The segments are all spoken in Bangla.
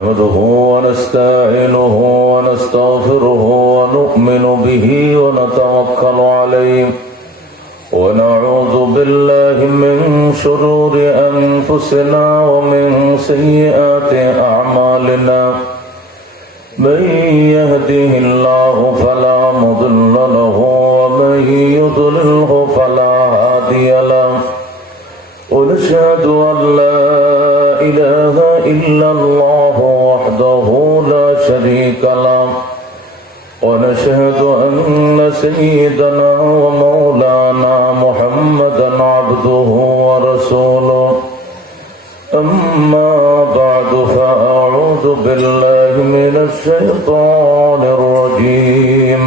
نحمده ونستعينه ونستغفره ونؤمن به ونتوكل عليه ونعوذ بالله من شرور أنفسنا ومن سيئات أعمالنا من يهده الله فلا مضل له ومن يضلله فلا هادي له ونشهد أن لا إله إلا الله وحده لا شريك له ونشهد أن سيدنا ومولانا محمدا عبده ورسوله أما بعد فأعوذ بالله من الشيطان الرجيم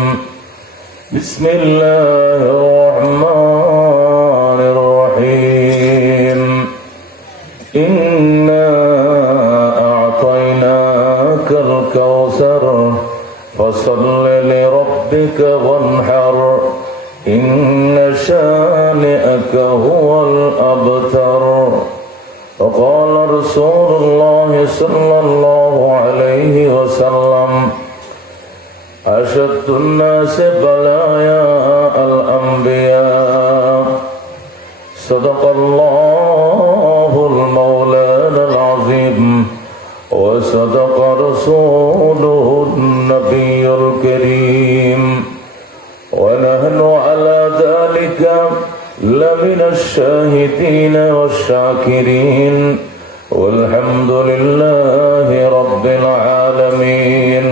بسم الله الرحمن الرحيم إنا أعطيناك الكوثر فصل لربك وانحر إن شانئك هو الأبتر وقال رسول الله صلى الله عليه وسلم أشد الناس بلايا الأنبياء صدق الله المولانا العظيم وصدق رسوله النبي الكريم ونحن على ذلك لمن الشاهدين والشاكرين والحمد لله رب العالمين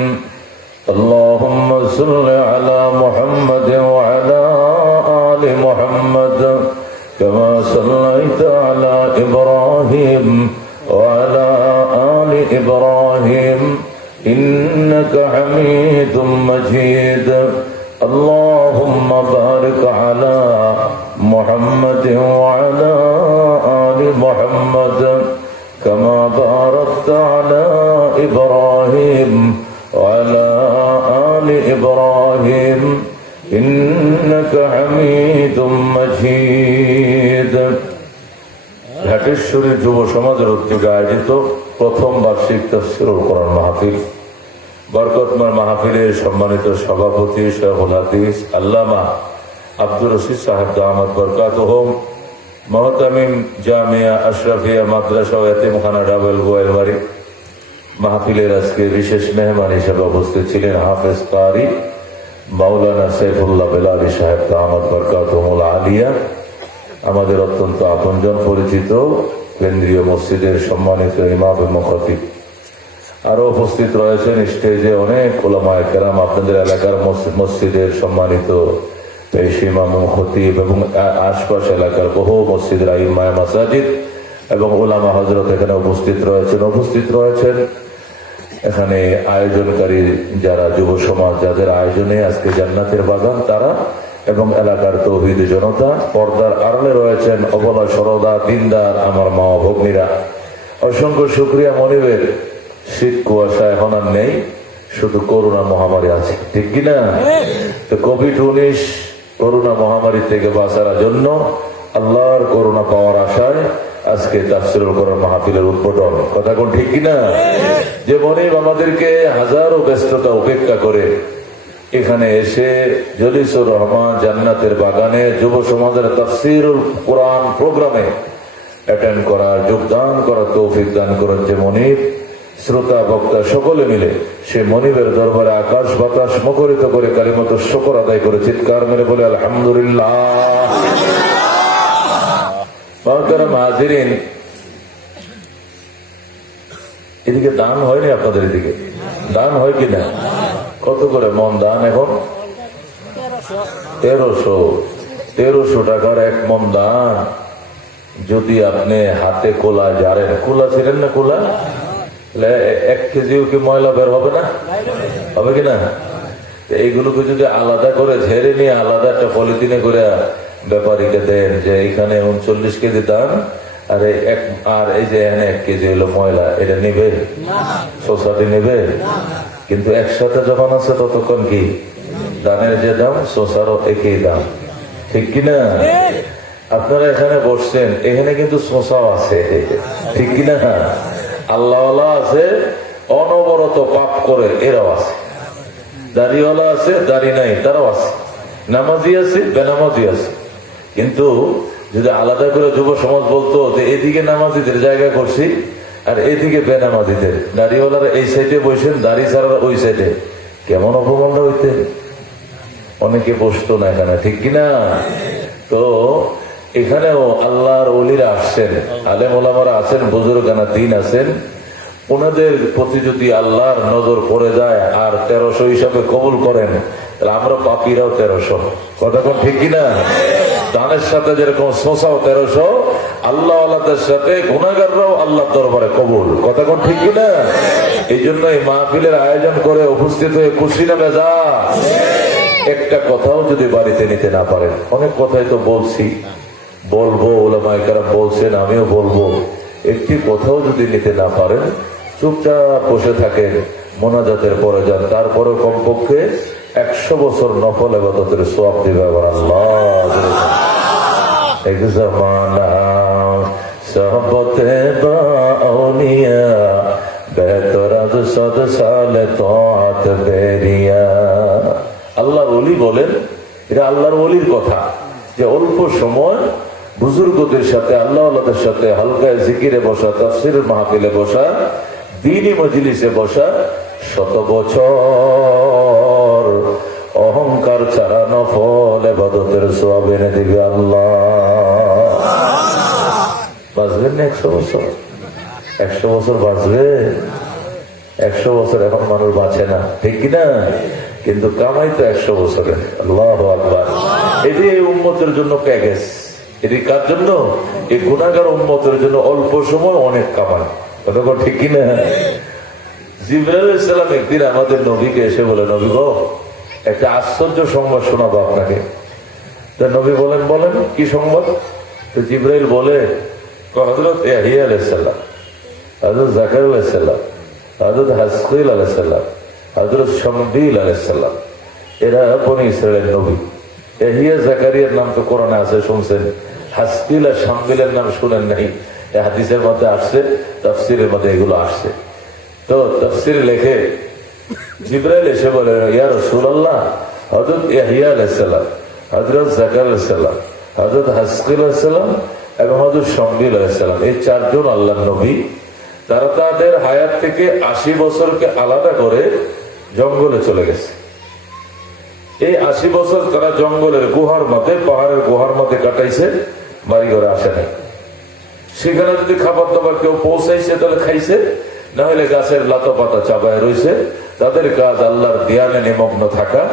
اللهم صل على محمد وعلى آل محمد كما صليت على إبراهيم وعلى آل إبراهيم إنك حميد مجيد اللهم بارك على محمد وعلى آل محمد كما باركت على إبراهيم وعلى آل إبراهيم إنك حميد مجيد ঘাটেশ্বরী যুব সমাজের উদ্যোগে আয়োজিত প্রথম বার্ষিক তাফসীরুল কোরআন মাহফিল বরকতময় মাহফিলের সম্মানিত সভাপতি শাইখুল হাদিস আল্লামা আব্দুর রশিদ সাহেব দামাত বরকাতুহুম মুহতামিম জামিয়া আশরাফিয়া মাদ্রাসা ও এতিমখানা ডাবল গোয়েলবাড়ি মাহফিলের আজকে বিশেষ মেহমান হিসেবে উপস্থিত ছিলেন হাফেজ কারি মাওলানা সাইফুল্লাহ বেলালী সাহেব দামাত বরকাতুহুল আলিয়া আমাদের অত্যন্ত আপনজন পরিচিত কেন্দ্রীয় মসজিদের সম্মানিত ইমাম এবং খতিব আরো উপস্থিত রয়েছেন স্টেজে অনেক উলামায়ে কেরাম আপনাদের এলাকার মসজিদের সম্মানিত পেশ ইমাম ও খতিব এবং আশপাশ এলাকার বহু মসজিদের আইম্মায়ে মাসাজিদ এবং উলামা হযরত এখানে উপস্থিত রয়েছেন এখানে আয়োজনকারী যারা যুব সমাজ যাদের আয়োজনে আজকে জান্নাতের বাগান তারা এবং এলাকার তৌহিদি জনতা পর্দার আড়ালে রয়েছেন অবলা সরদা দিনদার আমার মা ভগ্নীরা অসংখ্য শুকরিয়া মনিবের শীত কুয়াশা এখন আর নেই শুধু করোনা মহামারী আছে ঠিক কিনা তো কোভিড-19 করোনা মহামারী থেকে বাঁচার জন্য আল্লাহর করোনা পাওয়ার আশায় আজকে তাফসীরুল কোরআন মাহফিলের উদ্বোধন কথা কোন ঠিক কিনা যে মনিব আমাদেরকে হাজারো ব্যস্ততা উপেক্ষা করে এখানে এসে জলিসুর রহমান জান্নাতের বাগানে যুব সমাজের তাফসীরুল কোরআন প্রোগ্রামে অ্যাটেন্ড করার যোগদান করার তৌফিক দান করেন যে মনিব শ্রোতা বক্তা সকলে মিলে সে মনিবের দরবারে আকাশ বাতাস মুখরিত করে কালিমাত শুকর আদায় করে চিৎকার মেরে বলে আলহামদুলিল্লাহ মুহতারাম হাজিরিন এদিকে দান হয়নি আপনাদের এদিকে দান হয় কিনা কত করে মন দান এখন 1300 টাকার এক মন দান যদি আপনি হাতে কোলা জারেন কোলা ছিলেন না কোলা 1 কেজিও কি ময়লা বের হবে না হবে কিনা এইগুলোকে যদি আলাদা করে ঝেড়ে নিয়ে আলাদা একটা পলিথিনে করে ব্যাপারীকে দেন যে এখানে 39 কেজি দান আর এই যে এখানে 1 কেজি হলো ময়লা এটা নিবে সোসাইটি নিবে কিন্তু একসাথে যখন আছে ততক্ষণ কি দানের যে দাম সোসারও একই দাম ঠিক কিনা আপনারা এখানে বসছেন, এখানে কিন্তু শশাও আছে, ঠিক কিনা? আল্লাহ আছে, অনবরত পাপ করে এরাও আছে, দাড়িওয়ালা আছে, দাড়ি নাই তারাও আছে, নামাজি আছে, বেনামাজি আছে। কিন্তু যদি আলাদা করে যুব সমাজ বলতো যে এদিকে নামাজিদের জায়গা করছি আর এদিকে বেনামাজিদের, দাড়িওয়ালারা এই সাইডে বসেন, দাড়ি ছাড়ারা ওই সাইডে, কেমন অপমান হইতে, অনেকে বসতো না এখানে, ঠিক কিনা? তো এখানেও আল্লাহর ওলিরা আসছেন, আলেম ওলামারা আছেন, বুজুর্গানা দিন আছেন, ওনাদের প্রতি যদি আল্লাহর নজর পড়ে যায় আর 1300 হিসাবে কবুল করেন, তাহলে আমরা পাপীরাও 1300। কথা কোন ঠিক কিনা? দানের সাথে যেরকম শোষাও 1300, আল্লাহ আল্লাহদের সাথে গুনাহগাররাও আল্লাহর দরবারে কবুল। কথা কোন ঠিক কিনা? এই জন্য এই মাহফিলের আয়োজন করে উপস্থিত হয়ে খুশি না বেজা? একটা কথাও যদি বাড়িতে নিতে না পারেন, অনেক কথাই তো বলছি, বলবো, ওলামায়ে কেরাম বলছেন, আমিও বলবো, একটি কথাও যদি নিতে না পারেন, চুপচাপ বসে থাকেন, মোনাজাতের পরে যান, তারপরে কমপক্ষে 100 বছর নফল ইবাদতের সওয়াব দিবে আবার আল্লাহ। এক জামানা সহবতে বা আউলিয়া বেতরাজ সদ সালে তাআত বেরিয়া। আল্লাহর ওলি বলেন, এটা আল্লাহর ওলির কথা, যে অল্প সময় বুজুর্গদের সাথে, আল্লাহ আল্লাহদের সাথে হালকা জিকিরে বসা, তাফসীরের মাহফিলে বসা, দ্বীনি মজলিসে বসা, 100 বছর অহংকার ছাড়া নফল ইবাদতের সওয়াব এনে দিবে আল্লাহ। বাঁচবেন না 100 বছর? 100 বছর বাঁচবে? 100 বছর এখন মানুষ বাঁচে না, ঠিক কিনা? কিন্তু কামাই তো 100 বছরের। আল্লাহু আকবার। এটি এই উম্মতের জন্য প্যাকেজ। এটি কার জন্য? এই গুনাহগার উম্মতের জন্য অল্প সময় অনেক কামাই। কথা ঠিক কিনা? জিবরাইল আলাইহিস সালাম একদিন আমাদের নবীকে এসে বলে, নবী গো, একটা আশ্চর্য সংবাদ শোনাবো আপনাকে। তা নবী বলেন, বলেন কি সংবাদ? তো জিবরাইল বলে, হযরত ইয়াহইয়া আলাইহিস সালাম, হযরত যাকারিয়া আলাইহিস সালাম, হযরত হাসকিল আলাইহিস সালাম, হযরত শামবিল আলাইহিস সালাম, এরা বনি ইসরাইলের নবী। ইয়াহইয়া যাকারিয়ার নাম তো কোরআনে আছে, শুনছেন। হাসকিল আর শামবিলের নাম শুনেন নাই, এই হাদিসের মধ্যে আসছে, তাফসীরের মধ্যে এগুলো আসছে। তো তাফসীরে লেখে, জিবরাইল এসে বলে, ইয়া রাসূলুল্লাহ, হযরত ইয়াহইয়া আলাইহিস সালাম, হযরত যাকারিয়া আলাইহিস সালাম, হযরত হাসকিল আলাইহিস সালাম এবং হযরত শামবিল আলাইহিস সালাম, এই 4 জন আল্লাহর নবী। তারা তাদের হায়াত থেকে 80 বছরকে আলাদা করে জঙ্গলে চলে গেছে। এই 80 বছর তারা জঙ্গলের গুহার মধ্যে, পাহাড়ের গুহার মধ্যে কাটাইছে, বাড়ি ঘরে আসে নাই। সেখানে যদি খাবার দাবার কেউ পৌঁছাইছে তাহলে খাইছে, না হলে গাছের লাতা পাতা চাপায় রয়েছে। তাদের কাজ আল্লাহর ধ্যানে নিমগ্ন থাকা,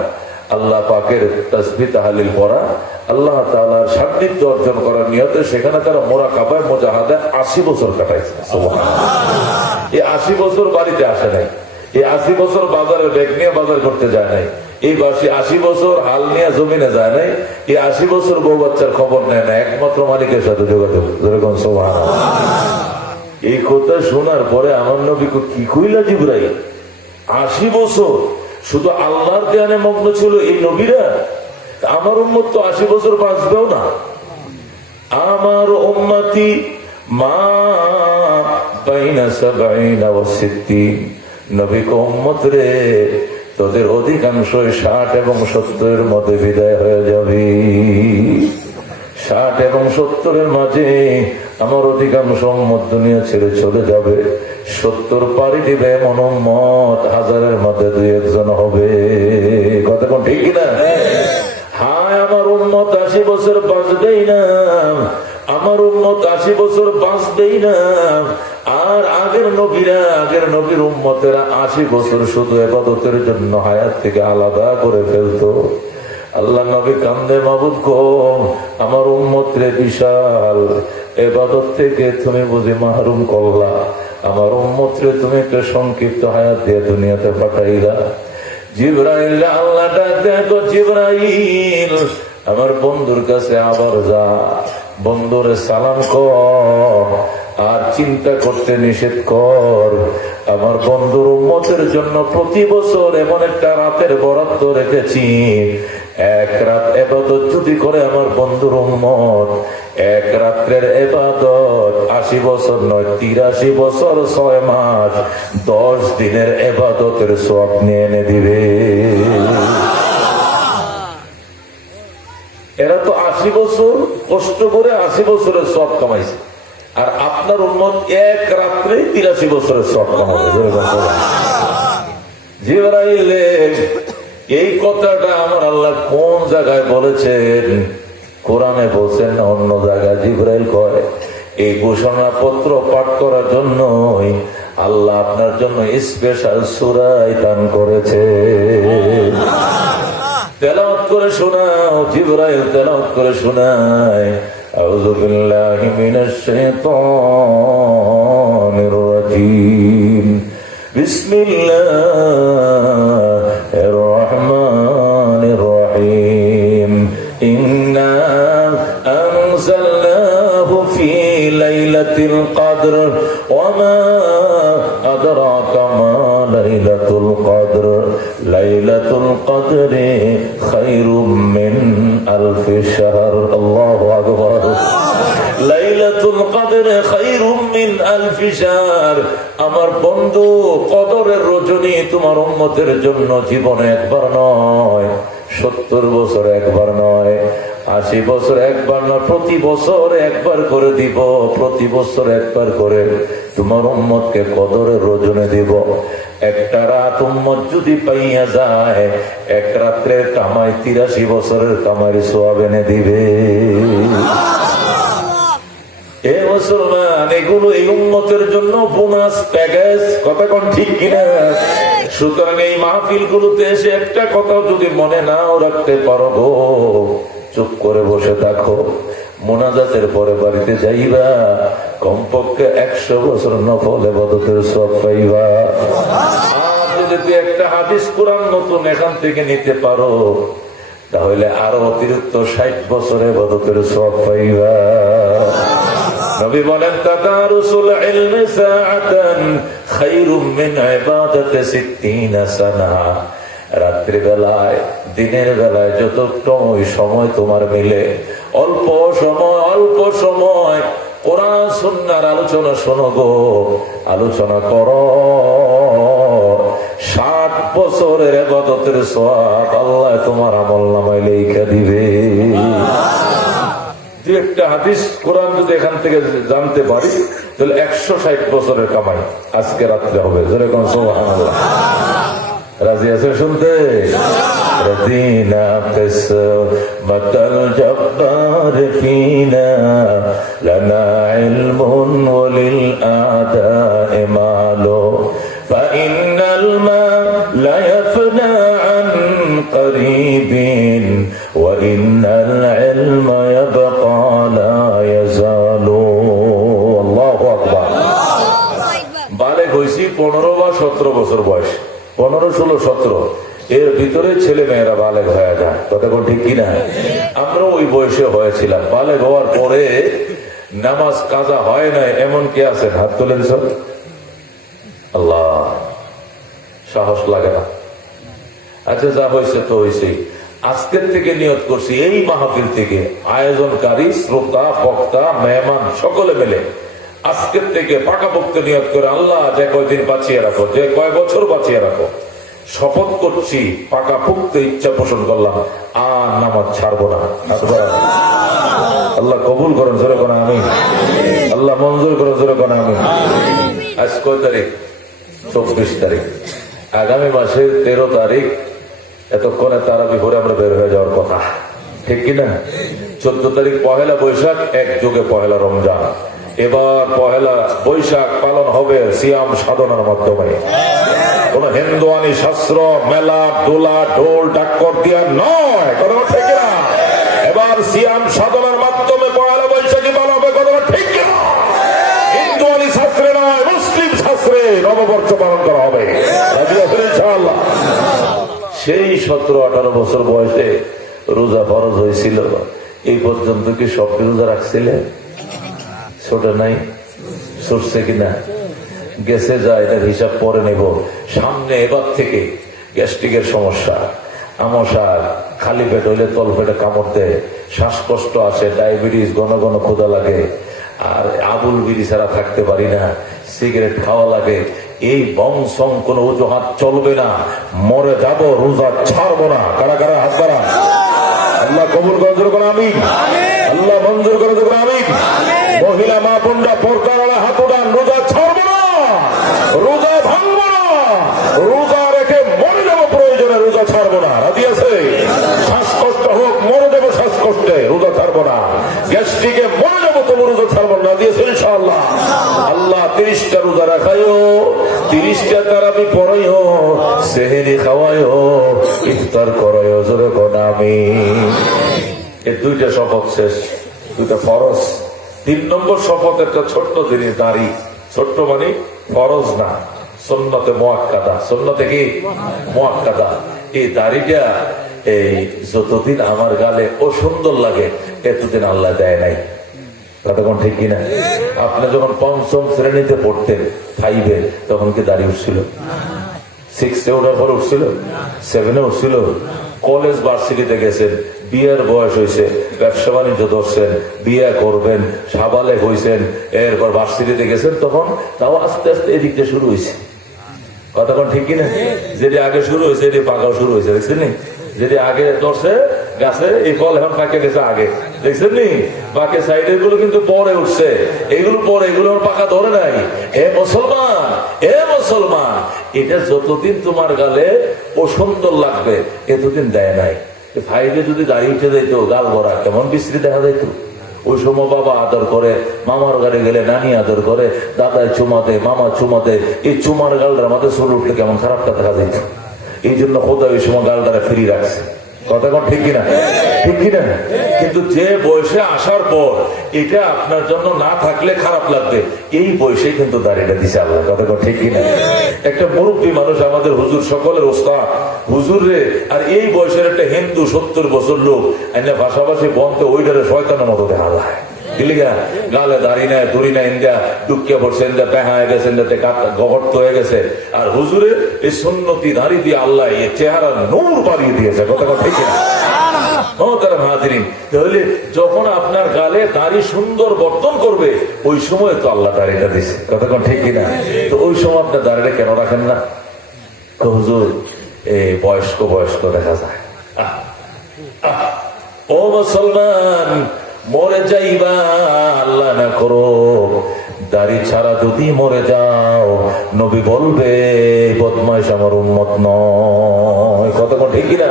আল্লাহ পাকের তাসবিহ তাহলিল পড়া, আল্লাহ তাআলার সান্নিধ্য অর্জন করার নিয়তে সেখানে তারা মুরাকাবায় মুজাহাদায় 80 বছর কাটাইছে। সুবহানাল্লাহ। এই 80 বছর বাড়িতে আসে নাই, এই 80 বছর বাজারে ব্যাগ নিয়ে বাজার করতে যায় নাই, এই 80 বছর হাল নিয়ে জমিনে যায় নাই, এই 80 বছর বউ বাচ্চার খবর নেয় না, একমাত্র মালিকের সাথে যোগাযোগ। যেরকম সুবহানাল্লাহ। এই কথা শোনার পরে আমার নবী কি কইলা জিবরাইল, 80 বছর শুধু আল্লাহর ধ্যানে মগ্ন ছিল এই নবীরা, আমার উম্মত তো 80 বছর বাঁচবেও না। আমার উম্মতি মা বাইনা 70 ওয়া 60, নবী কো উম্মত রে, তোদের অধিকাংশই 60 এবং 70 মধ্যে বিদায় হয়ে যাবে। 60 এবং 70 মাঝে আমার অধিকাংশ উম্মত দুনিয়া ছেড়ে চলে যাবে। 70 পারি দিবে এমন উম্মত 1000-এর মধ্যে 2-1 জন হবে। কথা কোন ঠিক কিনা? হায়, আমার উম্মত 80 বছর বাঁচবেই না, আমার উম্মত 80 বছর বাঁচবেই না। আর আগের নবীরা, আগের নবীর উম্মতেরা 80 বছর শুধু ইবাদতের জন্য হায়াত থেকে আলাদা করে ফেলতো। আল্লাহ নবী কান্দে, মাবুদ গো, আমার উম্মত রে বিশাল ইবাদত থেকে তুমি বুঝি মাহরুম করলা, আমার উম্মত রে তুমি একটা সংক্ষিপ্ত হায়াত দিয়ে দুনিয়াতে পাঠাইলা। জিবরাইল, আল্লাহ ডাক দেখো, জিবরাইল আমার বন্ধুর কাছে আবার যা, বন্ধুরে সালাম কর আর চিন্তা করতে নিষেধ কর। আমার বন্ধুর উম্মতের জন্য প্রতি বছর এমন একটা রাতের বরাদ্দ রেখেছি, এক রাত ইবাদত যদি করে আমার বন্ধুর উম্মত, এক রাত্রের ইবাদত 80 বছর নয়, 83 বছর 6 মাস 10 দিনের ইবাদতের সওয়াব নিয়ে এনে দিবে। এরা তো 80 বছর কষ্ট করে 80 বছরের সওয়াব কামাইছে, আর আপনার উম্মত এক রাত্রে 83 বছরের সওয়াব কামাবে। জিবরাইল, এই কথাটা আমার আল্লাহ কোন জায়গায় বলেছেন? কোরআনে বলছেন না অন্য জায়গায়? জিবরাইল কয় এই ঘোষণাপত্র পাঠ করার জন্যই আল্লাহ আপনার জন্য স্পেশাল সূরা দান করেছে। তেলাওয়াত করে শোনাও, জিবরাইল তেলাওয়াত করে শোনায়। আউযু বিল্লাহি মিনাশ শাইতানির রাজীম। বিসমিল্লাহির রহমানির রহিম। ইন্না আনজালনাহু ফি লাইলাতিল কদর ওয়া মা আদরাকা মা লাইলাতুল কদর। লাইলাতুল কদরে খায়রুম মিন আলফি শাহর। আল্লাহু আকবার। লাইলাতুল কদরে খায়রুম মিন আলফি শাহর। আমার বন্ধু, কদরের রজনী তোমার উম্মতের জন্য জীবনে একবার নয়, 70 বছর একবার নয়, 80 বছর একবার নয়, প্রতি বছর একবার করে দিব। প্রতি বছর একবার করে তোমার উম্মতকে কদরের রজনী দিব। একটা রাত উম্মত যদি পাইয়া যায়, এক রাত্রের কামাই 83 বছরের কামাই সওয়াব এনে দিবে। এ মুসলমান, এগুলো এই উম্মতের জন্য বোনাস প্যাকেজ। কথা কোন ঠিক কিনা? সুতরাং এই মাহফিল গুলোতে এসে একটা কথাও যদি মনে নাও রাখতে পারো গো, চুপ করে বসে দেখো। মোনাজাতের পরে বাড়িতে যাইবা, কমপক্ষে 100 বছর নফল ইবাদতের সওয়াব পাইবা। আর যদি একটা হাদিস কোরআন নতুন এখান থেকে নিতে পারো, তাহলে আরো অতিরিক্ত 60 বছরে ইবাদতের সওয়াব পাইবা। নবী বলেন, তাদারুসুল ইলমি সাআতান খায়রুম মিন ইবাদাতি 60 সানা। রাত্রি বেলায়, দিনের বেলায় যতক্ষণ সময় তোমার মিলে, অল্প সময় কোরআন সুন্নাহর আলোচনা শোনো গো, আলোচনা করো। 60 বছরের ইবাদতের সওয়াব আল্লাহ তোমার আমলনামায় লেখা দিবে। দু একটা হাদিস কোরআন যদি এখান থেকে জানতে পারি, তাহলে 160 বছরের কামাই আজকে রাত্রে হবে। যেরকম সুবহানাল্লাহ। রাজি আছে শুনতে? রাদিনা কিসমাতাল জব্বার ফিনা লানা ইলমুন ওয়ালিল আদা'i মালু ফাইন্নাল মালা ইয়াফনা আন করিবিন ওয়া ইন্নাল ইলমা ইয়াবকা লা ইয়াজালু। আল্লাহু আকবার। বালেগ হইছি 15 বা 17 বছর বয়স, 15, 16, 17 এর ভিতরে ছেলে মেয়েরা বালেগ হয়ে যায়। কথা কোন ঠিক কিনা? আমরা ওই বয়সে হয়েছিলাম। বালেগ হওয়ার পরে নামাজ কাজা হয় না এমন কি আছে? হাত তুলে দিস। আল্লাহ, সাহস লাগে না। আচ্ছা, যা হয়েছে তো হয়েছে। আজকের থেকে নিয়ত করছি, এই মাহফিল থেকে আয়োজনকারী, শ্রোতা, বক্তা, মেহমান সকলে মিলে আজকের থেকে পাকাপোক্ত নিয়ত করে, আল্লাহ যে কয়দিন বাঁচিয়ে রাখো, যে কয় বছর বাঁচিয়ে রাখো, শপথ করছি, পাকাপোক্ত ইচ্ছা পোষণ করলাম, আর নামাজ ছাড়বো না। আল্লাহ কবুল করেন, জোরে কোন আমিন। আল্লাহ মঞ্জুর করেন, জোরে কোন আমিন। আজ কয় তারিখ? 24 তারিখ। আগামী মাসের 13 তারিখ এতক্ষণে তারাবি ভরে আমরা বের হয়ে যাওয়ার কথা, ঠিক কিনা? 14 তারিখ পহেলা বৈশাখ, একযোগে পহেলা রমজান। এবার পহেলা বৈশাখ পালন হবে সিয়াম সাধনার মাধ্যমে। কোন হিন্দুয়ানি শাস্ত্র, মেলা, দোলা, ঢোল, ডাক্কর দিয়া নয়। কথা ঠিক না? এবার সিয়াম সাধনার মাধ্যমে পহেলা বৈশাখী পালন হবে। কথা ঠিক না? হিন্দুয়ানি শাস্ত্রে নয়, মুসলিম শাস্ত্রে নববর্ষ পালন করা হবে। ইনশাআল্লাহ। সেই 17-18 বছর বয়সে রোজা ফরজ হয়েছিল। এই পর্যন্ত কি সব রোজা রাখছিলেন? ছোট নাই, সরছে কিনা গেছে, যা এটার হিসাব পরে নেব। সামনে এবার থেকে গ্যাস্ট্রিকের সমস্যা, আমসা খালি পেট হইলে তল পেটে কামড় দেয়, শ্বাসকষ্ট আসে, ডায়াবেটিস, ঘন ঘন ক্ষুধা লাগে, আর আবুল বিড়ি ছাড়া থাকতে পারি না, সিগারেট খাওয়া লাগে। এই বংশং কোন অজুহাত চলবে না, মরে যাব, রোজা ছাড়বো না। কারা কারা হাত বাড়া? আল্লাহ কবুল করে আমিন, আল্লাহ মঞ্জুর করে দেবেন আমিন। মহিলা মা বোনরা পর্দার হাত উঠান, রোজা ছাড়বো না, রোজা ভাঙবো না, রোজা রেখে মরে যাবো, প্রয়োজনে রোজা ছাড়বো না। রাজি আছে? শ্বাসকষ্ট হোক, মরে যাবো শ্বাসকষ্টে, রোজা ছাড়বো না। গ্যাস্ট্রিকে মরে যাবো, তবু রোজা ছাড়বো না। রাজি আছে ইনশাআল্লাহ? আল্লাহ 30টা রোজা রাখাইও, 30টা তারাবি পড়াইও, সেহেরি খাওয়াইও, ইফতার করাইও, জোরে কোন আমিন। এই 2টা শপথ শেষ, 2টা ফরজ। 3 নম্বর শপথ একটা ছোট্ট জিনিস, দাড়ি। ছোট্ট মানে ফরজ না, সুন্নতে মুআক্কাদা। সুন্নতে কি? মুআক্কাদা। এই দাড়িটা এই যতদিন আমার গালে ও সুন্দর লাগে, এতদিন আল্লাহ দেয় নাই। কতক্ষণ ঠিক কিনা? আপনি যখন 5ম শ্রেণীতে পড়তেন, 5-এ, তখন কি দাড়ি উঠছিল? 6-এ ওঠার পর উঠছিল? 7-এ উঠছিল? কলেজ ভার্সিটিতে গেছেন, বিয়ের বয়স হয়েছে, ব্যবসা বাণিজ্য ধরছেন, বিয়ে করবেন, সাবালে হয়েছেন, এরপর ভার্সিটিতে গেছেন, তখন তাও আস্তে আস্তে এদিকটা শুরু হয়েছে। কতক্ষণ ঠিক কিনা? যেটি আগে শুরু হয়েছে এটি পাকাও শুরু হয়েছে, দেখছেন নি? যেটি আগে ধরছে গাছে, এই ফল এখন পাকে গেছে আগে, দেখছেন নি? বাকি সাইডের গুলো কিন্তু পরে উঠছে, এগুলো পরে, এগুলো পাকা ধরে নাই। এ মুসলমান, এ মুসলমান, এটা যতদিন তোমার গালে ও সুন্দর লাগবে, এতদিন দেয় নাই। 5-এ যদি দাঁড়িয়ে উঠে যেত, গাল ভরা, কেমন বিশ্রী দেখা যেত। ওই সময় বাবা আদর করে, মামার গাড়ি গেলে নানি আদর করে, দাদায় চুমা দেয়, মামা চুমা দেয়। এই চুমার গালটা আমাদের চলে উঠলে কেমন খারাপটা দেখা যেত। এই জন্য খোদা ওই সময় গালটারে ফ্রি রাখছে। কথা কোন ঠিক কিনা? ঠিক কিনা? কিন্তু যে বয়সে আসার পর এটা আপনার জন্য না থাকলে খারাপ লাগবে, এই বয়সে কিন্তু দাঁড়িয়ে দিছে আল্লাহ। কথা কোন ঠিক কিনা? একটা মুরব্বী মানুষ, আমাদের হুজুর, সকলের ওস্তাদ হুজুর রে, আর এই বয়সের একটা হিন্দু 70 বছর লোক এনে পাশাপাশি বনতে ওইটারে শয়তানের মতো দেখা যায়। গালে দাড়ি নেয়, দড়ি নেয়, ইন্ডিয়া ডুকিয়া পড়ছে, ইন্ডিয়া দেখা হয়ে গেছে, ইন্ডিয়াতে গর্ত হয়ে গেছে। আর হুজুরের এই সুন্নতি দাড়ি দিয়ে আল্লাহ এই চেহারা নূর বাড়িয়ে দিয়েছে। কথা ঠিক না? তাহলে যখন আপনার গালে দাড়ি সুন্দর বর্তন করবে, ওই সময় তো আল্লাহ দাড়িটা দিছে। কথা ঠিক কিনা? তো ওই সময় আপনার দাড়িটা কেন রাখেন না? হুজুর এই বয়স্ক বয়স্ক দেখা যায়। ও মুসলমান, মরে যাইবা, আল্লাহ না করো, দাড়ি ছাড়া যদি মরে যাও, নবী বলবে বদমাইশ আমার উম্মত নয়। কতক্ষণ ঠিক কিনা?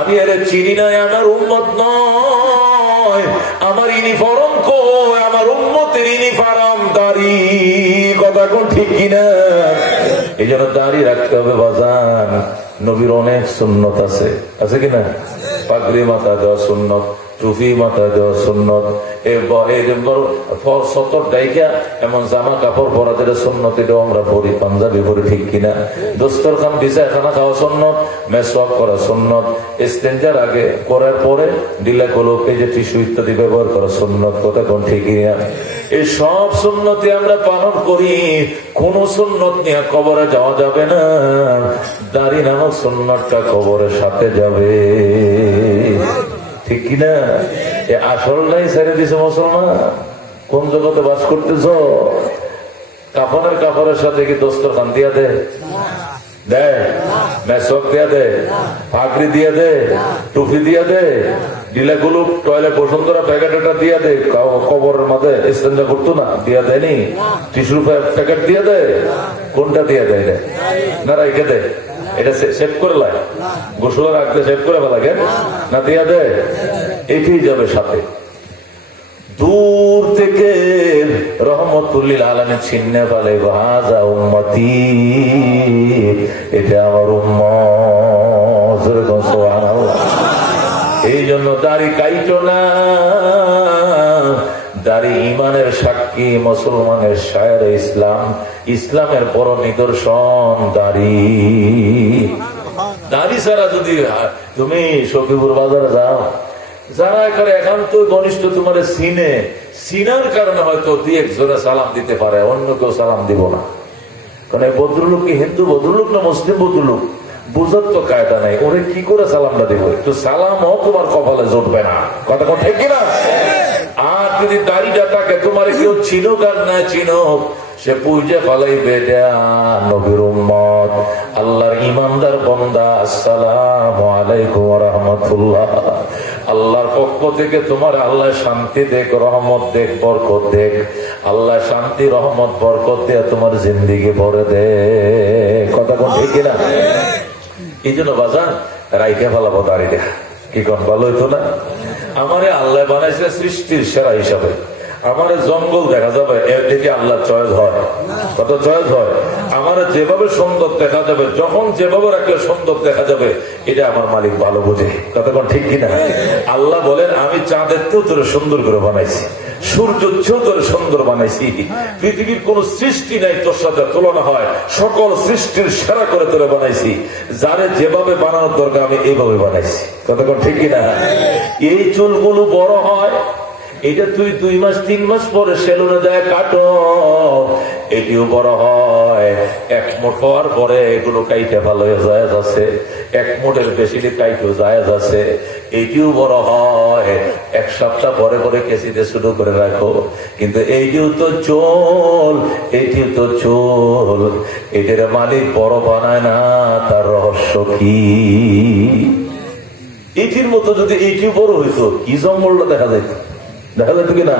আমি এর চিনি নাই, আমার উম্মত নয়। আমার ইউনিফর্ম কই? আমার উম্মতের ইউনিফর্ম দাড়ি। কতক্ষণ ঠিক কিনা? এই জন্য দাড়ি রাখতে হবে বাজান। নবীর অনেক সুন্নত আছে, আছে কিনা? পাগড়ি মাথা দেওয়া সুন্নত, টুপি মাথা দেওয়া সুন্নত, এমন জামা কাপড় পরা যেটা সুন্নত, এটাও আমরা পরি, পাঞ্জাবি পরি, ঠিক কিনা? দস্তরখান বিছায় খানা খাওয়া সুন্নত, মেসওয়াক করা সুন্নত, ইস্তেঞ্জার আগে করার পরে ডিলা কলকে যে টিস্যু ইত্যাদি ব্যবহার করা সুন্নত। কথা কোন ঠিক কিনা? এই সব সুন্নতি আমরা পালন করি। কোন সুন্নত নিয়ে কবরে যাওয়া যাবে না। দাড়ি নামক সুন্নতটা কবরের সাথে যাবে, ঠিক কিনা? আসলটাই ছেড়ে দিছে মুসলমান। কোন জগতে বাস করতেছ? কাফনের কাপড়ের সাথে কি দস্তরখান দিয়া দে? দেয়? মেসক দিয়া দে? পাগড়ি দিয়া দে? টুপি দিয়া দে? ডিলাগুলো টয়লেট বসুন্ধরা প্যাকেটটা দিয়া দে? কবরের মাঝে ইস্তেঞ্জা করতো না, দিয়া দেয়নি? টিস্যুর প্যাকেট দিয়া দে? কোনটা দিয়া দেয়? না রেখে দে, এটা সেভ করে লাগে, গোসল রাখতে সেভ করে লাগে না, দিয়া দে? এটাই যাবে সাথে। দূর থেকে রহমতুল্লিল আলামিন চিন্না পালে, হাযা উম্মতি, এটা আমার উম্মত। সুবহানাল্লাহ। এই জন্য দাড়ি কাইটো না। দাড়ি ইমানের সাক্ষী, মুসলমানের শায়ের ইসলাম, ইসলামের বড় নিদর্শন দাড়ি। দাড়ি ছাড়া যদি তুমি সখীপুর বাজারে যাও, যারা করে একান্ত ঘনিষ্ঠ তোমার সিনার কারণে হয়তো 2-1 সালাম দিতে পারে, অন্য কেউ সালাম দিব না। কারণ এই ভদ্রলোক কি হিন্দু ভদ্রলোক না মুসলিম ভদ্রলোক? বুঝার তো কায়দা নাই, ওরে কি করে সালামটা দেবো? একটু সালামও তোমার কপালে জুটবে না, কথা কোন ঠিক কিনা? আর যদি দাড়িটা থাকে, তোমার কেউ চিনুক আর না চিনুক, সে পুজো ফলাইবে নবীর উম্মত, আল্লাহর ইমানদার বান্দা, আসসালামু আলাইকুম ওয়া রাহমাতুল্লাহ। আল্লাহর পক্ষ থেকে তোমার আল্লাহ শান্তি দেখ, রহমত দেখ, বরকত দেখ। আল্লাহ শান্তি, রহমত, বরকত দিয়ে তোমার জিন্দিগি ভরে দে, কথা কোন ঠিক কিনা? এই জন্য বাজান রাইকে ফেলাবো দাঁড়িয়ে, কি কোন ভালো হইতো না? আমারে আল্লাহ বানাইছে সৃষ্টির সেরা হিসাবে। আমার জঙ্গল দেখা যাবে, এদিকে আল্লাহ চয়েস হয়, কত চয়েস হয়। আমার যেভাবে সুন্দর দেখা যাবে, যখন যেভাবে রাখলে সুন্দর দেখা যাবে, এটা আমার মালিক ভালো বুঝে, কতক্ষণ ঠিক কিনা? আল্লাহ বলেন, আমি চাঁদের চেয়েও তোরে সুন্দর করে বানাইছি, সূর্যের চেয়েও তোরে সুন্দর বানাইছি, পৃথিবীর কোন সৃষ্টি নাই তোর সাথে তুলনা হয়, সকল সৃষ্টির সেরা করে তোরে বানাইছি। যারে যেভাবে বানানোর দরকার আমি এইভাবে বানাইছি, কতক্ষণ ঠিক কিনা? এই চুলগুলো বড় হয়, এটা তুই 2 মাস 3 মাস পরে সেলুনে যায় কাটো, এটিও বড় হয়। 1 মুঠ হওয়ার পরে এগুলো কাইটে ভালো হয়ে যায় আছে, 1 মুঠের বেশি কাইটেও যায় আছে, এটিও বড় হয়। 1 সপ্তাহ পরে পরে কেসিতে শুরু করে রাখো, কিন্তু এইটিও তো চুল, এটিও তো চুল। এটির মালিক বড় বানায় না, তার রহস্য কি? এটির মতো যদি এইটিও বড় হইতো, কি জঙ্গলটা দেখা যেত, দেখা যেত কিনা?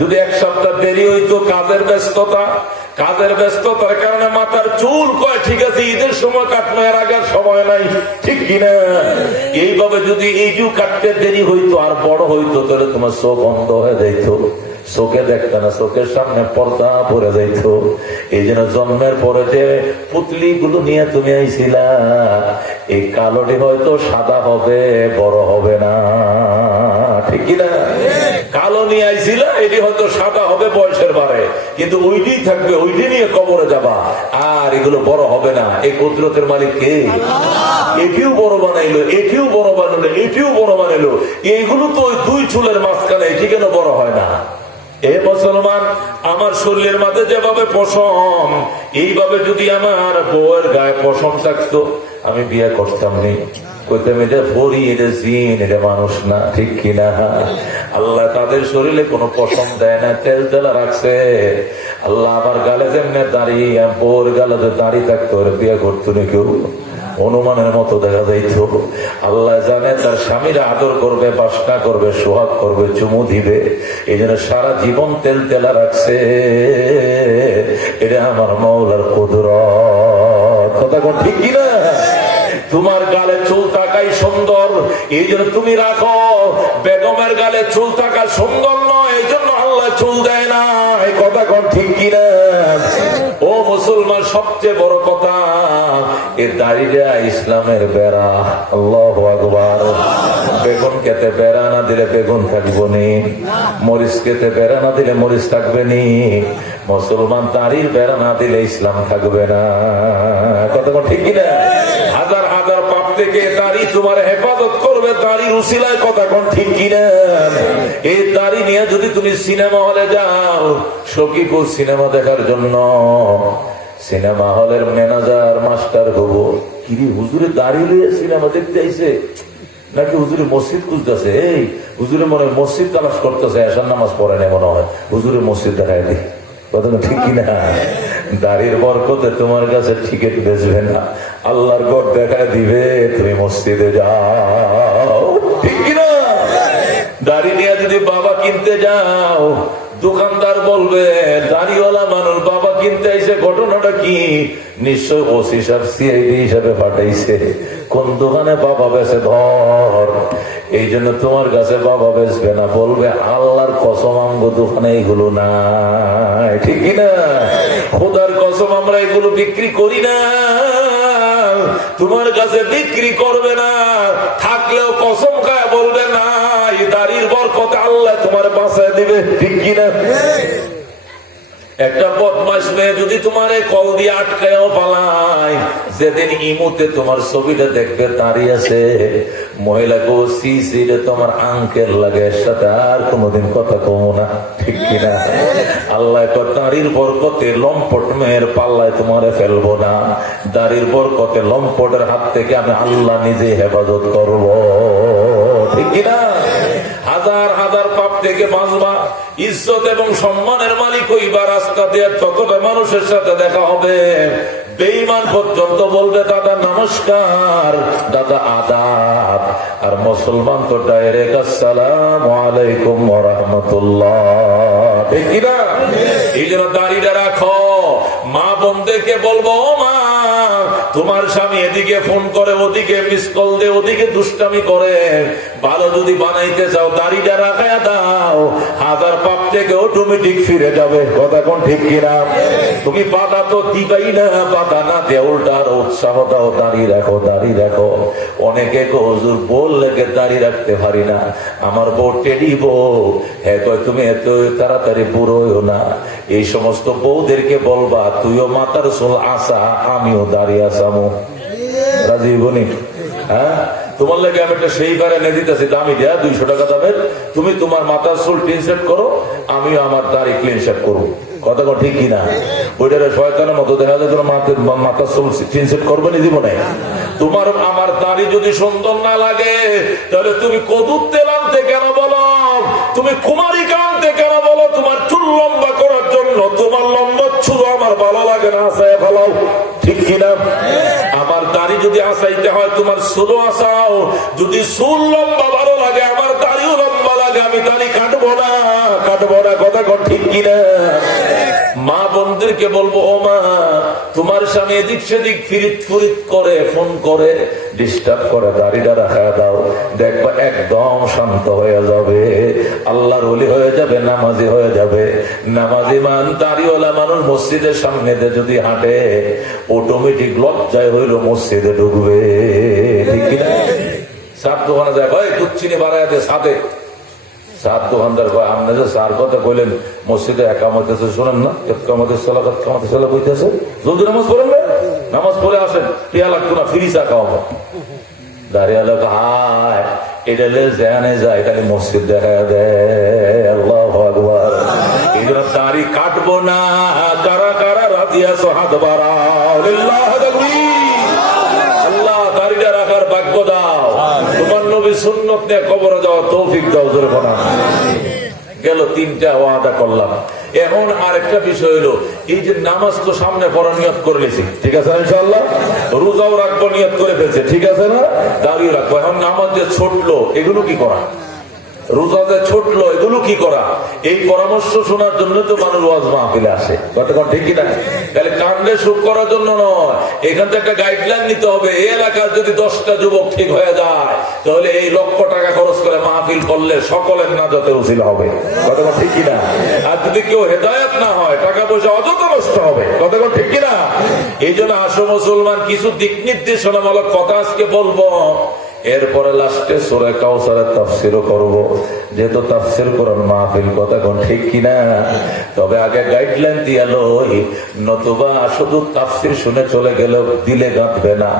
যদি 1 সপ্তাহ দেরি হইতো, কাজের ব্যস্ততার কারণে মাথার চুল কয় ঠিক আছে, ঈদের সময় কাটনো, এর আগে সময় নাই, ঠিক কিনা? এইভাবে যদি এই চুল কাটতে দেরি হইতো আর বড় হইতো, তাহলে তোমার চোখ বন্ধ হয়ে যাইত, চোখে দেখতে না, চোখের সামনে পর্দা পরে যাইত। এই জন্য জন্মের পরে যে পুতলি গুলো নিয়ে তুমি আইছিলা, এই কালোটি হয়তো সাদা হবে, বড় হবে না, ঠিক কিনা? কালো নিয়ে আইছিল, এটি হয়তো সাদা হবে বয়সের বারে, কিন্তু ওইটি থাকবে, ওইটি নিয়ে কবরে যাবা, আর এগুলো বড় হবে না। এই কুদরতের মালিক কে? এটিও বড় বানাইলো, এটিও বড় বানাইলো, এটিও বড় বানাইলো। এইগুলো তো ওই 2 চুলের মাঝখানে, এটি কেন বড় হয় না? এ মুসলমান, আমার শরীরের মাঝে যেভাবে পশম, এইভাবে যদি আমার বউয়ের গায়ে পশম থাকতো, আমি বিয়ে করতাম নি, কইতাম এটা ভরি, এটা জিন, এটা মানুষ না, ঠিক কিনা? আল্লাহ তাদের শরীরে কোনো পশম দেয় না, তেল তেলা রাখছে। আল্লাহ আমার গালে যেমনে দাঁড়িয়ে, বউর গালে দাঁড়ি থাকতো, বিয়ে করতো না কেউ, অনুমানের মতো দেখা যাইত। আল্লাহ জানে তার স্বামীরা আদর করবে, বাসনা করবে, সোহাগ করবে, চুমু দিবে, এই জন্য সারা জীবন তেল তেলা রাখছে। এটা আমার মাওলার কুদরত, কথা কোন ঠিক কিনা? তোমার গালে চুল থাকাই সুন্দর, এই জন্য তুমি রাখো। বেগমের গালে চুল থাকা সুন্দর নয়, এই জন্য আল্লাহ চুল দেয় না, এই কথা কোন ঠিক কিনা? ও মুসলমান, সবচেয়ে বড় কথা, এর দাড়িটা ইসলামের বেড়া। আল্লাহু আকবার। বেগুন খেতে বেড়া না দিলে বেগুন থাকবো নি, মরিচ খেতে বেড়া না দিলে মরিচ থাকবে নি। মুসলমান দাড়ির বেড়া না দিলে ইসলাম থাকবে না, কথা কোন ঠিক কিনা? হাজার হাজার পাপ থেকে দাড়ি তোমার হেফাজত করবে, দাড়ির উসিলায়, কথা কোন ঠিক কিনা? এই দাড়ি নিয়ে যদি তুমি সিনেমা হলে যাও, সখীপুর সিনেমা দেখার জন্য, সিনেমা হলের ম্যানেজার মাস্টার হবো, কিরে হুজুরে দাড়ি লিয়ে সিনেমা দেখতে আইছে নাকি হুজুরে মসজিদ খুঁজতেছে? এই হুজুরে মনে হয় মসজিদ তালাশ করতেছে, এসার নামাজ পড়ে না মনে হয়, হুজুরে মসজিদ দেখায় দিই, কথা ঠিক কিনা? দাড়ির বরকতে তোমার কাছে টিকিট বেচবে না, আল্লাহর ঘর দেখায় দিবে, তুমি মসজিদে যাও, ঠিক কিনা? দাড়ি নিয়ে যদি বাবা কিনতে যাও, দোকানদার বলবে দাড়িওয়ালা মানুষ বাবা কিনতে আইসে, ঘটনাটা কি? নিশ্চয় ওসি সাহেব সিআইডি হিসাবে পাঠাইছে, কোন দোকানে বাবা বেচে ধর। এই জন্য তোমার কাছে বাবা বেচবে না, বলবে আল্লাহর কসম আমগো দোকানে এইগুলো নাই, ঠিক কিনা? খোদার কসম আমরা এগুলো বিক্রি করি না, তোমার কাছে বিক্রি করবে না, থাকলেও কসম খায় বলবে না, এই দাড়ির বরকতে আল্লাহ তোমার বাঁচায় দিবে, ঠিক কিনা? একটা বদমাশ মেয়ে যদি তোমার কল দিয়ে আটকায়ও পালায়, যেদিন ইমুতে তোমার ছবিটা দেখবে দাঁড়িয়ে আছে, মহিলাকে সি রে তোমার আঙ্কেল লাগে, এর সাথে আর কোনোদিন কথা কমো না, ঠিক কিনা? আল্লাহ দাড়ির বরকতে লম্পট মেয়ের পাল্লায় তোমারে ফেলবো না, দাড়ির বরকতে লম্পটের হাত থেকে আমি আল্লাহ নিজে হেফাজত করবো, ঠিক কিনা? হাজার হাজার পাপ থেকে বাঁচবা, ইজ্জত এবং সম্মানের মালিক হইবা, রাস্তা দিয়ে যতটা মানুষের সাথে দেখা হবে, বেঈমান পর্যন্ত বলবে দাদা নমস্কার, দাদা আদাব, আর মুসলমান তো ডাইরেক্ট আসসালামু আলাইকুম ওয়া রাহমাতুল্লাহ, ঠিক কি না? এই জন্য দাড়িটা রাখো। মা বোনদেরকে বলবো, ও মা, তোমার স্বামী এদিকে ফোন করে, ওদিকে মিস কল দে, ওদিকে দুষ্টামি করে, ভালো যদি বানাইতে চাও দাড়িটা রাখায়া দাও, হাজার পাপ থেকে অটোমেটিক ফিরে যাবে, কথা কোন ঠিক কিনা? তুমি বাধা তো দিবাই না, বাধা না দেউলটার উৎসাহ দাও, দাঁড়িয়ে রাখো, দাঁড়িয়ে রাখো। অনেকে হুজুর বললে দাঁড়িয়ে রাখতে পারি না, আমার বউ টেডি বউ, হ্যাঁ কয় তুমি এত তাড়াতাড়ি বুড়ো হইও না। এই সমস্ত বউদেরকে বলবা তুইও মাথার চুল আসা, আমিও দাঁড়িয়ে আসামো, রাজি বনি? হ্যাঁ, তোমার লাগে আমি একটা সেই বারে এনে দিতেছি দামি দেয়া 200 টাকা দামের, তুমি তোমার মাথার চুল ক্লিন সেট করো, আমিও আমার দাড়ি ক্লিন সেট করবো, কথা ঠিক কিনা? ওইটারে শয়তানের মতো দেখা যায়, তোমার মাথার চুল ক্লিন সেট করবে না জীবনে। তোমার আমার দাড়ি যদি সুন্দর না লাগে, তাহলে তুমি কদুর তেল আনতে কেন বলো, তুমি কুমারী কানতে কেন বলো? তোমার চুল লম্বা করার জন্য, তোমার লম্বা চুল আমার ভালো লাগে না, আসায় ভালো, ঠিক কিনা? আমার দাড়ি যদি আসাইতে হয় তোমার চুলও আসাও, যদি চুল লম্বা ভালো লাগে, আমার দাড়িও লম্বা লাগে, আমি দাড়ি কাটবো না, কাটবো না, কথা ঠিক কিনা? মা বোনদেরকে বলবো, ও মা, তোমার স্বামী এদিক সেদিক ফিরিত ফুরিত করে, ফোন করে, ডিস্টার্ব করে, দাড়িটা রাখা দাও, দেখবা একদম শান্ত হয়ে যাবে, আল্লাহর ওলি হয়ে যাবে, নামাজি হয়ে যাবে। নামাজি মান দাড়িওয়ালা মানুষ মসজিদের সামনে যদি হাঁটে, অটোমেটিক লজ্জায় হইল মসজিদে ঢুকবে, ঠিক কিনা? সার দোকানে যায়, ভাই দুধ চিনি বাড়ায় দে সাথে, সার দোকানদার ভাই আপনি যে সার কথা কইলেন মসজিদে একামতেছে, শোনেন না? একামতের সালা কামতের সালা কইতেছে, জলদি নামাজ পড়েন, নামাজ পড়ে আসেন, টিয়া লাগতো না, ফিরি চা খাওয়াবো। দাঁড়িয়ে হায়, এটা জানে যায়, তাহলে মসজিদ দেখা দেয়, আল্লাহু আকবার। এই জন্য দাড়ি কাটবো না, কারা কারা রাজি আছো হাত বাড়াও, আল্লাহ দাড়িটা রাখার ভাগ্য দাও, তোমার নবী সুন্নত নিয়ে কবরে যাওয়া তৌফিক দাও, জোরে বলা। গেল 3টা ওয়াদা করলাম। এখন আরেকটা বিষয় হলো, এই যে নামাজ তো সামনে পড়া নিয়ত করে নিয়েছি, ঠিক আছে ইনশাআল্লাহ, রোজাও রাখবো নিয়ত করে ফেলছে, ঠিক আছে না? দাঁড়িয়ে রাখবো। এখন নামাজ যে ছোটলো, এগুলো কি করা? রোজা যে ছোটলো, এগুলো কি করা? এই পরামর্শ শোনার জন্য তো মানুষ ওয়াজ মাহফিলে আসে, কতক্ষণ ঠিক কিনা? তাহলে কান্দে সুখ করার জন্য নয়, এখান থেকে একটা গাইডলাইন নিতে হবে। এই এলাকার যদি 10টা যুবক ঠিক হয়ে যায়, তাহলে এই লক্ষ টাকা খরচ করে মাহফিল করলে সকলের নাজাতের উসিল হবে, কতক্ষণ ঠিক কিনা? আর যদি কেউ হেদায়েত না হয়, টাকা পয়সা অযথা নষ্ট হবে, কতক্ষণ ঠিক কিনা? এই জন্য আসো মুসলমান, কিছু দিক নির্দেশনামূলক কথা আজকে বলবো, এরপরে লাস্টে সূরা কাউসারের তাফসীরও করব, যেহেতু তাফসীর কোরআন মাহফিল, কথা কোন ঠিক কিনা? তবে আগে গাইডলাইন দিয়ে লই, নতুবা শুধু তাফসীর শুনে চলে গেলে দিলে গাঁথবে না।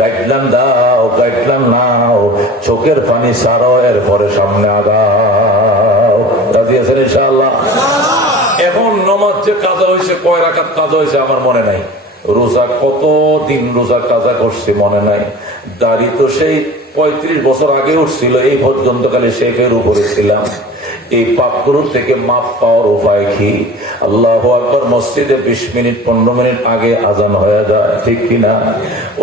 গাইডলাইন দাও, গাইডলাইন নাও, চোখের পানি সারো, এরপরে সামনে আগাও, রাজি আছেন ইনশাআল্লাহ? এখন নামাজ যে কাজা হয়েছে, কয় রাকাত কাজা হয়েছে আমার মনে নাই, রোজা কতদিন রোজা কাজা করছে মনে নাই, দাড়ি তো সেই 35 বছর আগে উঠছিল, এই পর্যন্ত কালে শেখের উপরে ছিলাম। এই পাপগুলো থেকে মাপ পাওয়ার উপায় কি? আল্লাহু আকবার। মসজিদে 20 মিনিট 15 মিনিট আগে আজান হয়ে যায়, ঠিক কিনা?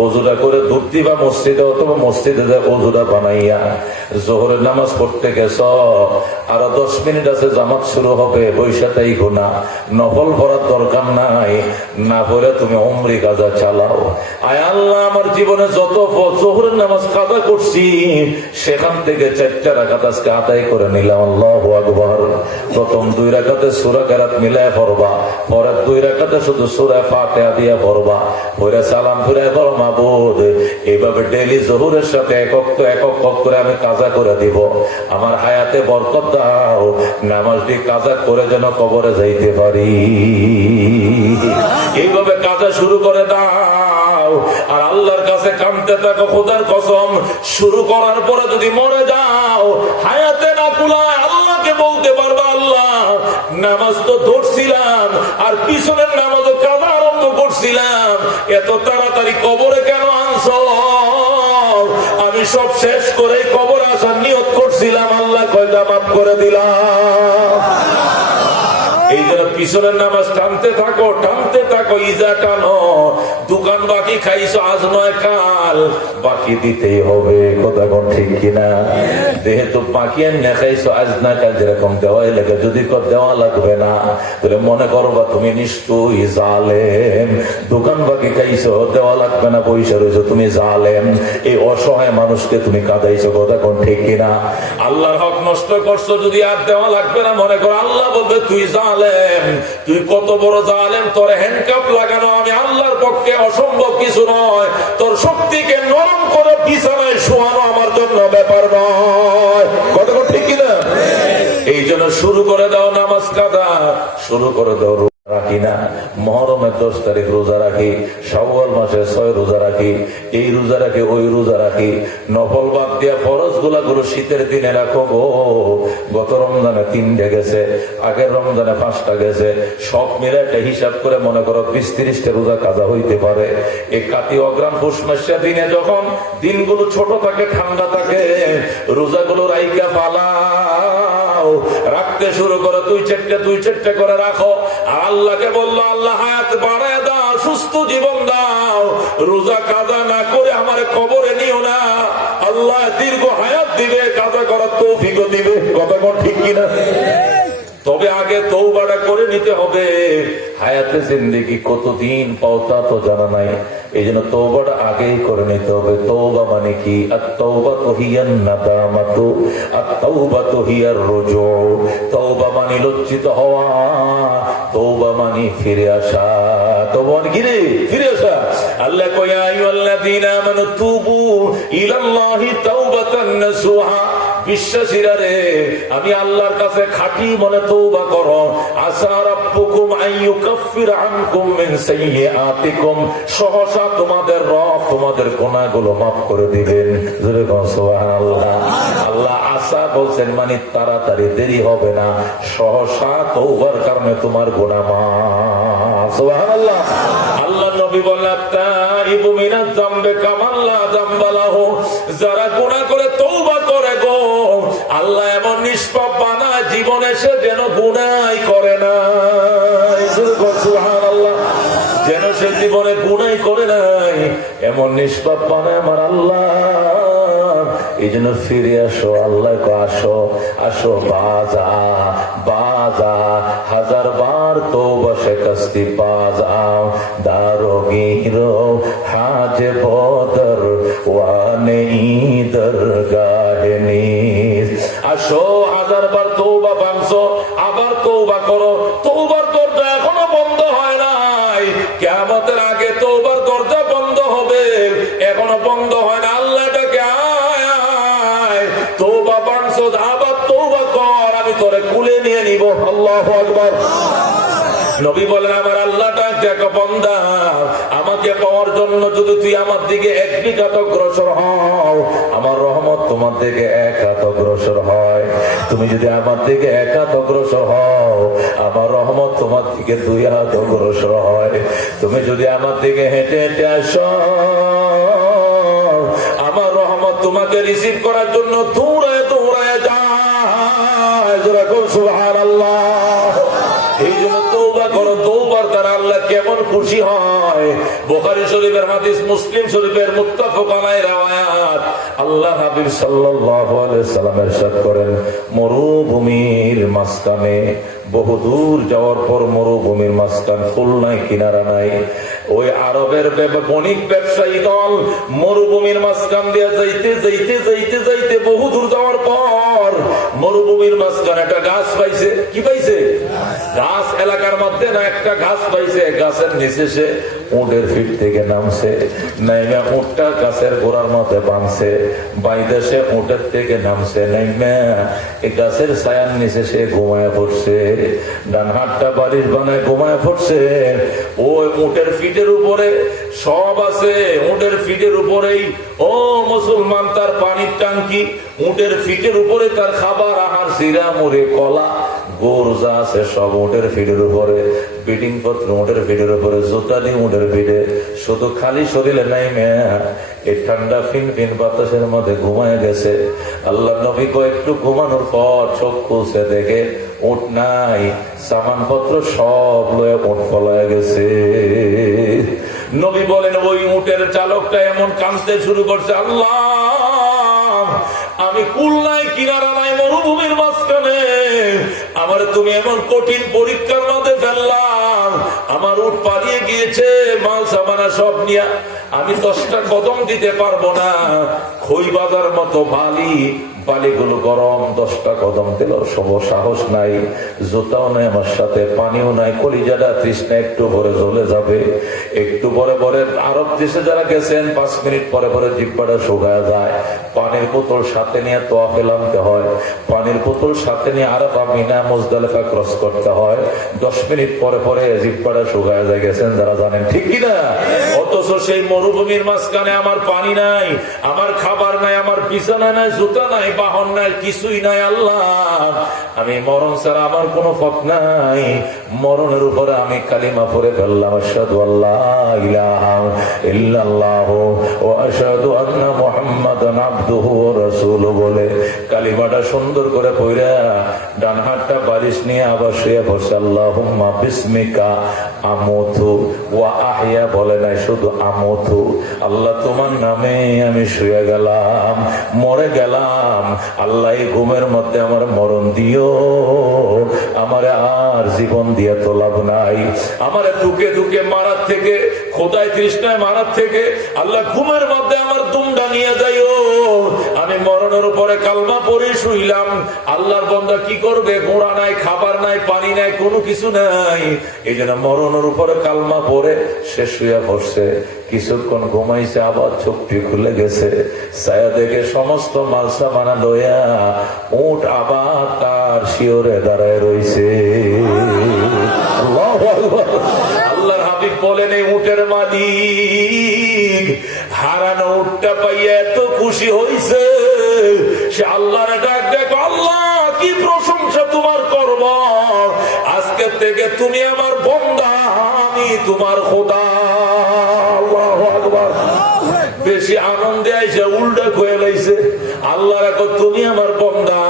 ওজুটা করে দুধ দিবা মসজিদে, অথবা মসজিদে ওজুটা বানাইয়া জোহরের নামাজ পড়তে গেছ, আরো 10 মিনিট আছে জামাত শুরু হবে, বৈশাখাই গোনা, নফল পড়ার দরকার নাই, না পড়ে তুমি উমরি কাজা চালাও। আয় আল্লাহ, আমার জীবনে যত জোহরের নামাজ কাজা করছি, সেখান থেকে 4টা রাকাত আজকে আদায় করে নিলাম। আল্লাহু আকবার। প্রথম 2 রাকাতে সূরা কেরাত মিলায় পড়বা, পরের 2 রাকাতে শুধু সূরা ফাতিহা দিয়ে পড়বা, পরে সালাম ফিরে পড়ো, মাবুদ এইভাবে ডেইলি জোহরের সাথে একক করে আমি কাজা করে দিব, আমার হায়াতে বরকত দাও, নামাজটি কাজা করে যেন কবরে যাইতে পারি। এইভাবে কাজা শুরু করে দাও, আর আল্লাহর কাছে কাঁদতে থাকো। খোদার কসম, শুরু করার পরে যদি মরে যাও, হায়াতে না কুলায় আল্লাহকে বলতে পারবা, আল্লাহ নামাজ তো ধরছিলাম আর পিছনের নামাজও কাজা আরম্ভ করছিলাম, এত তাড়াতাড়ি কবরে কেন আনছো? আমি সব শেষ করে কবর আসার নিয়ত করছিলাম, আল্লাহ কয়টা মাফ করে দিলাম। এই জন্য পিছনের নামাজ টানতে থাকো, টানতে থাকো, ইজা টানো। দোকান বাকি খাইছো আজ নয় কাল, বাকি দিতেই হবে। কথা কোন ঠিক কিনা? যেহেতু বাকি আর না খাইছো আজ না কাল, যেরকম দেওয়াই লাগে, যদি দেওয়া লাগবে না তাহলে মনে করবা তুমি নিশ্চয়ই জালেম। দোকান বাকি খাইছো, দেওয়া লাগবে না, পয়সা রয়েছে, তুমি জালেম। এই অসহায় মানুষকে তুমি কাঁদাইছো। কথা কোন ঠিক কিনা? আল্লাহর হক নষ্ট করছো, যদি আর দেওয়া লাগবে না মনে করো, আল্লাহ বলবে তুই জালেম। তুই কত বড় জালেম, তোর হ্যান্ডকাপ লাগানো আমি আল্লাহর পক্ষে অসম্ভব কিছু নয়, তোর শক্তিকে নরম করে বিছানায় শোয়ানো আমার জন্য ব্যাপার নয়। কথা ঠিক কিনা? এই জন্য শুরু করে দাও নামাজ কাদা, শুরু করে দাও। রাখি না, মহরমের 10 তারিখ রোজা রাখি, শাওয়াল মাসে 6 রোজা রাখি, এই রোজা রাখি, ওই রোজা রাখি, নফল বাদ দিয়া ফরজ গুলো শীতের দিনে রাখো গো। গত রমজানে 3টা গেছে, আগের রমজানে 5টা গেছে, সব মিলে একটা হিসাব করে মনে করো 20-30টা রোজা কাজা হইতে পারে। এই কাতি অগ্রাণ পুষ মাসের দিনে যখন দিনগুলো ছোট থাকে, ঠান্ডা থাকে, রোজাগুলো রাইকা পালাও, রাখতে শুরু করো, 2-4টা করে রাখো। আল্লাহকে বললো, আল্লাহ হায়াত বাড়ায় দাও, সুস্থ জীবন দাও, রোজা কাজা না করে আমার কবরে নিও না। আল্লাহ দীর্ঘ হায়াত দিবে, কাজা করার তৌফিকও দিবে। কথা কোন ঠিক কিনা? তবে আগে তওবাটা করে নিতে হবে। হায়াতে জিন্দেগি কতদিন পাও তা তো জানা নাই, এই জন্য তওবাটা আগেই করে নিতে হবে। তওবা মানে কি? আত-তাওবাতু হিয়ান নাদামাতু, আত-তাওবাতু হিয়ার রুজু। তওবা মানে লজ্জিত হওয়া, তওবা মানে ফিরে আসা। তওবা মানে কি রে? ফিরে আসা। আল্লাহ কয়, ইয়া আইয়ুহাল্লাযীনা আমানু তুবু ইলাল্লাহি তাওবাতান নাসুহা। বিশ্বাসীরা রে, আমি আল্লাহর কাছে খাঁটি মনে তওবা করো। আসা রাব্বুকুম আইয়ুকাফির আনকুম মিন সাইয়্যাতিকুম, সহসা তোমাদের রব তোমাদের গুনাহগুলো maaf করে দিবেন। জোরে বলো সুবহানাল্লাহ। আল্লাহ আসা বলছেন মানে তাড়াতাড়ি, দেরি হবে না, সহসা তওবার কারণে তোমার গুনাহ maaf। সুবহানাল্লাহ। আল্লাহ নবী বললেন, তাইবু মিনাজ যামবি কামান লা যামবা লাহু, যারা গুনাহ করে তওবা করে গো, আল্লাহ এমন নিষ্পাপ বানায় জীবনে সে যেন গুনাহই করে না। সুবহানাল্লাহ। যেন সে জীবনে গুনাহই করে নাই, এমন নিষ্পাপ বানায় আমার আল্লাহ। এই জন্য ফিরে আসো, আল্লাহ আসো, আসো, বাজা বাজা, 1000 বার তওবা শিকস্তি বাজাও, দারোগীর হাজে বদর ওয়ানে ঈদর গাহনি। আসো, 1000 বার তওবা ভাঙছো, আবার তওবা করো। তওবার দরজা এখনো বন্ধ হয় নাই, কিয়ামতের আগে তওবার দরজা বন্ধ হবে, এখনো বন্ধ হয় না। আল্লাহটাকে আয় আয়, তওবা ভাঙছো, আবার তওবা কর, আমি তোরে কুলে নিয়ে নিব। আল্লাহু আকবার। নবী বলেন, আমার আল্লাহটা দেখো বান্দা, আমাকে পাওয়ার জন্য যদি তুই আমার দিকে 1 বিঘাত অগ্রসর হও, আমার রহমত তোমার দিকে 1 হাত অগ্রসর হয়। তুমি যদি আমার দিকে 1 হাত অগ্রসর হও, আমার রহমত তোমার দিকে 2 হাত অগ্রসর হয়। তুমি যদি আমার দিকে হেঁটে হেঁটে আসো, আমার রহমত তোমাকে রিসিভ করার জন্য দৌড়ায় দৌড়ায় যায়। যেরকম সুবহানাল্লাহ। এই জন্য তওবা করো, তওবার দ্বারা আল্লাহ কেমন খুশি হয়। বুখারী শরীফের হাদিস, মুসলিম শরীফের মুত্তাফাক আলাইহি riwayat। আল্লাহ হাবিব সাল্লাল্লাহু আলাইহি সাল্লাম ইরশাদ করেন, মরুভূমির মাঝখানে বহুদূর যাওয়ার পর মরুভূমির মাঝখান, ফুল নাই, কিনারা নাই, ওই আরবের বণিক ব্যবসায়ী দল মরুভূমির মাঝখান দিয়ে যাইতে যাইতে যাইতে যাইতে বহুদূর যাওয়ার পর মরুভূমির মাঝখানে একটা গাছ পাইছে। কি পাইছে? গাছ। এলাকার মধ্যে না একটা গাছ পাইছে, গাছের নিচে সে উটের ফিট থেকে নামছে, নাইমা উটটা গাছের গোড়ার মধ্যে বাঁধছে, বাইরে সে উটের থেকে নামছে, নাইমা এই গাছের ছায়ার নিচে সে ঘুমায় পড়ছে, ডান হাতটা বালিশ বানায় ঘুমায় পড়ছে। ওই উটের ফিটের উপরে সব আছে, উটের ফিটের উপরেই ও মুসলমান তার পানির টাঙ্কি, উটের ফিটের উপরে তার খাবার আহার, সিরা মুড়ে কলা গোর যা আছে সব উটের ফিটের উপরে, বিডিং পত্র উটের ফিটের উপরে, জুতা দিয়ে উটের ফিটে, শুধু খালি শরীরে নাই মেয়া এই ঠান্ডা ফিন ফিন বাতাসের মধ্যে ঘুমায় গেছে। আল্লাহ নবী একটু ঘুমানোর পর চোখ খুলছে, দেখে উট নাই, সামানপত্র সব লয়ে উট ফলায় গেছে। নবী বলেন ওই উটের চালকটা এমন কাঁদতে শুরু করছে, আল্লাহ আমি কুল নাই, কিনারা নাই, মরুভূমির মাঝখানে আমার তুমি এমন কঠিন পরীক্ষার মধ্যে ফেললাম, আমার উট পালিয়ে গিয়েছে মাল সামানা সব নিয়ে, আমি 10টা কদম দিতে পারবো না, খই বাজার মতো বালিগুলো গরম, 10টা কদম দিল সব সাহস নাই, জুতাও নাই আমার সাথে, পানিও নাই, কলিজাটা তৃষ্ণা একটু ভরে জ্বলে যাবে। একটু পরে পরে আরব দেশে যারা গেছেন 5 মিনিট পরে পরে জিব্বাটা শুকায় যায়, পানির বোতল সাথে নিয়ে তোয়াফে নামতে হয়, পানির বোতল সাথে নিয়ে আরাফা মিনা মুজদালিফা ক্রস করতে হয়, 10 মিনিট পরে পরে জিব্বাটা শুকায় যায়, গেছেন যারা জানেন, ঠিক কিনা? অথচ সেই মরুভূমির মাঝখানে আমার পানি নাই, আমার খাবার নাই, আমার বিছানা নাই, জুতা নাই, বাহন নাই, কিছুই নাই। আল্লাহ আমি মরণ ছাড়া আমার কোনো পথ নাই, মরণের উপরে আমি কালিমা পড়ে ফেললাম, আশহাদু আল্লাহ ইলাহা ইল্লাল্লাহ ওয়া আশহাদু আন্না মুহাম্মাদান আবদুহু ওয়া রাসূলুহু বলে কালিমাটা সুন্দর করে পড়া ডান হাতটা বালিশ নিয়ে আবার শুয়ে পড়ছে। আল্লাহুম্মা বিসমিকা আমুতু ওয়া আহইয়া বলে নাই, শুধু আমুতু, আল্লাহ তোমার নামে আমি শুয়ে গেলাম, মরে গেলাম, আল্লাহ এই ঘুমের মধ্যে আমার মরণ দিও, আমার আর জীবন দিয়ে তো লাভ নাই, আমার দুকে দুকে মারার থেকে, খোদায় তৃষ্ণায় মারার থেকে আল্লাহ ঘুমের মধ্যে আমার দুমটা নিয়ে যাইও। আমি মরণের উপরে কালমা পড়ে শুইলাম, আল্লাহর বান্দা কি করবে, ঘোড়া নাই, খাবার নাই, পানি নাই, কোনো কিছু নাই, এই জন্য মরণের উপরে কালমা পড়ে সে শুয়ে পড়ছে, কিছুক্ষণ ঘুমাইছে, আবার চোখটি খুলে গেছে, ছায়া দেখে সমস্ত মালসা মানা লইয়া উট আবার তার শিওরে দাঁড়ায় রইছে। আল্লাহর হাবিব বলেন এই উটের মালিক হারানো উটটা পাইয়া এত খুশি হইছে, সে আল্লাহর ডাক দেখো, আল্লাহ কি প্রশংসা তোমার করব, আজকে থেকে তুমি আমার বান্দা, আমি তোমার খোদা। আল্লাহু আকবার। বেশি আনন্দে আইসা উল্টা কয়ে লাইছে, আল্লাহ রাখো তুমি আমার বান্দা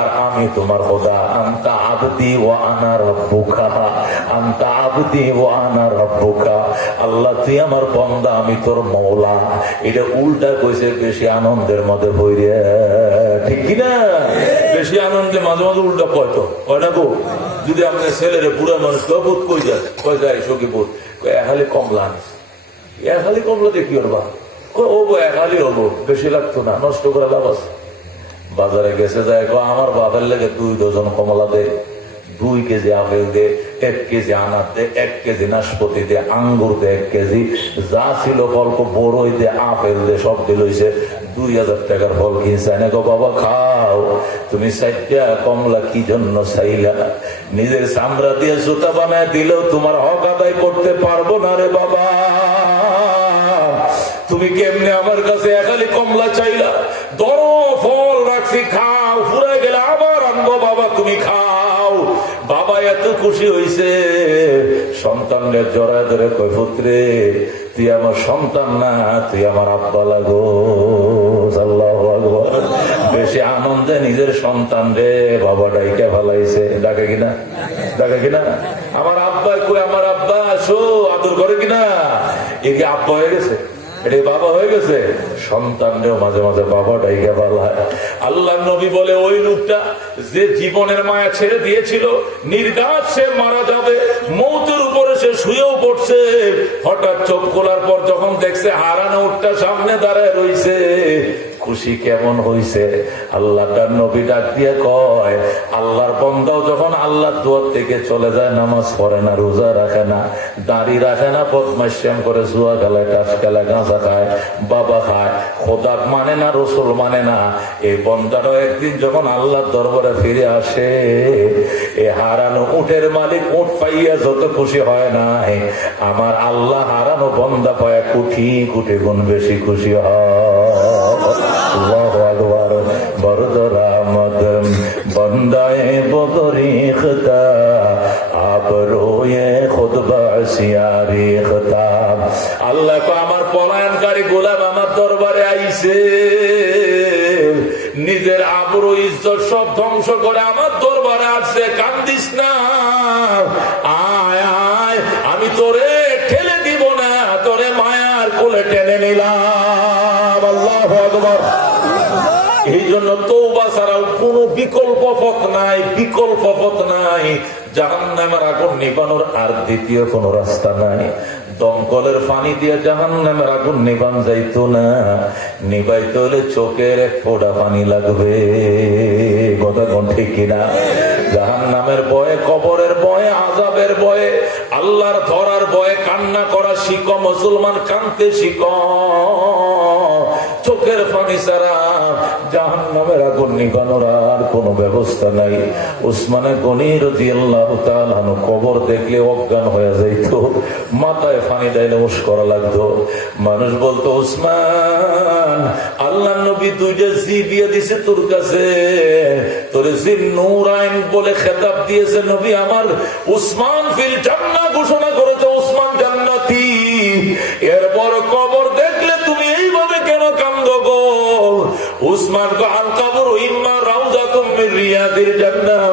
আর আমি তোমার খোদা, আনতা আবদি ওয়া আনা রাব্বুকা, আনতা আবদি ওয়া আনা রাব্বুকা, আল্লাহ তুই আমার বান্দা আমি তোর মওলা। এটা উল্টা কইছে বেশি আনন্দের মধ্যে ভরে, ঠিক কিনা? বেশি আনন্দে মাঝে মাঝে উল্টা কয় তো কয় না গো। যদি আপনার ছেলেরা বুড়া মানুষ বোধ কই যায়, কয় যায় সখীপুর, খালি কমলা আনিস, খালি কমলা দিয়ে কি করবা, ও একালি হবো, বেশি লাগতো না, নষ্ট করে লাভ আছে। বাজারে গেছে যায়, আমার বাপের লেগে 2 ডজন কমলা দে, 2 কেজি আপেল দে, 1 কেজি আনার দে, 1 কেজি নাশপাতি দে, আঙ্গুর দে 1 কেজি, যা ছিল অল্প বড়ই দে, আপেল দে, সব দিল 2000 টাকার ফল কিনছে। গো বাবা খাও, তুমি 4টা কমলা কি জন্য চাইলা? নিজের চামড়া দিয়ে জুতা বানায় দিলেও তোমার হক আদায় করতে পারবো না রে বাবা। তুমি কেমনে আমার কাছে একালি কমলা চাইলা? ধরো ফল রাখছি, খাও, ফুরাই গেলে আবার আনবো বাবা, তুমি খাও। বাবা এত খুশি হইছে, সন্তানদের জড়ায় ধরে কয়, পুত্রে তুই আমার সন্তান না, তুই আমার আব্বা লাগো। আল্লাহু আকবার। বেশি আনন্দে নিজের সন্তান রে বাবা ডাইকে ফেলাইছে, ডাকে কিনা? ডাকে কিনা? আমার আব্বা কই, আমার আব্বা আসো, আদর করে কিনা? এ কি আব্বা হয়ে গেছে? এটা বাবা হয়ে গেছে। সন্তানরেও মাঝে মাঝে বাবা ডাইকে ফেলায়। আল্লাহ নবী বলে ওই লোকটা যে জীবনের মায়া ছেড়ে দিয়েছিল, নির্ঘাত সে মারা যাবে, মৌতের উপরে সে শুয়েও পড়ছে, হঠাৎ চোখ খোলার পর যখন দেখছে হারানো উটটা সামনে দাঁড়ায় রইছে, খুশি কেমন হইছে। আল্লাহ তার নবী ডাক দিয়ে কয়, আল্লাহর বন্দাও যখন আল্লাহর দুয়ার থেকে চলে যায়, নামাজ পড়ে না, রোজা রাখে না, দাড়ি রাখে না, বদমাইশাম করে, জুয়া খেলায়, টাস খেলায়, গাঁজা খায়, বাবা খায়, খোদা মানে না, রসুল মানে না, এই বন্দারও একদিন যখন আল্লাহর দরবারে ফিরে আসে, এ হারানো উটের মালিক উট পাইয়া যত খুশি হয় না, আমার আল্লাহ হারানো বন্দা পায়া কোটি কোটি গুণ বেশি খুশি হয়। বরদরামদ বন্দায়ে বদরিখতা আপ রোয়ে খুদ বাসিয়ারিখতা। আল্লাহ কো আমার পলায়নকারী গোলাম আমার দরবারে আইছে, নিজের আবরু ইজ্জত সব ধ্বংস করে আমার দরবারে আসছে, কান্দিস না, আয় আয়, আমি তোরে ঠেলে দিব না, তোরে মায়ার কোলে টেনে নিলাম। আল্লাহু আকবার। এই জন্য তওবা ছাড়াও কোনো বিকল্প পথ নাই, বিকল্প পথ নাই। জাহান্নামের আগুন নিবানোর আর দ্বিতীয় কোন রাস্তা নাই। দমকলের পানি দিয়ে জাহান্নামের আগুন নিবান যাইতো না, নিবাইতে হলে চোখের এক ফোঁটা পানি লাগবে। কথা কোন ঠিক কিনা? জাহান্নামের ভয়ে, কবরের ভয়ে, আযাবের ভয়ে, আল্লাহর ধরার ভয়ে কান্না করা শিখো মুসলমান, কাঁদতে শিখো। চোখের পানি ছাড়া জাহান্নামের আগুন নিবানোর আর কোনো ব্যবস্থা নাই। উসমানে গনি রাদিয়াল্লাহু তাআলা আনহু কবর দেখলে অজ্ঞান হয়ে যাইত, মাথায় পানি ডাইলে উস করা লাগতো। মানুষ বলতো, উসমান, আল্লাহ নবী দুইটা জি দিয়ে দিছে তোর কাছে, তোরে জি নূরাইন বলে খেতাব দিয়েছে নবী আমার। উসমান ফিল জান্নাহ ঘোষণা করেছে, উসমান জান্নাতি। এরপর কবর দেখলে তুমি এইভাবে কেন কান্দো গো? উসমান কো আল কবর ইম্মা রাউযাতুম মিন রিয়াদিল জান্নাহ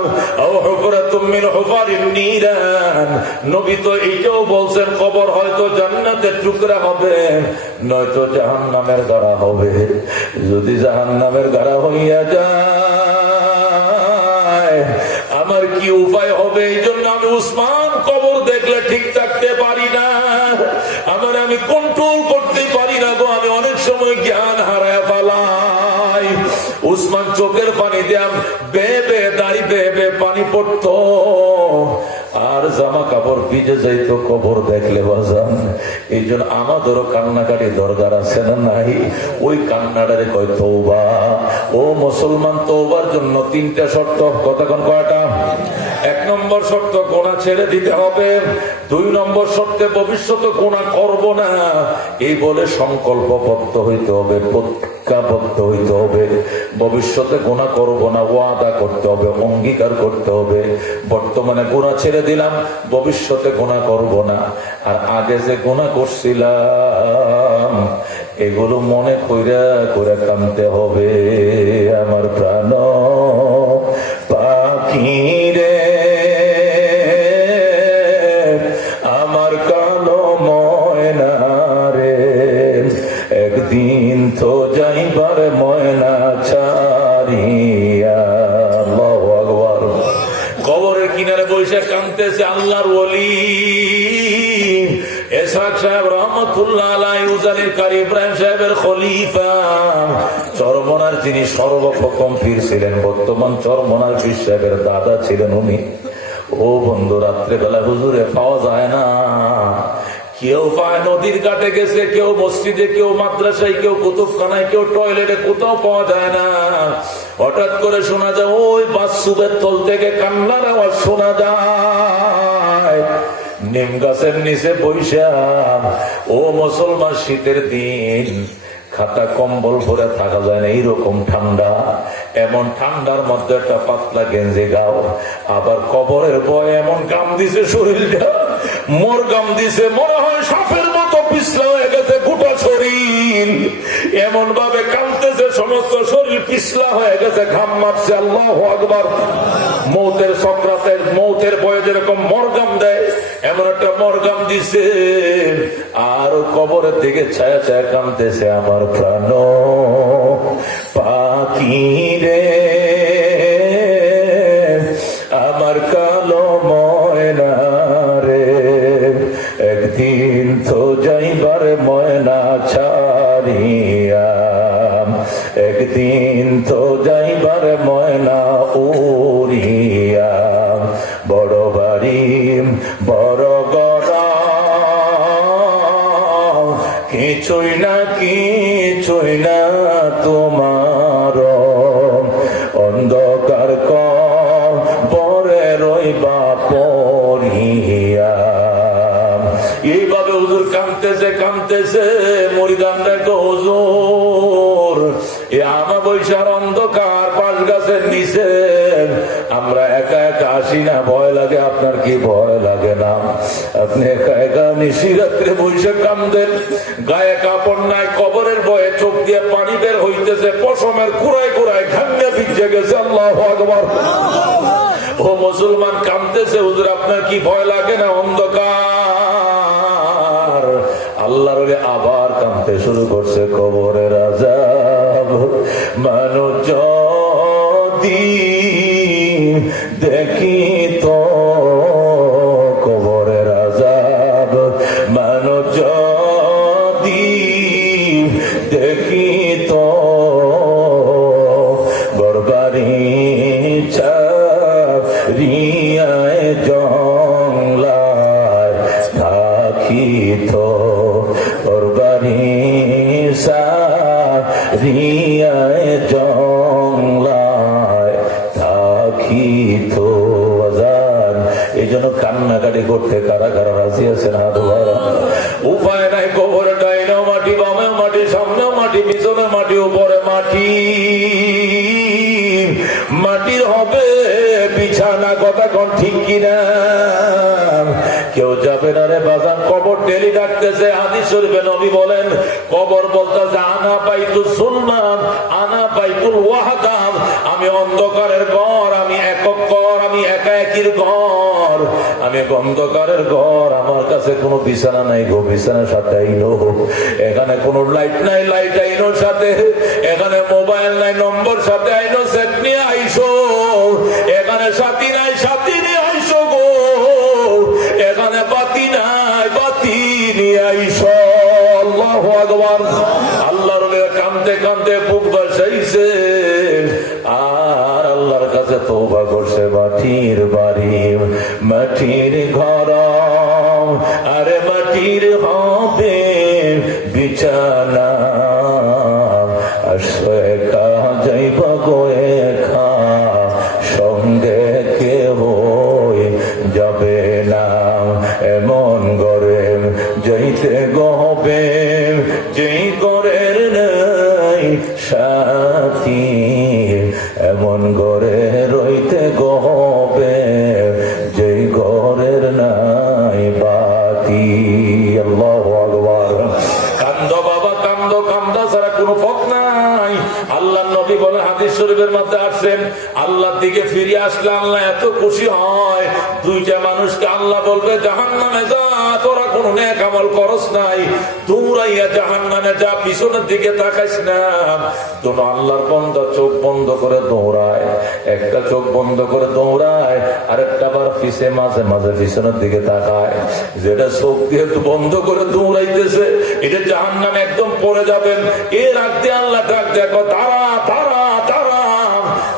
আও হুফরাতুম মিন হুফারিন নিরান। নবী তো এইটাও বলছেন, কবর হয়তো জান্নাতের টুকরা হবে, নয়তো জাহান্নামের গাড়া হবে। যদি জাহান্নামের গাড়া হইয়া যায়, আমার কি উপায় হবে? এই জন্য আমি উসমান কবর দেখলে ঠিক থাকতে পারি না, আমি কন্ট্রোল করতে পারি না গো, আমি অনেক সময় জ্ঞান হারায় ফেলাই। উসমান চোখের পানি দিয়াম বেয়ে বেয়ে, দাড়ি বেয়ে বেয়ে পানি পড়তো, আর জামা কাপড় ভিজে যাইতো কবর দেখলে বাজান। এই জন্য আমাদেরও কান্নাকাটি দরকার আছে না নাই? ওই কান্নাটারে কয় তওবা। ও মুসলমান, তওবার জন্য তিনটা শর্ত। কতক্ষণ? কয়টা? 1 নম্বর শর্ত, গোনা ছেড়ে দিতে হবে। 2 নম্বর শর্তে ভবিষ্যতে গোনা করব না, এই বলে সংকল্পবদ্ধ হইতে হবে, প্রতিজ্ঞাবদ্ধ হইতে হবে। ভবিষ্যতে গোনা করব না, ওয়াদা করতে হবে, অঙ্গীকার করতে হবে। বর্তমানে গোনা ছেড়ে দিলাম, ভবিষ্যতে গোনা করব না। আর আগে যে গোনা করছিলাম এগুলো মনে কইরা করে কামতে হবে। আমার প্রাণ পাখি রে, আমার কালো ময়না রে, একদিন তো যাইবার ময়না ছাড়িয়া। আল্লাহু আকবার। কবরের কিনারে বসে কাঁদতেছে আল্লাহর ওলি ইসহাক সাহেব রহমতুল্লাহ আলাইহি, উজানির কারি ইব্রাহিম সাহেবের খলিফা, চরমনার যিনি সর্বপ্রথম পীর ছিলেন, বর্তমান চরমনার পীর সাহেবের দাদা ছিলেন উনি। ও বন্ধু, রাত্রে বেলা হুজুরে পাওয়া যায় না। কেউ পায় নদীর ঘাটে গেছে, কেউ মসজিদে, কেউ মাদ্রাসায়, কেউ কুতুবখানায়, কেউ টয়লেটে, কোথাও পাওয়া যায় না। হঠাৎ করে শোনা যায় ওই বাসুবের তল থেকে কান্নার আওয়াজ শোনা যায়। নিম গাছের নিচে বৈশা, ও মুসলমান, শীতের দিন খাতা কম্বল ভরে থাকা যায় না, এইরকম ঠান্ডা। এমন ঠান্ডার মধ্যে একটা পাতলা গেঞ্জি গাও, আবার কবরের ভয় এমন গাম দিছে শরীরটা, মোর গাম দিছে, মনে হয় সাপের মতো পিছলা হয়ে গেছে গোটা শরীর। এমন ভাবে কাঁদতেছে, সমস্ত শরীর পিছলা হয়ে গেছে, ঘাম মারছে। আল্লাহু আকবার। মৌতের সক্রাতের, মৌতের ভয়ে যেরকম মরগাম দেয়, এমন একটা মরগাম দিছে। আর কবরের দিকে ছায়া ছায়া কাঁদতেছে, আমার প্রাণ পাখি রে, আমার কালো ময়না রে, একদিন তো যাইবার ময়না ছাড়িয়া, একদিন তো যাইবার ময়না উড়িয়া, বড় বাড়ি বড় গড়া, কিছুই না তোমার, অন্ধকার কবরে রইবা পড়িয়া। এইভাবে হুজুর কাঁদতেছে মরিদান দেখো হুজুর, এ আমা বৈশার অন্ধকার পাশ গাছের নিচে আমরা একা একা আসি না, ভয় লাগে? আপনার কি ভয় লাগে না? আপনি একা একা নিশিরাত্রে বৈশে কান্দেন, গায়ে কাপড় নাই, কবরের ভয়ে চোখ দিয়ে পানি বের হইতেছে, পশমের কুড়ায় কুড়ায় ঘাঙ্গা ভিজে গেছে। আল্লাহু আকবার। ও মুসলমান কাঁদতেছে, হুজুর আপনার কি ভয় লাগে না? অন্ধকার। আল্লাহর ওলি আবার কাঁদতে শুরু করছে, কবরের আযাব মানুষ যদি দেখি তো, কবরের আযাব মানুষ যদি দেখি তো, বরবারি চারিয়ায় জংলায় থাকি তো, বরবারি চারিয়ায় জংলায় থাকি তো। এই জন্য কান্নাকাটি করতে কারা কারা রাজি আছেন? হাত বাড়ান। উপায় নাই, কবর ডাইনেও মাটি, বামেও মাটি, সামনেও মাটি, পিছনে মাটি, উপরে মাটি, মাটির হবে বিছানা। কথা কোন ঠিক কিনা? কেউ যাবে না রে বাজান, কবর ডেলি ডাকতেছে। হাদিস শরীফে নবী বলেন, কবর বলতেছে আনা বাইতুল সুলমান, আনা বাইতুল ওয়াহদাম, আমি অন্ধকারের ঘর, আমি একক ঘর, আমি একা একির ঘর, আমি অন্ধকারের ঘর। আমার কাছে কোনো বিছানা নাই গো, বিছানার সাথে আইনো। এখানে কোনো লাইট নাই, লাইট আইনো সাথে। এখানে মোবাইল নাই, নম্বর সাথে আইনো, সেট নিয়ে আইসো। এখানে সাথী নাই, সাথী নিয়ে আইসো গো। এখানে বাতি নাই, বাতি নিয়ে আইসো। আল্লাহু আকবার। আল্লাহর কাঁদতে কাঁদতে বুক বাসাইছে আর আল্লাহর কাছে তওবা করছে। মাটির বাড়ি, মাটির ঘর, আরে মাটির হবে বিছানা, আসো একা যাইবা গো একা, সঙ্গে কেউ যাবে না। এমন গরে যাইতে গবে, যেই গরের নাই সাথী, এমন গরে রইতে গবে, যেই গরের নাই বাতি। আল্লাহু আকবার। কান্দো বাবা কান্দো, কান্দা ছাড়া কোনো পথ নাই। আল্লাহ নবী বলে, হাদিস শরীফের মধ্যে আসছেন, আল্লাহর দিকে ফিরে আসলে আল্লাহ এত খুশি হয়, দুইটা মানুষকে আল্লাহ বলবে জাহান্নামে যা, তোরা কোনো নেক আমল করস নাই, দৌড়াইয়া জাহান্নামে যা, পিছনের দিকে তাকাইস না। তোর আল্লাহর বান্দা চোখ বন্ধ করে দৌড়ায়, একটা চোখ বন্ধ করে দৌড়ায়, আরেকটা বার পিছে মাঝে মাঝে পিছনের দিকে তাকায়। যেটা চোখ দিয়ে বন্ধ করে দৌড়াইতেছে, এটা জাহান্নামে একদম পড়ে যাবেন। এর আগে আল্লাহ ডাক দেখো, তারা তারা তারা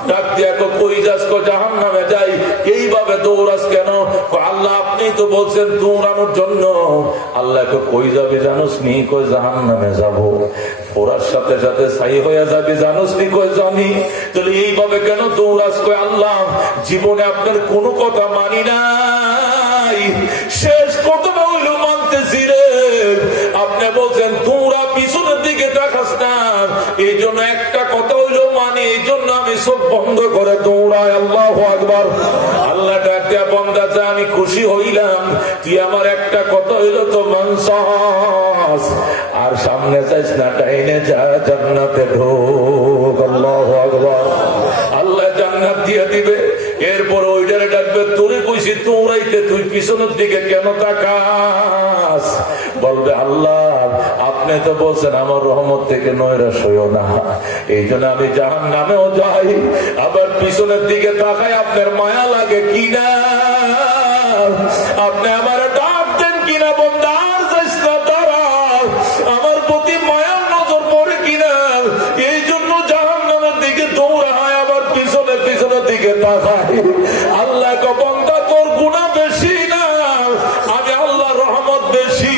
ডাক দেখো, কই যাস? জাহান্নামে যাই। এইভাবে দৌড়াস কেন? আল্লাহ আপনি তো বলছেন দৌড়ানোর জন্য। আল্লাহ কই যাবি জানোস নি? কই জাহান্নামে যাবো। ওরার সাথে সাথে ছাই হয়ে যাবি জানোস নি? কই জানি। তাহলে এইভাবে কেন দৌড়াস? কই আল্লাহ জীবনে আপনার কোনো কথা মানি নাই, শেষ কথা হইল মানতেছি রে। আপনি বলছেন দৌড়া, পিছনের দিকে তাকাস না, এই জন্য একটা কথা হইল মানি, এই জন্য আমি সব বন্ধ করে দৌড়াই। আল্লাহু আকবার। আল্লাহ ডাকিয়া বন্দা যা, আমি খুশি হইলাম, তুই আমার একটা কথা হইল তো মানসাস, আর সামনে যাইস না, ডাইনে যা, জান্নাতে ঢোক। আল্লাহু আকবার। আল্লাহ জান্নাত দিয়ে দিবে। এরপর ওইটারে ডাকবে, তোরে কইছি দৌড়াইতে, তুই পিছনের দিকে কেন তাকাস? বলবে আল্লাহ আপনি তো বলছেন আমার রহমত থেকে নৈরাশ হইও না, এই জন্য আমি জাহান্নামেও যাই, আবার পিছনের দিকে তাকাই, আপনার মায়া লাগে কিনা, আপনি আমার ডাক দেন কিনা, বন্ধা আর যাইস না, দাঁড়া, আমার প্রতি মায়ার নজর পড়ে কিনা, এই জন্য জাহান্নামে তাকাই, আল্লাহ গো বান্দা তোর গুনাহ বেশি না, আমি আল্লাহ রহমত বেশি,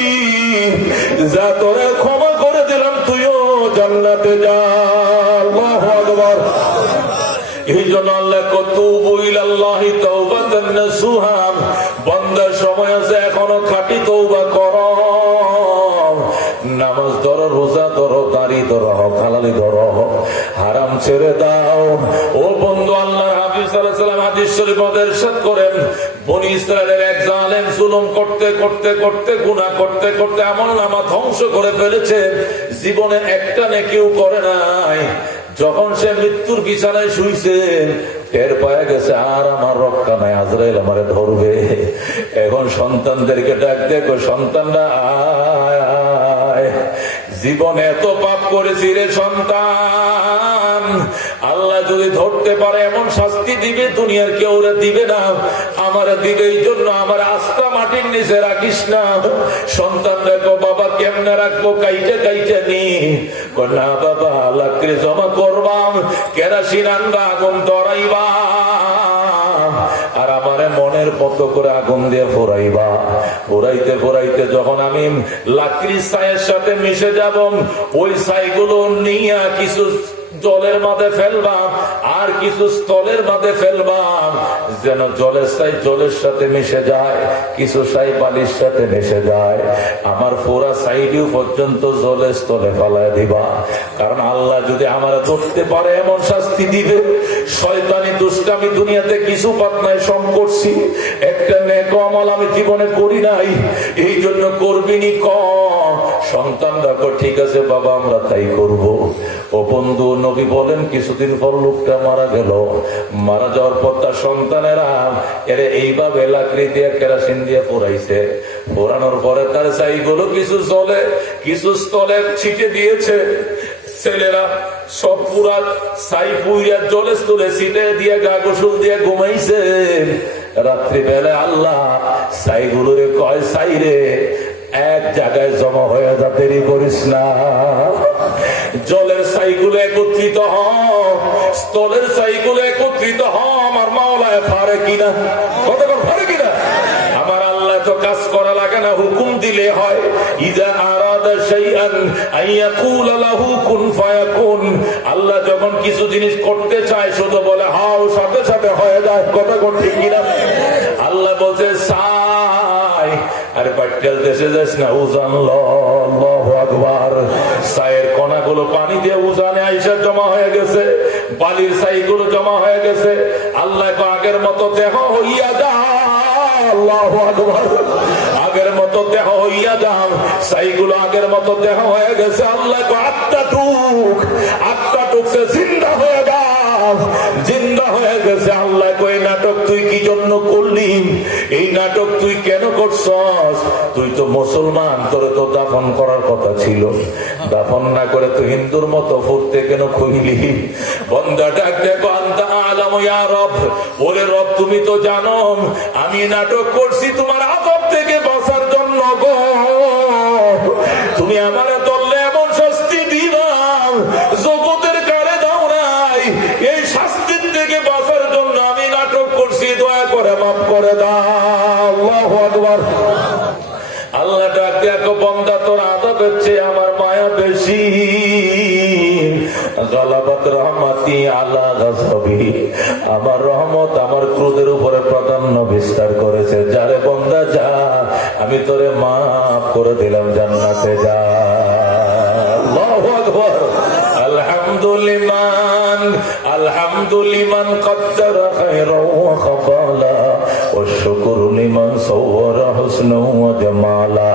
যা তোরে ক্ষমা করে দিলাম, তুইও জান্নাতে যা। আল্লাহু আকবার। এই জন্য আল্লাহ তুবু ইলাল্লাহি তাওবাতান নাসুহা, বান্দার সময় আছে, এখনো খাঁটি তওবা করো, নামাজ ধরো, রোজা ধরো, দাড়ি ধরো, হালালি ধরো, হারাম ছেড়ে দাও। ও বন্ধু, আল্লাহর হাবিব সাল্লাল্লাহু আলাইহি ওয়াসাল্লাম হাদিস শরীফে ইরশাদ করেন, বনি ইসরায়েলের এক জালেম জুলুম করতে করতে করতে, গুনাহ করতে করতে আমলনামা ধ্বংস করে ফেলেছে, জীবনে একটা নেকিও করে নাই। যখন সে মৃত্যুর বিছানায় শুইছে, টের পায়ে গেছে আর আমার রক্ষা নাই, আজরাইল আমারে ধরবে। এখন সন্তানদেরকে ডাক দেখো, সন্তানরা আয়, জীবনে এত পাপ করেছি রে সন্তান, আল্লাহ যদি ধরতে পারে এমন শাস্তি দিবে, দুনিয়ার কেউ দিবে না, আমার দিবে। এই জন্য আমার আস্থা মাটির নিচে রাখিস না। সন্তান দেখো, বাবা কেমনে রাখবো, কাইটে কাইটে নি, না বাবা লাকড়ি জমা করবাম, কেরাসিন আনবা, আগুন ধরাইবা, আর আমারে মনের মতো করে আগুন দিয়ে ফোরাইবা। ফোরাইতে ফোরাইতে যখন আমি লাকড়ির ছাইয়ের সাথে মিশে যাব, ওই ছাইগুলো নিয়ে কিছু জলের মাঝে ফেলবা, আর কিছু স্থলের মাঝে ফেলবা, যেন জলের ছাই জলের সাথে মিশে যায়, কিছু ছাই বালির সাথে মিশে যায়। আমার পুরা সাইডিও পর্যন্ত জলের স্থলে ফেলায় দিবা, কারণ আল্লাহ যদি আমার ধরতে পারে এমন শাস্তি দিবে। শয়তানি দুষ্টামি দুনিয়াতে কিছু পাত নাই, সম করছি, একটা নেক আমল আমি জীবনে করি নাই, এই জন্য করবিনি কম। সন্তান দেখো, ঠিক আছে বাবা আমরা তাই করব। ও বন্ধু, নবী বলেন কিছুদিন পর লোকটা মারা গেল, মারা যাওয়ার পর তার সন্তানেরা এর এইভাবে লাকড়ি দিয়ে কেরাসিন দিয়ে পোড়াইছে, পোড়ানোর পরে তার ছাইগুলো কিছু জলে কিছু স্থলে ছিটে দিয়েছে। ছেলেরা সব পুরা ছাই পুইরা জলে স্থলে ছিটে দিয়ে গা গোসল দিয়ে ঘুমাইছে। রাত্রিবেলা আল্লাহ ছাইগুলোরে কয়, ছাই রে এক জায়গায় জমা হয়ে যা, দেরি করিস না, জলের ছাইগুলো একত্রিত হ, স্থলের ছাইগুলো একত্রিত হ, আমার মাওলায় পারে কিনা, কতক্ষণ পারে কিনা। আমার আল্লাহ তো কাজ করা লাগে না, হুকুম দিলে হয়। ইযা আরাদা শাইআন আইয়াকুলা লাহু কুন ফায়াকুন, আল্লাহ যখন কিছু জিনিস করতে চায় শুধু বলে হাও, সাথে সাথে হয়ে যায়, কতক্ষণ ঠিক কিনা। আল্লাহ বলছে ছাই, আরে পাটকেল দেশে যাস না, উজান ল, আল্লাহু আকবার। ছাইয়ের কণাগুলো পানি দিয়ে উজানে আইসা জমা হয়ে গেছে, বালির ছাইগুলো জমা হয়ে গেছে। আল্লাহ আগের মতো দেহ হইয়া যা, আল্লাহু আকবার, আগের মতো দেহ হইয়া যাও, ছাইগুলো আগের মতো দেহ হয়ে গেছে। আল্লাহ আত্মা টুকছে, জিন্দা হয়ে যাও, জিন্দা হয়ে গেছে। আল্লাহ কই নাটক তুই কি জন্য করলি, এই নাটক তুই কেন করছস? তুই তো মুসলমান, তোর তো দাফন করার কথা ছিল, দাফন না করে তুই হিন্দুর মতো ফুটতে কেন খুইলি? বন্দা ডাক দেখো, আনতা আলামু ইয়া রব, ওরে রব তুমি তো জানো আমি নাটক করছি তোমার আযাব থেকে বাঁচার জন্য গো। তুমি আমারে তললে এমন শাস্তি দিলাম জগতের কারে দাও নাই, এই শাস্তির থেকে বাঁচার জন্য আমি নাটক করছি, দয়া করে মাফ করে দাও। আল্লাহু আকবার। আল্লাহ ডাক দেখো, বান্দা তোর আযাবের চেয়ে আমার মায়া বেশি। গালাবাত রহমাতি আলা গাযবি, আমার রহমত আমার ক্রোধের উপরে প্রাধান্য বিস্তার করেছে। যারে বান্দা যা, আমি তোরে মাফ করে দিলাম, জান্নাতে যা। আল্লাহু আকবার। আলহামদুলিল্লাহ, আলহামদুলিমান কদ্দারা খায়রান ওয়া খাবালা, والشكر لمن صور حسنا وجمالا،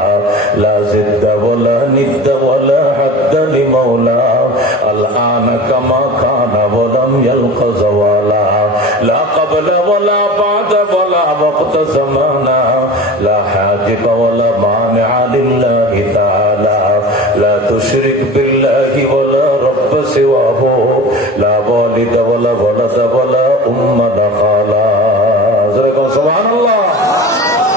لا زد ولا ند ولا حد لمولا، الآن كما كان ولم يلق زوالا، لا قبل ولا بعد ولا وقت زمانا، لا حاجب ولا مانع لله تعالى، لا تشرك بالله ولا رب سواه، لا والد ولا ولد ولا أم خالا। সুবহানাল্লাহ।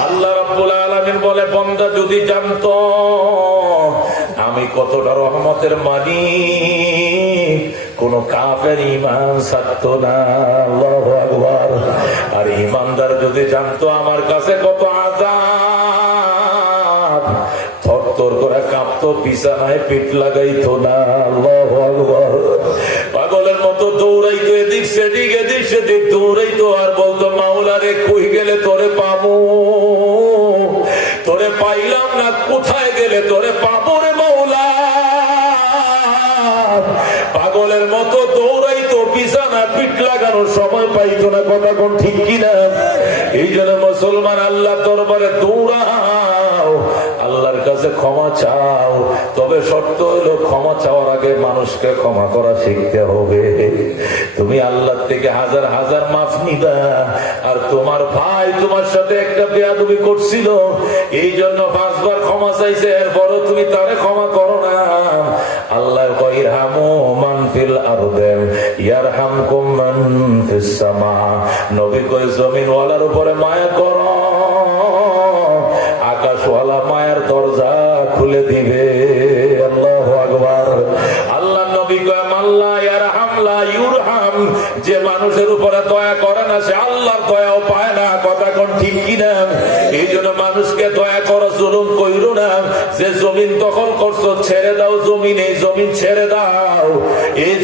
আল্লাহ রাব্বুল আলামিন বলে, বান্দা যদি জানতো আমি কতটা রহমতের মালিক, কোন কাফের ঈমান ছাড়তো না। আল্লাহু আকবার। আর ঈমানদার যদি জানতো আমার কাছে কত আযাব, থরথর করে কাঁপতো, বিছানায় পিঠ লাগাইতো না। আল্লাহু আকবার। পাগলের মতো দৌড়াইতো, এদিক সেদিক এদিক সেদিক দৌড়াইতো, আর বলতো মাওলা রে কই গেলে তোরে পাবো, তোরে পাইলাম না, কোথায় গেলে তোরে পাবো রে মাওলা। পাগলের মতো দৌড়াইতো, বিছানা পিঠ লাগানোর সময় পাইতো না। কথা কোন ঠিক কিনা? এই জন্য মুসলমান আল্লাহ দরবারে দৌড়াও, আল্লাহর কাছে ক্ষমা চাও। তবে শর্ত হলো ক্ষমা চাওয়ার আগে মানুষকে ক্ষমা করা শিখতে হবে। তুমি আল্লাহর থেকে হাজার হাজার মাফ নিবা, আর তোমার ভাই তোমার সাথে একটা বেয়াদবি করছিল, এই জন্য 5 বার ক্ষমা চাইছে, এরপরও তুমি তারে ক্ষমা করো না। আল্লাহ কয় ইরহামু মান ফিল আরদি ইয়ারহামকুম মান ফিস সামা। নবী কয় জমিনওয়ালার উপরে মায়া করো, আকাশওয়ালা মায়ার দরজা খুলে দিবে। আল্লাহু আকবার। আল্লাহ নবী কয় মাল্লা ইয়ারহাম লা ইউরহাম। যে মানুষের উপরে দয়া করে না সে আল্লাহর দয়াও পায় না। কথা কোন ঠিক কিনা? এই জন্য মানুষকে দয়া করো, জুলুম কইরো না। যে জমিন দখল করছো ছেড়ে দাও, জমিন এই জমিন ছেড়ে দাও। এই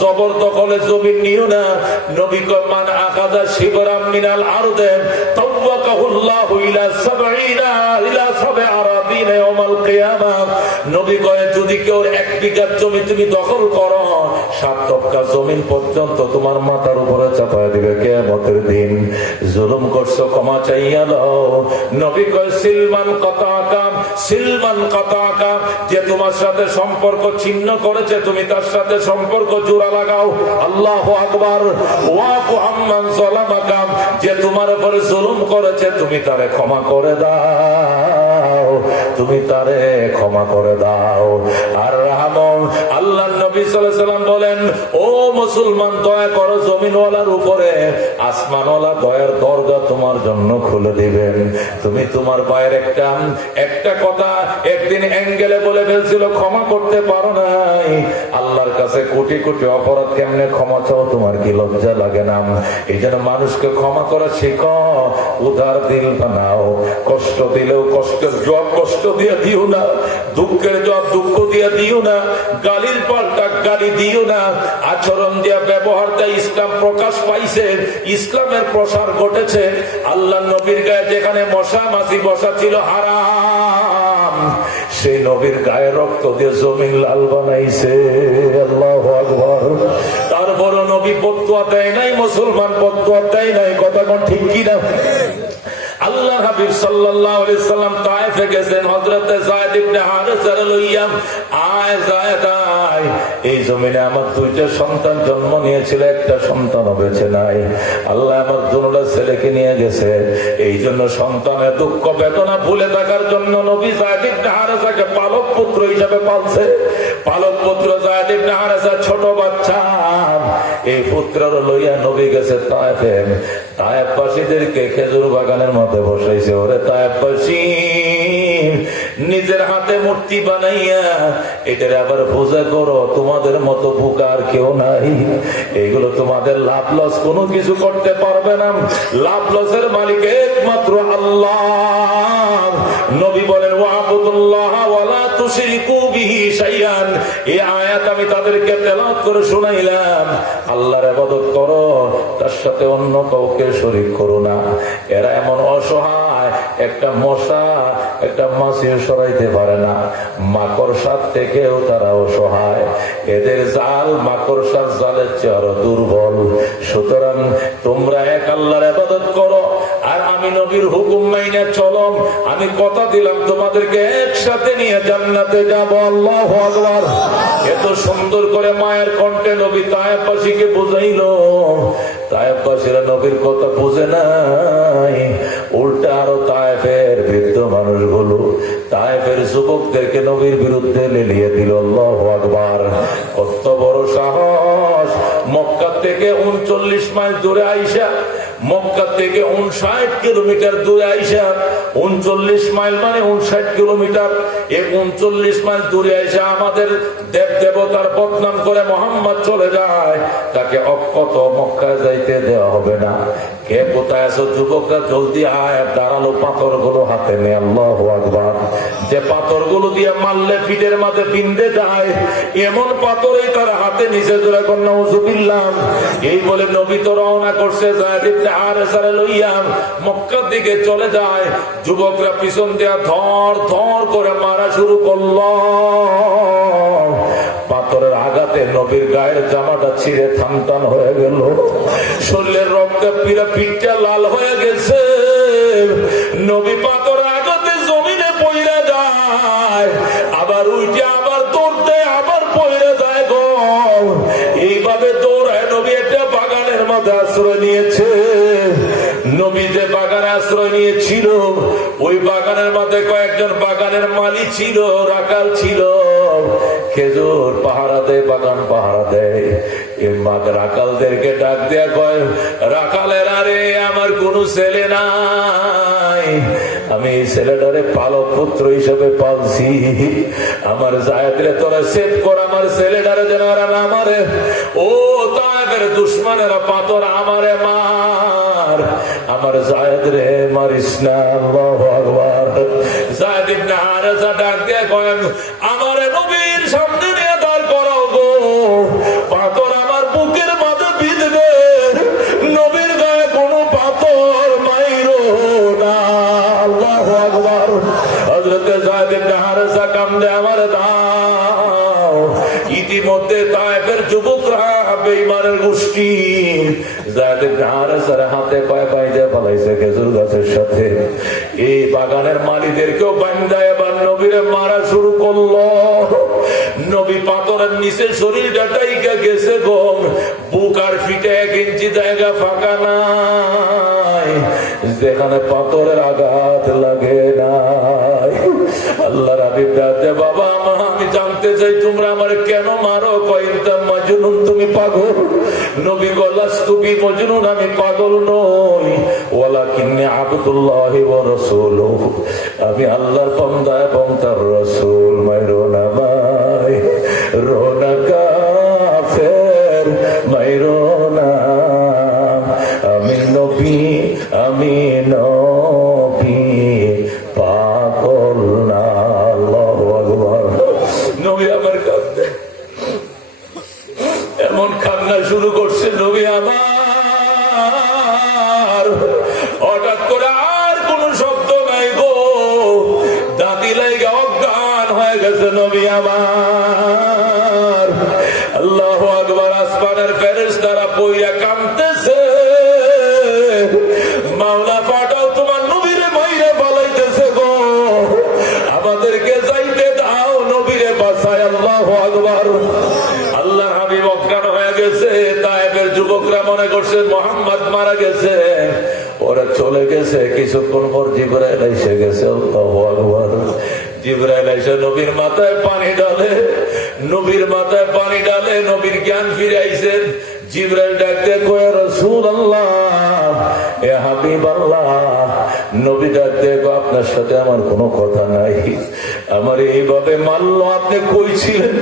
জবর দখলে জমিন নিও না। নবী কয় মান আখাযা শিবরাম মিনাল আরদি তাওয়াকাহুল্লাহু ইলা 7 আরাদিনা ইয়াউমাল কিয়ামাহ। নবী কয় যদি কেউ 1 বিঘা জমি তুমি দখল করো, 7 তবকা জমিন পর্যন্ত তোমার মাথার উপরে চাপায় দিবে কিয়ামতের দিন। জুলুম করছো, ক্ষমা চাইয়া লও। নবী কয় সিলমান কাতাকা, সিলমান কাতাকা। যে তোমার সাথে সম্পর্ক ছিন্ন করেছে তুমি তার সাথে সম্পর্ক জোড়া লাগাও। আল্লাহু আকবার। ওয়াফু আম্মান যালামাকা। যে তোমার উপরে জুলুম করেছে তুমি তারে ক্ষমা করে দাও, তুমি তারে ক্ষমা করে দাও। আর রাহমান আল্লাহর নবী সাল্লাল্লাহু আলাইহি সাল্লাম বলেন, ও মুসলমান দয়া করো জমিনওয়ালার উপরে, আসমানওয়ালা দয়ার দরজা তোমার জন্য খুলে দিবেন। তুমি তোমার ভাইয়ের একটা কথা একদিন অ্যাঙ্গেলে বলে ফেলছিল, ক্ষমা করতে পারো নাই। আল্লাহর কাছে কোটি কোটি অপরাধ, কেমনে ক্ষমা চাও? তোমার কি লজ্জা লাগে না? এই জন্য মানুষকে ক্ষমা করা শেখো, উদার দিল বানাও। কষ্ট দিলেও কষ্টের জবাব কষ্ট দিয়ে দিও না, দুঃখের জবাব দুঃখ দিয়ে দিও না, গালির পাল্টা গালি দিও না। আচরণ দিয়া ব্যবহারটা ইসলাম প্রকাশ পাইছে, ইসলামের প্রসার ঘটেছে। আল্লাহ নবীর গায়ে যেখানে মশা মাছি বসা ছিল হারাম, সেই নবীর গায়ে রক্ত দিয়ে জমিন লাল বানাইছে। আল্লাহু আকবার। তারপর নবী বদদুয়া দেয় নাই, মুসলমান বদদুয়া দেয় নাই। কথা কোন ঠিক কিনা? আল্লাহ হাবিব সাল্লাল্লাহু আলাইহি সাল্লাম তায়েফে গেছেন, হযরত যায়েদ ইবনে হারেসা লইয়া। আয় যায়েদ আয়, এই জমিনে আমার 2টা সন্তান জন্ম নিয়েছিল, একটা সন্তানও বেঁচে নাই। আল্লাহ আমার দুটো ছেলেকে নিয়ে গেছে। এই জন্য সন্তানের দুঃখ বেদনা ভুলে থাকার জন্য নবী যায়েদ ইবনে হারেসাকে পালক পুত্র হিসেবে পালছে। পালক পুত্র যায়েদ ইবনে হারেসা ছোট বাচ্চা, এই পুত্রর লইয়া নবী গেছে তায়েফে। তায়েফবাসীদেরকে খেজুর বাগানের মধ্যে বসাইছে। ওরে তায়েফবাসী, নিজের হাতে মূর্তি বানাইয়া এটার আবার পূজা করো, তোমাদের মতো বুকার কেউ নাই। এগুলো তোমাদের লাভ লস কোনো কিছু করতে পারবে না। লাভ লসের মালিক একমাত্র আল্লাহ। নবী বলেন ওয়াবুদুল্লাহ ওয়ালা তুশরিকু বিহি শাইআন। এই আয়াত আমি তাদেরকে তেলাওয়াত করে শুনাইলাম। আল্লাহর ইবাদত করো, তার সাথে অন্য কাউকে শরীক করো না। এরা এমন অসহায়, একটা মশা একটা মাছিও সরাইতে পারে না। মাকড়সার থেকেও তারা অসহায়। এদের জাল মাকড়সার জালের চেয়ে আরো দুর্বল। সুতরাং তোমরা এক আল্লাহর ইবাদত করো, আর আমি নবীর হুকুম মাইনে চলো। আমি কথা দিলাম তোমাদেরকে একসাথে নিয়ে জান্নাতে যাব। আল্লাহু আকবার। এত সুন্দর করে মায়ের কণ্ঠে নবী তায়েফবাসীকে বুঝাইলো। তায়েফবাসীরা নবীর কথা বুঝে নাই, উল্টা আরো তায়েফের বৃদ্ধ মানুষগুলো তায়েফের যুবকদেরকে নবীর বিরুদ্ধে লেলিয়ে দিল। আল্লাহু আকবার। কত বড় সাহস! মক্কা থেকে 39 মাইল দূরে আইসা, মক্কা থেকে 59 কিলোমিটার দূরে আইসা, 39 মাইল মানে 59 কিলোমিটার, এই 39 মাইল দূরে আইসা আমাদের দেব দেবতার বদনাম করে মোহাম্মদ চলে যায়, তাকে অক্ষত মক্কায় যাইতে দেওয়া হবে না। কে কোথায় আছো যুবকরা, জলদি আয়। দাঁড়ালো পাথর গুলো হাতে নিয়ে, আল্লাহু আকবার। যে পাথর গুলো দিয়ে মারলে পিঠের মাঝে বিন্দে যায়, এমন পাথরই তার হাতে নিচে জোরে কন্যা উজুবিল্লাহ। এই বলে নবী তো রওনা করছে, যায়েদ ইবনে হারেসারে লইয়া মক্কার দিকে চলে যায়। যুবকরা পিছন দিয়া ধর ধর করে মারা শুরু করলো। পাথরের আঘাতে নবীর গায়ের জামাটা ছিঁড়ে থানতান হয়ে গেল, শরীরের রক্তে পিড়া পিঠটা লাল হয়ে গেছে। নবী পাথরের আঘাতে জমিনে পইরা যায়, আবার উঠে আবার দৌড়তে আবার পইরা যায় গো। এইভাবে দৌড়ায় নবী একটা বাগানের মাঝে আশ্রয় নিয়েছে। নবী যে বাগানে আশ্রয় নিয়েছিল, ওই বাগানের মধ্যে কয়েকজন বাগানের মালিক ছিল, রাখাল ছিল। খেজুর পাহারা দেয়, বাগান পাহারা দেয়। রাখালদেরকে ডাক দেয়া কয়, রাখালের আরে আমার কোনো ছেলে নাই, আমি এই ছেলেটারে পালক পুত্র হিসেবে পালছি। আমার জায়েদরে তোরা সেভ কর, আমার ছেলেটারে যেন ওরা না মারে। ও তায়েফের দুশমনেরা পাথর আমারে মার, আমার জায়েদরে মারিস না। আল্লাহু আকবার। যায়েদ ইবনে হারেসা ডাক দিয়ে কয়, আমারে নবীর সামনে নিয়ে দাঁড় করাও গো, পাথর আমার বুকের মাঝে বিঁধবে, নবীর গায়ে কোনো পাথর মাইরো না। আল্লাহু আকবার। হযরতে যায়েদ ইবনে হারেসা কান্দে, আমারে দাও। ইতিমধ্যে তায়েফের যুবকরা বেঈমানের গোষ্ঠী যায়েদ ইবনে হারেসার হাতে পায়ে বাইন্ধে ফেলাইছে খেজুর গাছের সাথে। এই বাগানের মালিকদেরকেও বান্ধা এবার নবীরে মারা শুরু করলো। নবী পাথরের নিচে শরীরটা টাইকা গেছে গো, বুক আর ফিটে 1 ইঞ্চি জায়গা ফাঁকা নাই, যেখানে পাথরের আঘাত লাগে নাই। আল্লাহর হাবিব ডাকে, বাবা আমি জানতে চাই তোমরা আমার কেন মারো? কয়টা মাজনুন, তুমি পাগল? নবী গলাস, তুমি মজনুন, আমি পাগল নই। ওয়ালাকিন্নী আবদুল্লাহি ওয়া রাসূলুহু, আমি আল্লাহর বান্দা এবং তার রাসূল। মাইরো না ভাই, রোনা কাফের, মাইরো না। আমি নবী, আমি নবী, পাগল না। আল্লাহু আকবার। নবী আমার কাঁদতে, এমন কান্না শুরু করছে নবী আমার, হঠাৎ করে আর কোন শব্দ নাই গো, দাঁতি লাগে অজ্ঞান হয়ে গেছে নবী আমার। আল্লাহু আকবার। আসমানের ফেরেশতারা পইরা কাঁদতেছে, মাওলা ফাটাও তোমার নবীরে মাইরে পালাইতেছে গো, আমাদেরকে যাইতে দাও, নবীরে বাঁচায়। আল্লাহু আকবার। আল্লাহ হাবিব অজ্ঞান হয়ে গেছে। তায়েফের যুবকরা মনে করছে মুহাম্মদ মারা গেছে, ওরা চলে গেছে। কিছুক্ষণ পর জিবরাইল এসে গেছে। আল্লাহু আকবার। জিবরাইল এসে নবীর মাথায় পানি ডালে, নবীর মাথায় পানি ডালে, নবীর জ্ঞান ফিরে আইছেন। জিবরাইল ডাকতে কয়, রাসূলুল্লাহ, এ হাবিবাল্লাহ। নবী ডাকতে কয়, আপনার সাথে আমার কোনো কথা নাই, আমার এইভাবে মারলো, আপনি কইছিলেন?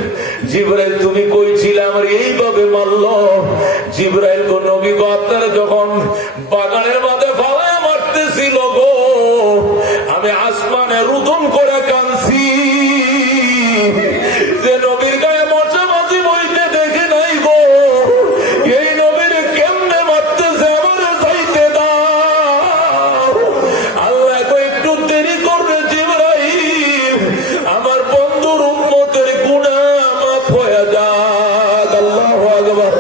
জিবরাইল, তুমি কইছিলে আমার এইভাবে মারলো? জিবরাইল গো, নবী গো, আপনারা যখন বাগানের মাঝে ফালায় মারতেছিল গো, আমি আসমানে রুদন করে কাঁদছি, যে নবীর গায়ে মশা মাছি বইতে দেখে নাই গো। এই নবীর কেমনে মারতেছে, আমার যাইতে দাও। আল্লাহ কো, একটু দেরি করবে জিবরাইল, আমার বন্ধুর উম্মতের গুনাহ মাফ হয়ে যাক। আল্লাহু আকবার।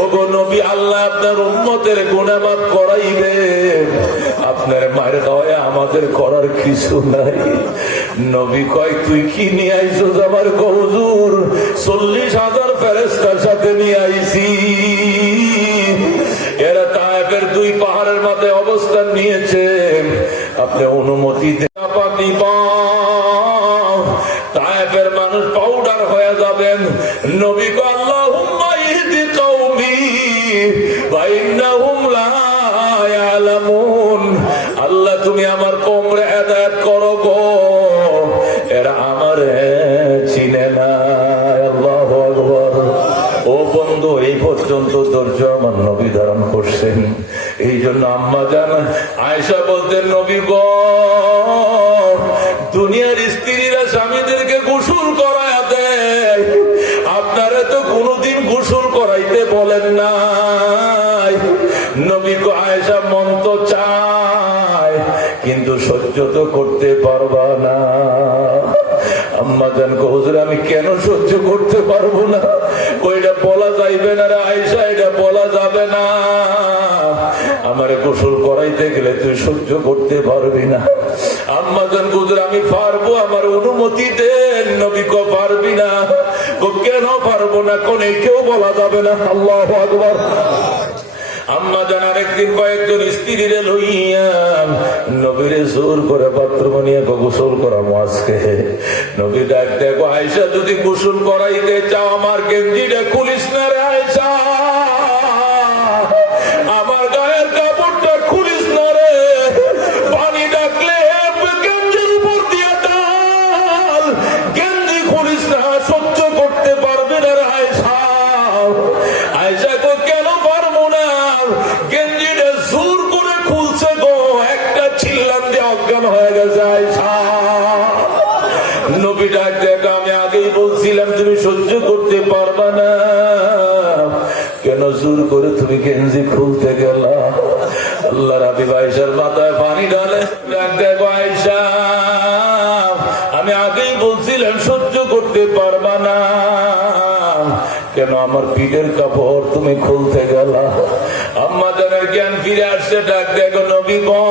ও গো নবী, আল্লাহ আপনার উম্মতের গুনাহ মাফ করাইবে, আপনার মায়ের দয়া আমাদের করার কিছু নাই। নবী কয়, তুই কি নিয়ে আইছিস? আমার হুজুর 40,000 ফেরেশতার সাথে নিয়ে আইছি। এরা তায়েফের 2 পাহাড়ের মাঝে অবস্থান নিয়েছে, আপনি অনুমতি দেন। পানি পাও, তায়েফের মানুষ পাউডার হয়ে যাবেন। নবী কয়, আল্লাহুম্মা ইহদি কওমি ওয়া ইন্নাহুম লা ইয়ালামুন। আল্লাহ তুমি আমার কওমরে হেদায়েত করো গো, এরা আমারে চিনে না। পর্যন্ত ধৈর্য আমার নবী ধারণ করছেন। এই জন্য আম্মা জান আয়েশা বলতেন, নবী গো, দুনিয়ার স্ত্রীরা স্বামীদেরকে গোসল করায় দেয়, আপনারা তো কোনোদিন গোসল করাইতে বলেন নাই। নবী গো, আয়েশা মন তো চায় কিন্তু সহ্য তো করতে পারবা না। আম্মা জান কো, হুজুর আমি কেন সহ্য করতে পারবো না? ওইটা বলা যাইবে না রে আয়েশা, এটা বলা যাবে না। আমারে গোসল করাইতে গেলে তুই সহ্য করতে পারবি না। আম্মা জান কো, হুজুর আমি পারবো, আমার অনুমতি দেন। নবী কো, পারবি না? কেন পারবো না? কোন কেউ বলা যাবে না। আল্লাহু আকবার। আম্মা জান আরেকদিন কয়েকজন স্ত্রীরে লইয়া নবীরে জোর করে বাথরুম নিয়ে গোসল করাবো আজকে। নবী ডাক দেখো, আয়েশা যদি গোসল করাইতে চাও আমার গেঞ্জিটা খুলিস না রে আয়েশা, আমার গায়ের কাপড়টা খুলিস না রে, পানি ডাকলে গেঞ্জির উপর দিয়ে ডাল, গেঞ্জি খুলিস না, সহ্য করতে পারবে না রে আয়েশা। আয়েশা কো, কেন পারবো না? গেঞ্জিটা জোর করে খুলছে গো, একটা চিল্লান দিয়ে অজ্ঞান হয়ে গেছে আয়েশা। নবী ডাক দেখো, আমি আগেই বলছিলাম তুমি সহ্য করতে পারবা না, কেন জোর করে তুমি গেঞ্জি খুলতে গেলা? আল্লাহর হাবিব আয়েশার মাথায় পানি ঢালে, ডাক দেখো, আয়েশা আমি আগেই বলছিলাম সহ্য করতে পারবা না, কেন আমার পিঠের কাপড় তুমি খুলতে গেলা? আম্মা জানের জ্ঞান ফিরে আসছে, ডাক দেখো, নবী গো,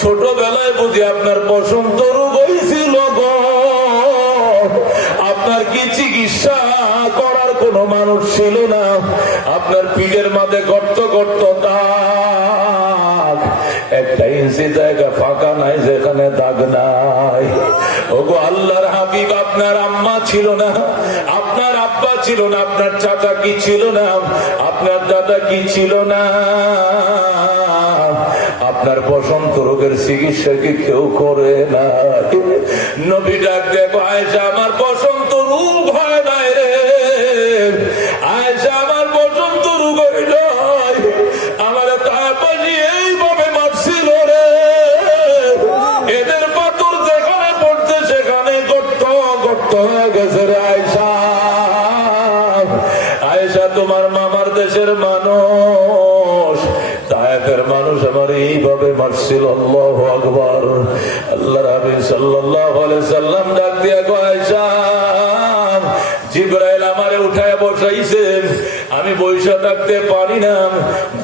ছোটবেলায় বুঝি আপনার বসন্ত রোগ হয়েছিল গো, আপনার কি চিকিৎসা করার কোনো মানুষ ছিল না, আপনার পিঠের মাঝে গর্ত গর্ত দাগ, একটা ইঞ্চি জায়গা ফাঁকা নাই যেখানে দাগ নাই। ওগো আল্লাহর হাবিব, আপনার আম্মা ছিল না, আপনার আব্বা ছিল না, আপনার চাচা কি ছিল না, আপনার দাদা কি ছিল না, আপনার বসন্ত রোগের চিকিৎসা কি কেউ করে না? নবী ডাক দেখো, আয়েশা আমার বসন্ত রোগ হয় নাই রে, আয়েশা আমার বসন্ত রোগ হয় নাই, আমার তারপাশে এইভাবে মারছিল রে, এদের পাথর যেখানে পড়ছে সেখানে গর্ত গর্ত হয়ে গেছে রে আয়েশা। আয়েশা তোমার মামার দেশের মানুষ, তায়েফের মানুষ আমার এইভাবে মারছিল। আল্লাহু আকবার। আল্লাহর হাবিব সাল্লাল্লাহু আলাইহি সাল্লাম ডাক দিয়া কয়, আয়েশা জিবরাইল আমারে উঠায় বসাইছেন, আমি বইসা থাকতে পারি না,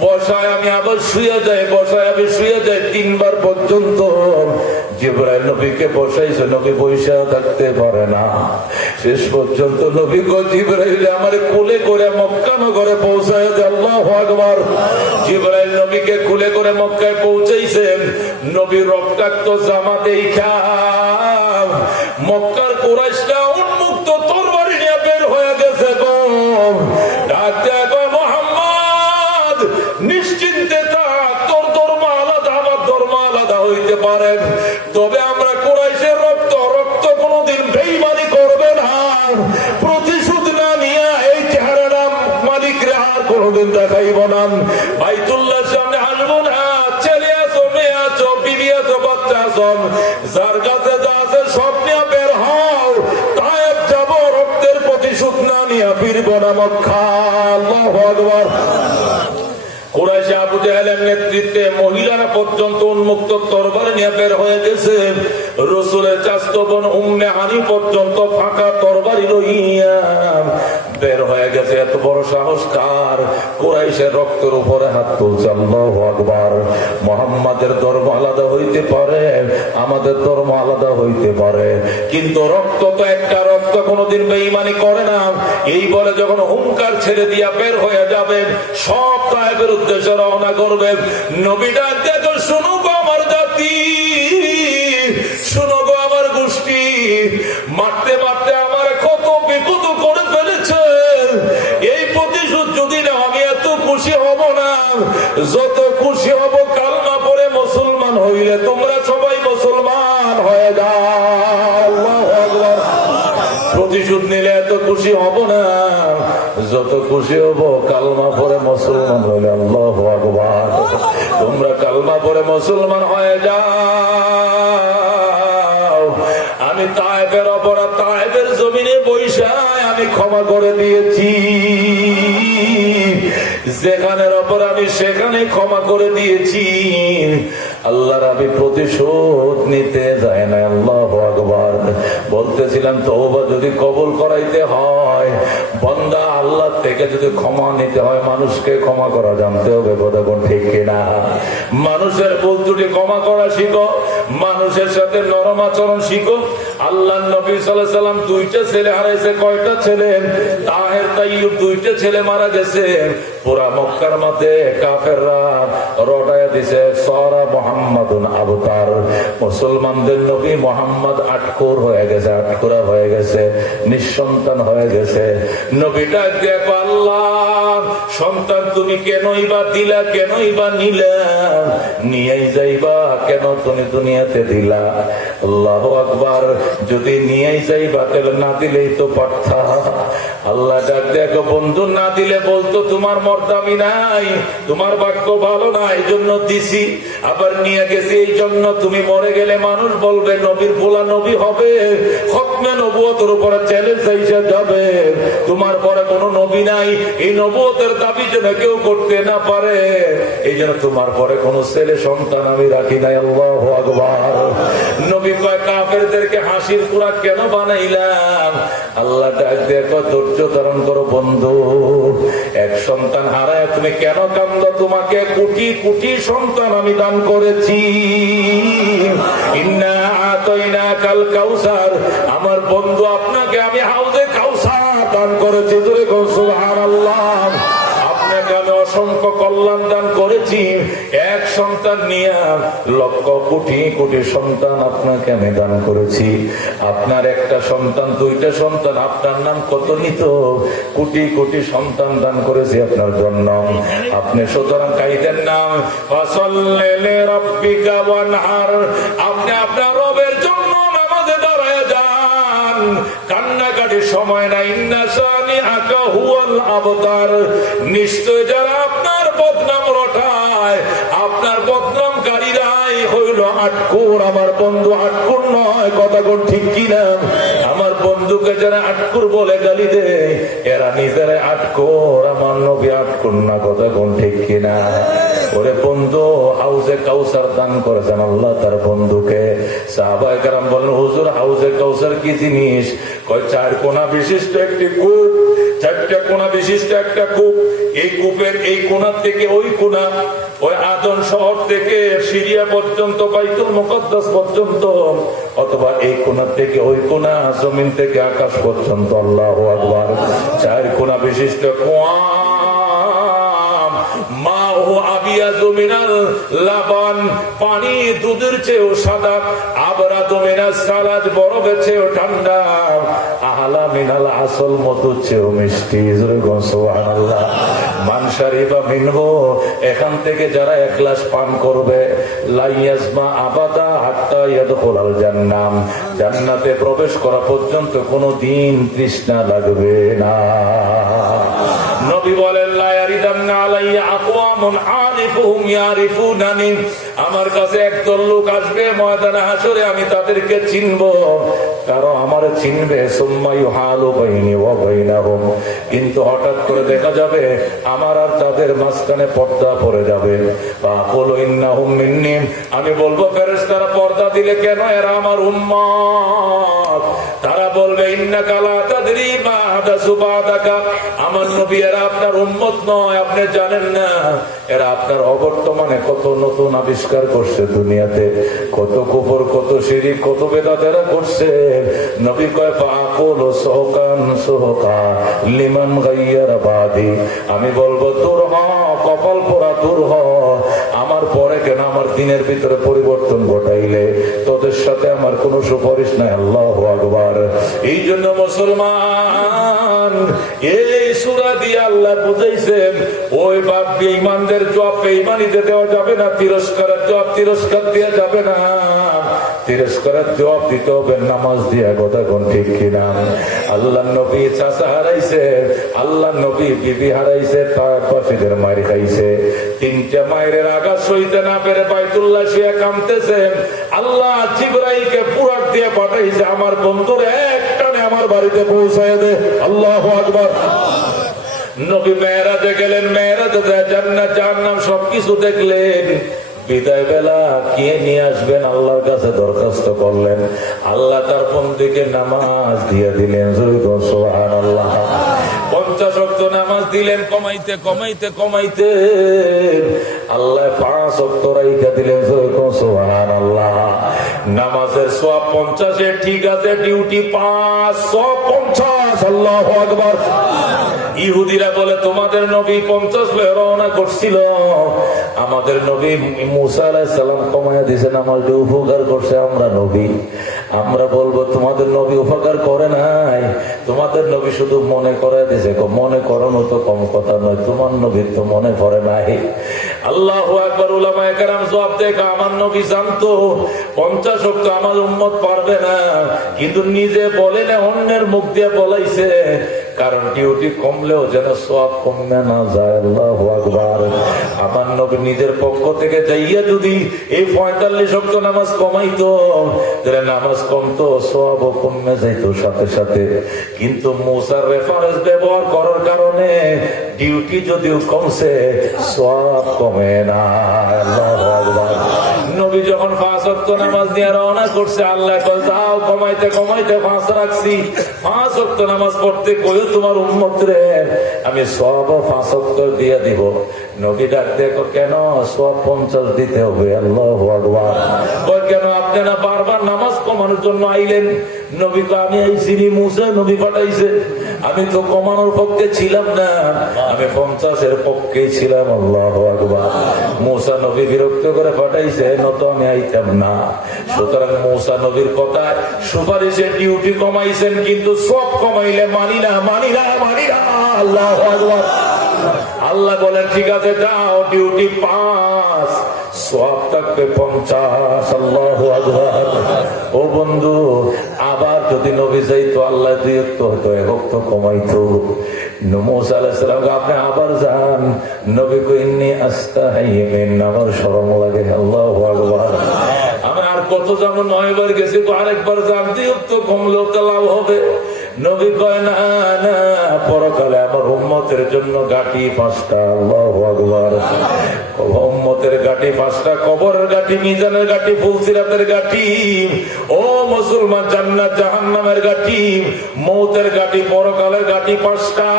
বসায় আমি আবার শুয়ে যাই, বসায় আমি শুয়ে যাই, 3 বার পর্যন্ত জিবরাইল নবীকে বসাইছে, নবী বইসা থাকতে পারে না। শেষ পর্যন্ত নবী গো জিবরাইল আমারে কোলে করে মক্কা নগরে পৌঁছায় দেয়। আল্লাহু আকবার। জিবরাইল নবীকে কোলে করে মক্কায় পৌঁছাইছেন, নবী রক্তাক্ত জামা দেখা মক্কার কুরাইশরা উন্মুক্ত তরবারি নিয়ে বের হয়ে গেছে গো। ডাক দেয়া গো, মুহাম্মদ নিশ্চিন্তে থাক, তোর ধর্ম আলাদা আমার ধর্ম আলাদা হইতে পারে, তবে আমরা কুরাইশের রক্ত রক্ত কোনোদিন বেঈমানি করবে না, প্রতিশোধ না নিয়ে এই চেহারাটা মালিকরে আর কোনোদিন দেখাইব না, বাইতুল্লাহর সামনে আসবো না, ছেলে আছো মেয়ে আছো বিবি আছো বাচ্চা আছো, যার কাছে যা আছে সব নিয়ে বের হও, তায়েফ যাব, রক্তের প্রতিশোধ না নিয়ে ফিরব না মক্কা। আল্লাহু আকবার। কুরাইশ আবু জাহেলের নেতৃত্বে মহিলারা পর্যন্ত উন্মুক্ত তরবারি নিয়ে বের হয়ে গেছে, রাসূলের চাচতো বোন উম্মে হানি পর্যন্ত ফাঁকা তরবারি লইয়া বের হয়ে গেছে। এত বড় সাহস কার? কুরাইশের রক্তের উপরে হাত তুলছে। আল্লাহু আকবার। মুহাম্মাদের ধর্ম আলাদা হইতে পারে, আমাদের ধর্ম আলাদা হইতে পারে, কিন্তু রক্ত তো একটা, রক্ত কোনোদিন বেঈমানি করে না। এই বলে যখন হুঙ্কার ছেড়ে দিয়া বের হয়ে যাবে, সব তায়েফের উদ্দেশ্যে রওনা করবে, নবী ডাক দেখো, শুনো গো আমার জাতি, শুনো গো আমার গোষ্ঠী, মারতে মারতে আমার কত বিপদ করে ফেলেছে, এই প্রতিশোধ যদি না আমি এত খুশি হব না, যত খুশি হব কালমা পড়ে মুসলমান হইলে তোমরা সবাই মুসলমান হয়ে যাও। আল্লাহু আকবার। প্রতিশোধ নিলে এত খুশি হব না, যত খুশি হব কালমা পড়ে মুসলমান হলে আল্লাহু আকবার। তোমরা কালমা পড়ে মুসলমান হয়ে যাও। আমি তায়েফের অপরাধ তায়েফের জমিনে বৈশায় আমি ক্ষমা করে দিয়েছি। যেখানের অপরাধ আমি সেখানে ক্ষমা করে দিয়েছি। আল্লাহর আমি প্রতিশোধ নিতে যায় না। আল্লাহু আকবার। বলতেছিলাম তওবা যদি কবুল করাইতে হয়, বান্দা আল্লাহ থেকে যদি ক্ষমা নিতে হয়, মানুষকে ক্ষমা করা জানতে হবে। বলুন ঠিক কিনা? মানুষের ভুল ত্রুটি ক্ষমা করা শিখো, মানুষের সাথে নরম আচরণ শিখো। আল্লাহ নবী সাল্লাল্লাহু আলাইহি সাল্লাম দুইটা ছেলে হারাইছে। কয়টা ছেলে? তাহের তাইয়ুব দুইটা ছেলে মারা গেছে। পুরা মক্কার মধ্যে কাফেররা রটায়া দিছে সারা মুহাম্মাদুন আবতার। মুসলমানদের নবী মুহাম্মদ আটকুর হয়ে গেছে, আটকুরা হয়ে গেছে, নিঃসন্তান হয়ে গেছে। নবীটা দেখো আল্লাহ সন্তান তুমি কেনই বা দিলা, কেনই বা নিলা, নিয়েই যাইবা কেন তুমি দুনিয়াতে দিলা? আল্লাহু আকবার। যদি নিয়েই যাইবা তাহলে না দিলেই তো পারতা। আল্লাহ ডাক দেখো বন্ধু, না দিলে বলতো তোমার মর্যাদা নাই, তোমার ভাগ্য ভালো না, এই জন্য দিছি। আবার নিয়ে গেছি এই জন্য তুমি মরে গেলে মানুষ বলবে নবীর পোলা নবী হবে, খতমে নবুয়তের উপরে চ্যালেঞ্জ এসে যাবে, তোমার পরে কোনো নবী নাই, এই নবুয়তের দাবি যেন কেউ করতে না পারে, এই জন্য তোমার পরে কোনো ছেলে সন্তান আমি রাখি নাই। আল্লাহু আকবার। নবী কয় কাফেরদেরকে হাসির খোরাক কেন বানাইলাম? আল্লাহ ডাক দেখো ধৈর্য ধারণ করো বন্ধু। এক সন্তান হারায় তুমি কেন কান্দো? তোমাকে কোটি কোটি সন্তান আমি দান করেছি। ইন্না আতাইনাকাল কাউসার, আমার বন্ধু আপনাকে আমি হাউজে কাউসার দান করেছি। জোরে বল সুবহানাল্লাহ। আপনাকে আমি অসংখ্য কল্যাণ দান করেছি। এক সন্তান নিয়ে লক্ষ কোটি কোটি সন্তান আপনাকে আমি দান করেছি। আপনার একটা সন্তান, দুইটা সন্তান, আপনার নাম কত নিত? কোটি কোটি সন্তান দান করেছি আপনার জন্য। আপনি সুতরাং কাইদেন না। ফাসাল্লি লিরাব্বিকা ওয়ানহার, আপনি আপনার রবের জন্য নামাজে দাঁড়ায় যান, কান্নাকাটির সময় নাই। ইন্না শানিআকা হুয়াল আবতার, নিশ্চয় যারা আপনার বদনাম রটায়, আপনার বদনামকারীরাই হইল আটকুর। আমার বন্ধু আটকুর নয়, কথা কোন ঠিক কিনা? আমার বন্ধুকে যারা আটকুর বলে গালি দেয়, এরা নিজেরা আটকুর। আমার নবী আটকুর না, কথা কোন ঠিক কিনা? ওরে বন্ধু, হাউজে কাউসার দান করেছেন আল্লাহ তার বন্ধুকে। সাহাবায়ে কেরাম বলেন হুজুর হাউজে কাউসার কি জিনিস? কয় চার কোণা বিশিষ্ট একটি কূপ, চারটা কোণা বিশিষ্ট একটা কূপ। এই কূপের এই কোণা থেকে ওই কোণা, ওই আদন শহর থেকে সিরিয়া পর্যন্ত, বাইতুল মুকদ্দাস পর্যন্ত, অথবা এই কোণা থেকে ওই কোণা, জমিন থেকে আকাশ পর্যন্ত। আল্লাহু আকবার। চার কোণা বিশিষ্ট কুয়া। লাবান, পানি দুধের চেয়েও সাদা। আবরাদু মিনাস সালাজ, বরফের চেয়েও ঠান্ডা। আহলা মিনাল আসল, মধুর চেয়েও মিষ্টি। সুবহানাল্লাহ। মানশারিবা মিনহু, এখান থেকে যারা এক গ্লাস পান করবে, লা ইয়াজমা আবাদা হাত্তা ইয়াদখুলাল জান্নাহ, জান্নাতে প্রবেশ করা পর্যন্ত কোনো দিন তৃষ্ণা লাগবে না। নবী বলেন লা ইয়ারিদান্না আলাইয়া আকওয়ামুন আরিফুহুম ইয়ারিফুনানি, আমার কাছে একদল লোক আসবে ময়দানে হাসরে, আমি তাদেরকে চিনবো, কারো আমার চিনবে। সুম্মা ইউহালু বাইনি ওয়া বাইনাহুম, কিন্তু হঠাৎ করে দেখা যাবে আমার আর তাদের মাঝখানে পর্দা পড়ে যাবে। ফাকুলু ইন্নাহুম মিন্নি, আমি বলবো ফেরেশতারা পর্দা দিলে কেন? এরা আমার উম্মত। তারা বলবে ইন্নাকা লা তাদরি মা হাদাসু বাদাকা, আমার নবী এরা আপনার উম্মত নয়, আপনি জানেন না এরা আপনার অবর্তমানে কত নতুন আবিষ্কার করছে দুনিয়াতে, কত কুফর, কত শিরক, কত বেদাত এরা করছে। নবী কয় ফাকুলু সুহকান সুহকা লিমান গায়্যারা বাদি, আমি বলবো দূর হ, কপাল পোড়া দূর হ, আমার পরে কেন আমার দিনের ভিতরে পরিবর্তন ঘটাইলে? তোদের সাথে আমার কোনো সুপারিশ নাই। আল্লাহু আকবার। এই জন্য মুসলমান, এই সূরা দিয়ে আল্লাহ বুঝাইছেন ওই বাপ বেঈমানদের জবাব বেঈমানিতে দেওয়া যাবে না, তিরস্কারের জবাব তিরস্কার দেওয়া যাবে না। তিরস্কারের জবাব দিতে হবে নামাজ দিয়া, কথা কোন ঠিক কিনা? আল্লাহ নবী চাচা হারাইছে, আল্লাহ নবী বিবি হারাইছে, তার পাশিদের মায়ের খাইছে। তিনটা মায়ের আঘাত সইতে না পেরে বাইতুল্লাহ শিয়া কামতেছেন। আল্লাহ জিবরাইলকে পুরাক দিয়ে পাঠাইছে, আমার বন্ধুর একটানে আমার বাড়িতে পৌঁছায় দে। আল্লাহু আকবার। নবী মেরাজে গেলেন, মেরাজে জান্নাত জাহান্নাম সবকিছু দেখলেন। বিদায় বেলা কে নিয়ে আসবেন আল্লাহর কাছে দরখাস্ত করলেন। আল্লাহ তার বন্ধুকে নামাজ দিয়ে দিলেন। সুবহানাল্লাহ। 50 ওয়াক্ত নামাজ দিলেন, কমাইতে কমাইতে কমাইতে আল্লাহ 5 ওয়াক্ত রাইখা দিলেন। সুবহানাল্লাহ। নামাজের সওয়াব 50, ঠিক আছে, ডিউটি 5, সওয়াব 50। আল্লাহু আকবার। ইহুদিরা বলে তোমাদের নবী 50 লয়ে রওনা করছিল, আমাদের নবী মুসা আলাইহিস সালাম কমায়া দিয়েছে, নামাজ উপকার করছে। আমরা নবী, আমরা বলবো তোমাদের নবী উপকার করে নাই, তোমাদের নবী শুধু মনে করে দিয়েছে। মনে করানো তো কম কথা নয়, তোমার নবী তো মনে করে নাই। আল্লাহু আকবার। উলামায়ে কেরাম জবাব দেয়, আমার নবী জানতো 50 ওয়াক্ত আমার উম্মত পারবে না, কিন্তু নিজে বলে না, অন্যের মুখ দিয়ে বলাইছে, কারণ ডিউটি কমলেও যেন সওয়াব কমে না যায়। আল্লাহু আকবার। আমার নবী নিজের পক্ষ থেকে যাইয়া যদি এই 45 ওয়াক্ত নামাজ কমাইতো, তাহলে নামাজ কমতো, সওয়াবও কমে যাইতো সাথে সাথে। কিন্তু মুসার রেফারেন্স ব্যবহার করার কারণে ডিউটি যদিও কমছে, সওয়াব কমে না। আল্লাহু আকবার। নবী যখন 5 ওয়াক্ত নামাজ নিয়ে রওনা করছে, আল্লাহ কয় যাও, কমাইতে কমাইতে 5 রাখছি। 5 ওয়াক্ত নামাজ পড়তে কইও তোমার উম্মত রে আমি সওয়াব 5 ওয়াক্ত দিয়ে দিব। নবী ডাক দেখো, কেন সওয়াব 50 দিতে হবে? আল্লাহু আকবার। কয় কেন? আপনি না বারবার নামাজ কমানোর জন্য আইলেন। নবী কয় আমি আইছিনি, মুসা নবী পাঠাইছে, আমি তো কমানোর পক্ষে ছিলাম না, আমি 50 এর পক্ষে ছিলাম। আল্লাহু আকবার। মুসা নবী বিরক্ত করে পাঠাইছে, নত আমি আইতাম না। সুতরাং মুসা নবীর কথায় সুপারিশে ডিউটি কমাইছেন, কিন্তু সব কমাইলে মানি না, মানি না, মানি না। আল্লাহু আকবার। আল্লাহ বলেন ঠিক আছে যাও, ডিউটি 5, সওয়াব থাকবে 50। আল্লাহু আকবার। ও বন্ধু, আবার যদি নবী যাইতো, আল্লাহ দিয়তো হতো, 1 ওয়াক্ত কমাইতো। মুসা আলাইহিস সালাম আপনি আবার যান, নবী কই ইন্নী আস্তাহি মিন, আমার শরম লাগে। আল্লাহু আকবার। আমি আর কত যাব, 9 বার গেছি, তো আরেকবার যান, দিয়তো কমলেও তো লাভ হবে। নবী কয় না না, পরকালে আমার উম্মতের জন্য গাটি 5টা। আল্লাহু আকবার। উম্মতের গাটি 5টা, কবরের গাটি, মিজানের গাটি, ফুলসিরাতের গাটি। ও মুসলমান, জান্নাত জাহান্নামের গাটি, মৌতের গাটি, পরকালের গাটি 5টা।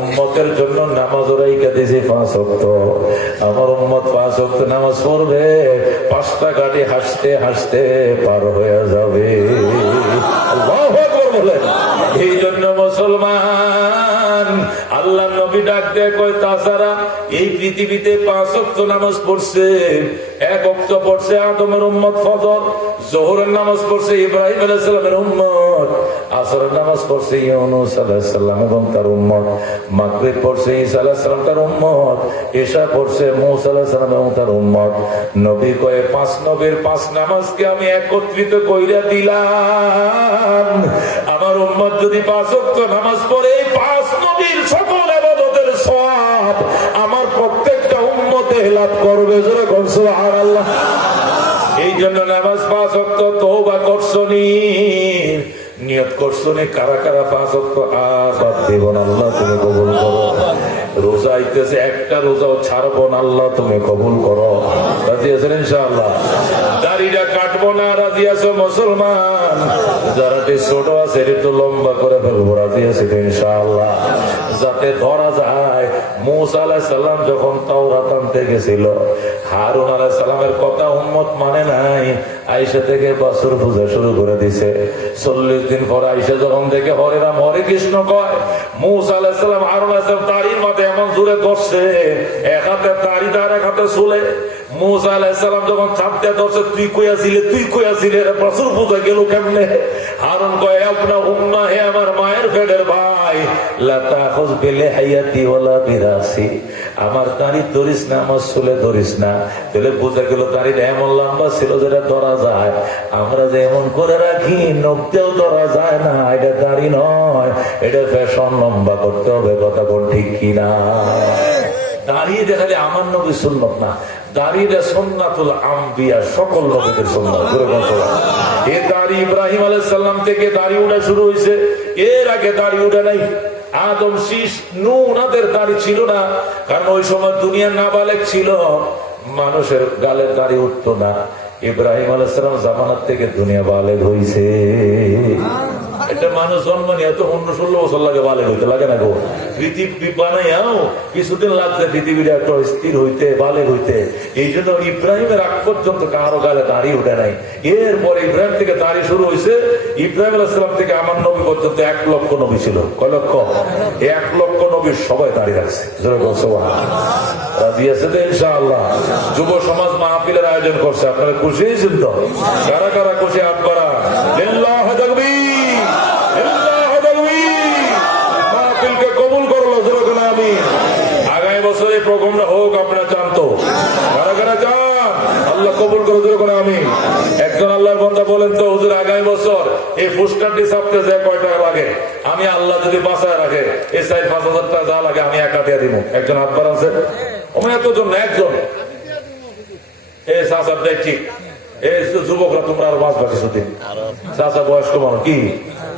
উম্মতের জন্য নামাজ রাইখা দিয়েছি 5 ওয়াক্ত। আমার উম্মত 5 ওয়াক্ত নামাজ পড়বে, 5টা গাটি হাসতে হাসতে পার হয়ে যাবে। আল্লাহু আকবার বলেন। এই জন্য মুসলমান, আল্লাহ নবী ডাক দেয় কয়, তাছাড়া এই পৃথিবীতে 5 ওয়াক্ত নামাজ পড়ছে। 1 ওয়াক্ত পড়ছে আদমের উম্মত ফজর, যোহরের নামাজ পড়ছে ইব্রাহিম আলাইহিস সালামের উম্মত, আসরের নামাজ পড়ছে ইউনূস আলাইহিস সালাম এবং তার উম্মত, মাগরিব পড়ছে ঈসা আলাইহিস সালাম তার উম্মত, এশা পড়ছে মূসা আলাইহিস সালাম এবং তার উম্মত। নবী কয় 5 নবীর 5 নামাজকে আমি একত্রিত কইরা দিলাম। আমার উম্মত যদি 5 ওয়াক্ত নামাজ পড়ে, 5 নবীর সকল ইবাদতের সওয়াব আমার প্রত্যেকটা উম্মতে লাভ করবে। জোরে বল সুবহানাল্লাহ। এই জন্য নামাজ 5 ওয়াক্ত তওবা করছনি, নিয়ত করছনি, কারা কারা 5 ওয়াক্ত আর বাদ দেব না, আল্লাহ তুমি কবুল করো। রোজা আইতেছে, একটা রোজাও ছাড়বো না, আল্লাহ তুমি কবুল করো। রাজি আছেন ইনশাআল্লাহ? দাড়িটা কাটবো না, রাজি আছো মুসলমান? যারা ছোট আছে একটু লম্বা করে ফেলবো, রাজি আছে ইনশাআল্লাহ? যাতে ধরা যায় মূসা আলাইহিস সালাম যখন তাওরাত আনতে গেছিল, হারুন আলাইহিস সালামের কথা উম্মত মানে নাই, আয়েশা থেকে বছর পূজা শুরু করে দিছে। 40 দিন পর আয়েশা যখন দেখে হরে রাম হরে কৃষ্ণ কয়, মূসা আলাইহিস সালাম হারুন আলাইহিস সালাম তাড়ির মাঝে এমন জোরে ধরছে, এক হাতে তাড়ি আর এক হাতে চুলে। মূসা আলাইহিস সালাম যখন ছাপতে ধরছে, তুই কইয়াছিলে, তুই কইয়াছিলে, বছর পূজা গেল কেমনে? হারুন কয় আপনা উম্মা হে আমার মায়ের পেটের ভাই, লা তাখুয বিলিহাইয়াতি ওয়ালা বিরাসি, আমার দাড়ি ধরিস না, আমার চুলে ধরিস না। তাহলে বোঝা গেল দাড়িটা এমন লম্বা ছিল যেটা ধরা যায়। আমরা যে এমন করে রাখি নখতেও ধরা যায় না, এটা দাড়ি নয়, এটা ফ্যাশন, লম্বা করতে হবে। কথা কোন ঠিক কিনা? দাঁড়িয়ে দেখালে আমার নবী সুন্নত না, দাড়িটা সুন্নাতুল আম্বিয়া, সকল নবীদের সুন্নাত। এই দাড়ি ইব্রাহিম আলাইহিস সালাম থেকে দাড়ি ওঠা শুরু হয়েছে, এর আগে দাড়ি ওঠে নাই। আদম, শীষ, নূহ ওনাদের দাড়ি ছিল না, কারণ ওই সময় দুনিয়া নাবালেগ ছিল, মানুষের গালের দাড়ি উঠতো না। ইব্রাহিম আলাইহিস সালাম জামানার থেকে দুনিয়া বালেগ হয়েছে। একটা মানুষ জন্ম নিয়ে তো 15-16 বছর লাগে বালেগ হইতে, লাগে না গো? পৃথিবী বানাইয়াও কিছুদিন লাগছে পৃথিবীর একটা স্থির হইতে, বালেগ হইতে। এই জন্য ইব্রাহিমের আগ পর্যন্ত কারো গালে দাড়ি উঠে নাই। এরপরে ইব্রাহিম থেকে দাড়ি শুরু হয়েছে। ইব্রাহিম আলাইহিস সালাম থেকে আমার নবী পর্যন্ত 1 লক্ষ নবী ছিল। কয় লক্ষ? 1 লক্ষ নবীর সবাই দাড়ি রাখছে। রাজি আছে তো ইনশাআল্লাহ? যুব সমাজ মাহফিলের আয়োজন করছে, আপনারা খুশি হয়েছেন তো? কারা কারা খুশি? হাত বাড়া। লিল্লাহি তাকবীর, লিল্লাহি তাকবীর। মাহফিলকে কবুল করলো, জোরে বলেন আমিন। আগামী বছর এই প্রোগ্রামটা হোক, আপনারা চান তো? কারা কারা চান? আল্লাহ কবুল করে, জোরে বলেন আমিন। একজন আল্লাহর বান্দা বলেন তো, হুজুর আগামী বছর এই পুরস্কারটি ছাপতে যায় কয় টাকা লাগে? আমি আল্লাহ যদি বাঁচায় রাখে এই 4-5 হাজার টাকা যা লাগে আমি একা দিয়ে দিব। একজন হাত বাড়াচ্ছে। এতজন না, একজন। এই চাচার দেখ ঠিক। এই যুবকরা তোমরা আরো বাঁচবা কিছুদিন। চাচা বয়স্ক মানুষ কি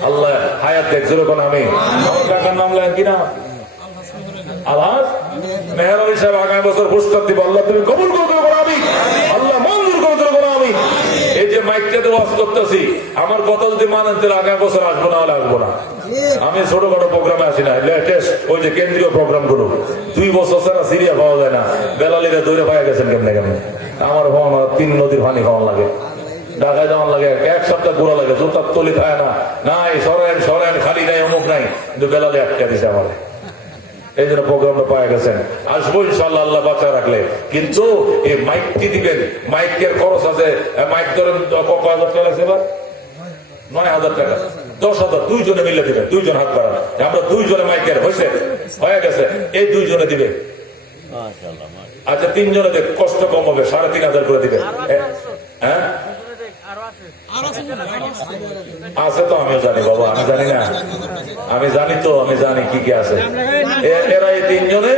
আল্লাহ হায়াত দেখ, জোরে কোন আমি। কাকার নাম লেন কিনা? আলহাজ মেহর আলী সাহেব আগামী বছর পুরস্কার দিব। আল্লাহ তুমি কবুল করে দেবো আমি, আল্লাহ মঞ্জুর করে দেবো আমি। এই যে মাইকটাতে ওয়াজ করতেছি, আমার কথা যদি মানেন তাহলে আগামী বছর আসবো না, হলে আসবো না। আমি ছোটখাটো প্রোগ্রামে আসি না, লেটেস্ট ওই যে কেন্দ্রীয় প্রোগ্রাম গুলো 2 বছর ছাড়া সিরিয়া পাওয়া যায় না। বেলালিরা দৌড়ে পাওয়া গেছেন কেমনে কেমনে? আমার হওয়া 3 নদীর পানি খাওয়ান লাগে, ঢাকায় যাওয়ান লাগে, 1 সপ্তাহ ঘোরা লাগে, জুতার তলি খায় না, নাই সরেন সরেন, খালি নাই, অমুক নাই, কিন্তু বেলালে আটকে দিছে আমার। এই জন্য প্রোগ্রামটা পাওয়া গেছেন। আসবো ইনশাল্লাহ আল্লাহ বাঁচা রাখলে। কিন্তু এই মাইকটি দিবেন, মাইকের খরচ আছে। মাইক ধরেন কত হাজার টাকা লাগছে? এবার 9,000 টাকা, 10,000, 2 জনে মিলে দিবেন। 2 জন হাত বাড়ান, আমরা 2 জনে মাইকের হয়েছে, হয়ে গেছে। এই 2 জনে দিবে। আচ্ছা 3 জনে দেখ, কষ্ট কম হবে, 3,500 করে দিবেন। হ্যাঁ আছে তো, আমিও জানি বাবা, আমি জানি না? আমি জানি তো, আমি জানি কি কি আছে। এরা এই 3 জনে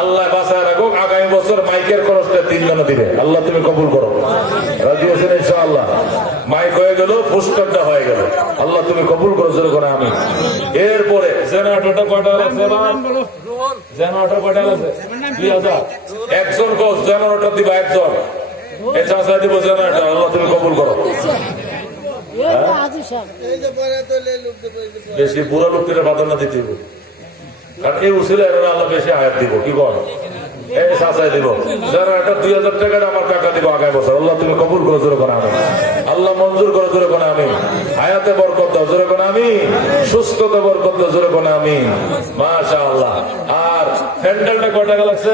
আল্লাহ বাঁচায় রাখুক, আগামী বছর মাইকের খরচটা 3 জনে দিবে। আল্লাহ তুমি কবুল করো। রাজি আছেন ইনশাআল্লাহ? মাইক হয়ে গেল, পুরস্কারটা হয়ে গেল। আল্লাহ তুমি কবুল করো, জোরে করে আমি। এরপরে জেনারেটরটা কয়টা আছে? জেনারেটর কয়টা আছে? 2,000। একজন কোচ জেনারেটর দিবা, একজন। এই চাষা দিব জেনারেটর। আল্লাহ তুমি কবুল করো। বেশি বুড়া লোকদের প্রাধান্য দিতে হবে, কারণ এই উচিলে আল্লাহ বেশি আয়াত দিব। কি বল? এই চাষাই দিব জেনারেটর 2,000 টাকাটা আমার টাকা দিব আগামী বছর। আল্লাহ তুমি কবুল করো, জোরে কোন আমি। আল্লাহ মঞ্জুর করো, জোরে কোন আমি। হায়াতে বরকত দাও, জোরে কোন আমি। সুস্থতা বরকত দাও, জোরে কোন আমি। মাশাআল্লাহ। আর হ্যান্ডেলটা কয় টাকা লাগছে?